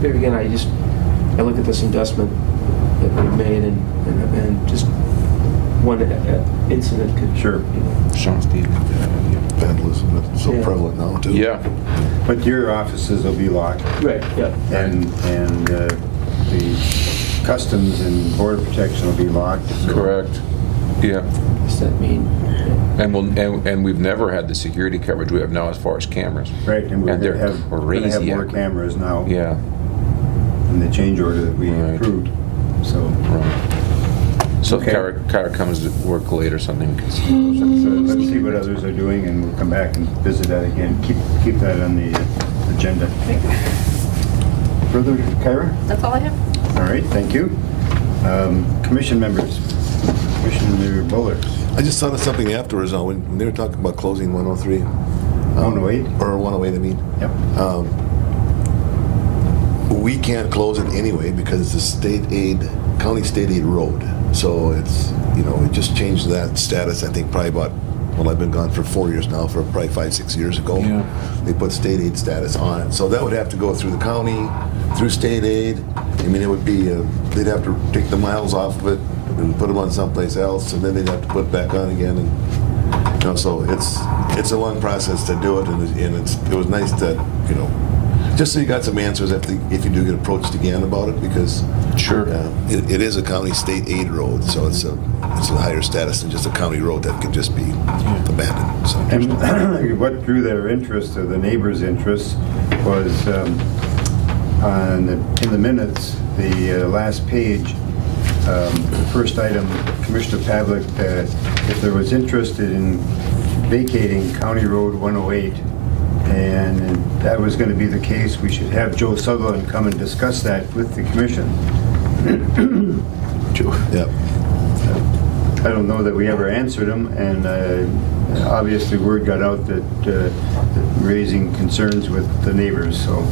There again, I look at this investment that we've made, and just one incident could. Sure. Sean, Steve. Vandalism, it's so prevalent now too. Yeah. But your offices will be locked. Right. Yeah. And the customs and border protection will be locked. So. Correct. Yeah. Does that mean? And we've never had the security coverage we have now as far as cameras. Right, and we're going to have more cameras now. Yeah. In the change order that we approved. So. Right. So if Kara comes to work late or something. So let's see what others are doing, and we'll come back and visit that again. Keep that on the agenda. Further, Kyra? That's all I have. All right, thank you. Commission members. Commissioner Buller. I just thought of something afterwards when they were talking about closing 103. 108? Or 108, I mean. Yep. We can't close it anyway because it's a county state aid road. So it's, it just changed that status, I think, probably about, I've been gone for 4 years now, for probably 5-6 years ago. Yeah. They put state aid status on it. So that would have to go through the county, through state aid. I mean, it would be, they'd have to take the miles off of it and put them on someplace else, and then they'd have to put it back on again. And, so it's a long process to do it, and it was nice that, just so you got some answers if you do get approached again about it, because it is a county state aid road, so it's a higher status than just a county road that could just be abandoned. So. And what drew their interest, or the neighbors' interest, was in the minutes, the last page, the first item, Commissioner Pavlik, if there was interest in vacating County Road 108, and that was going to be the case, we should have Joe Sutherland come and discuss that with the commission. Yep. I don't know that we ever answered him, and obviously word got out that raising concerns with the neighbors. So.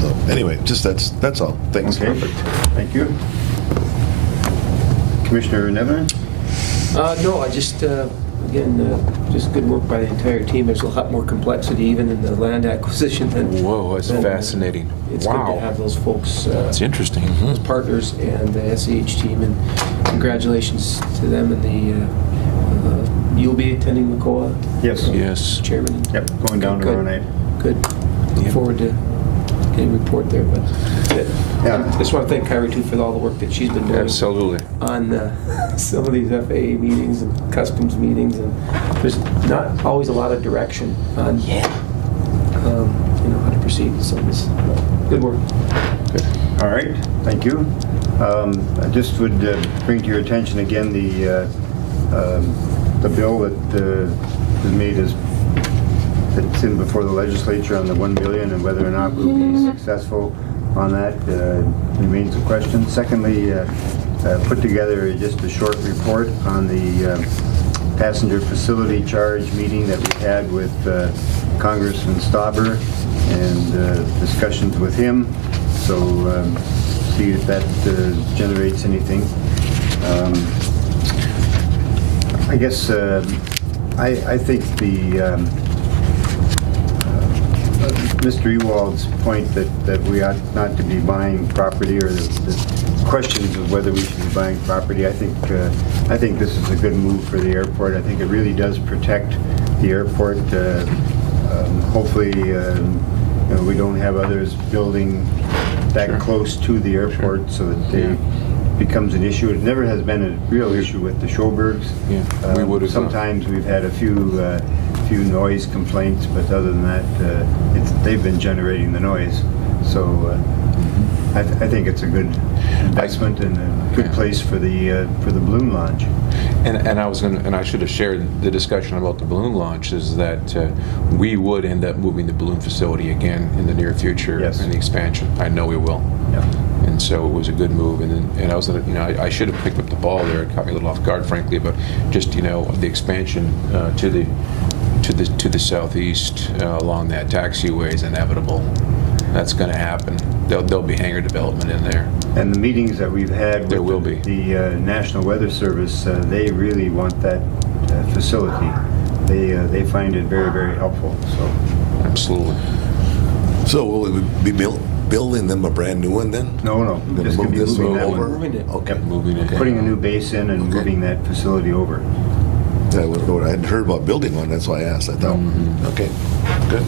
So anyway, just that's all. Thanks. Okay. Perfect. Thank you. Commissioner Nevin? No, I just. Again, just good work by the entire team. There's a lot more complexity even in the land acquisition than. Whoa, that's fascinating. It's good to have those folks. It's interesting. Those partners and the SEH team, and congratulations to them. And you'll be attending McCoa. Yes. Yes. Chairman. Yep. Going down tomorrow night. Good. Look forward to getting a report there. But I just want to thank Kyrie too for all the work that she's been doing. Absolutely. On some of these FAA meetings and customs meetings, and there's not always a lot of direction on proceed with some of this. Good work. All right, thank you. I just would bring to your attention again the bill that is made that's in before the legislature on the 1 billion, and whether or not we'll be successful on that remains a question. Secondly, put together just a short report on the passenger facility charge meeting that we had with Congressman Stauber and discussions with him. So see if that generates anything. I guess I think the Mr. Ewald's point that we ought not to be buying property, or the questions of whether we should be buying property, I think this is a good move for the airport. I think it really does protect the airport. Hopefully, we don't have others building that close to the airport, so that they becomes an issue. It never has been a real issue with the Schobergs. Yeah, we would have. Sometimes we've had a few noise complaints, but other than that, they've been generating the noise. So I think it's a good investment and a good place for the balloon launch. And I should have shared the discussion about the balloon launch, is that we would end up moving the balloon facility again in the near future. Yes. In the expansion. I know we will. Yeah. And so it was a good move, and I was, I should have picked up the ball there. It caught me a little off guard, frankly, but just the expansion to the southeast along that taxiway is inevitable. That's going to happen. There'll be hangar development in there. And the meetings that we've had There will with be. the National Weather Service, they really want that facility. They find it very, very helpful. So Absolutely. So will we be building them a brand new one then? no, Gonna just gonna move be this moving that over? one. Moving it. Okay. Moving it. Putting a new base in and moving that facility over. I hadn't heard about building one, that's why I asked. I thought, okay, good.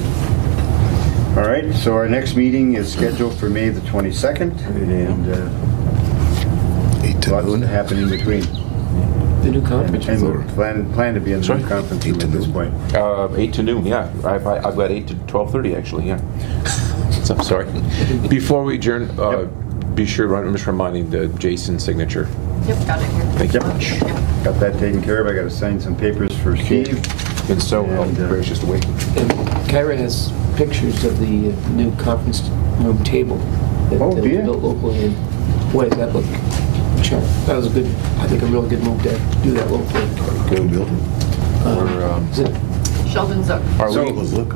All right, so our next meeting is scheduled for May the 22nd, and 8 to lots to noon. happen in between. The new conference And room. we plan to be in the Sorry? new conference room 8 to at this noon. point. 8 to noon, yeah. I've got 8 to 12:30, actually, yeah. So, I'm sorry. Before we adjourn, be sure, I'm just reminding the Jason signature. Yep, got it here. Thank you Yep. much. Got that taken care of. I got to sign some papers for Steve. Been so And, gracious to wait. And Kyra has pictures of the new conference room table that Oh, was do you? built locally, and boy, does that look sharp. That was I think a real good move to do that locally. Good building. Is it Sheldon Zook.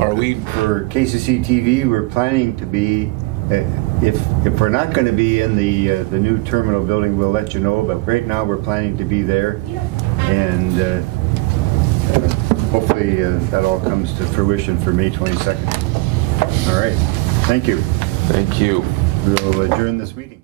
Are we For KCC TV, we're planning to be, if we're not going to be in the new terminal building, we'll let you know, but right now we're planning to be there. And hopefully that all comes to fruition for May 22nd. All right, thank you. Thank you. We'll adjourn this meeting.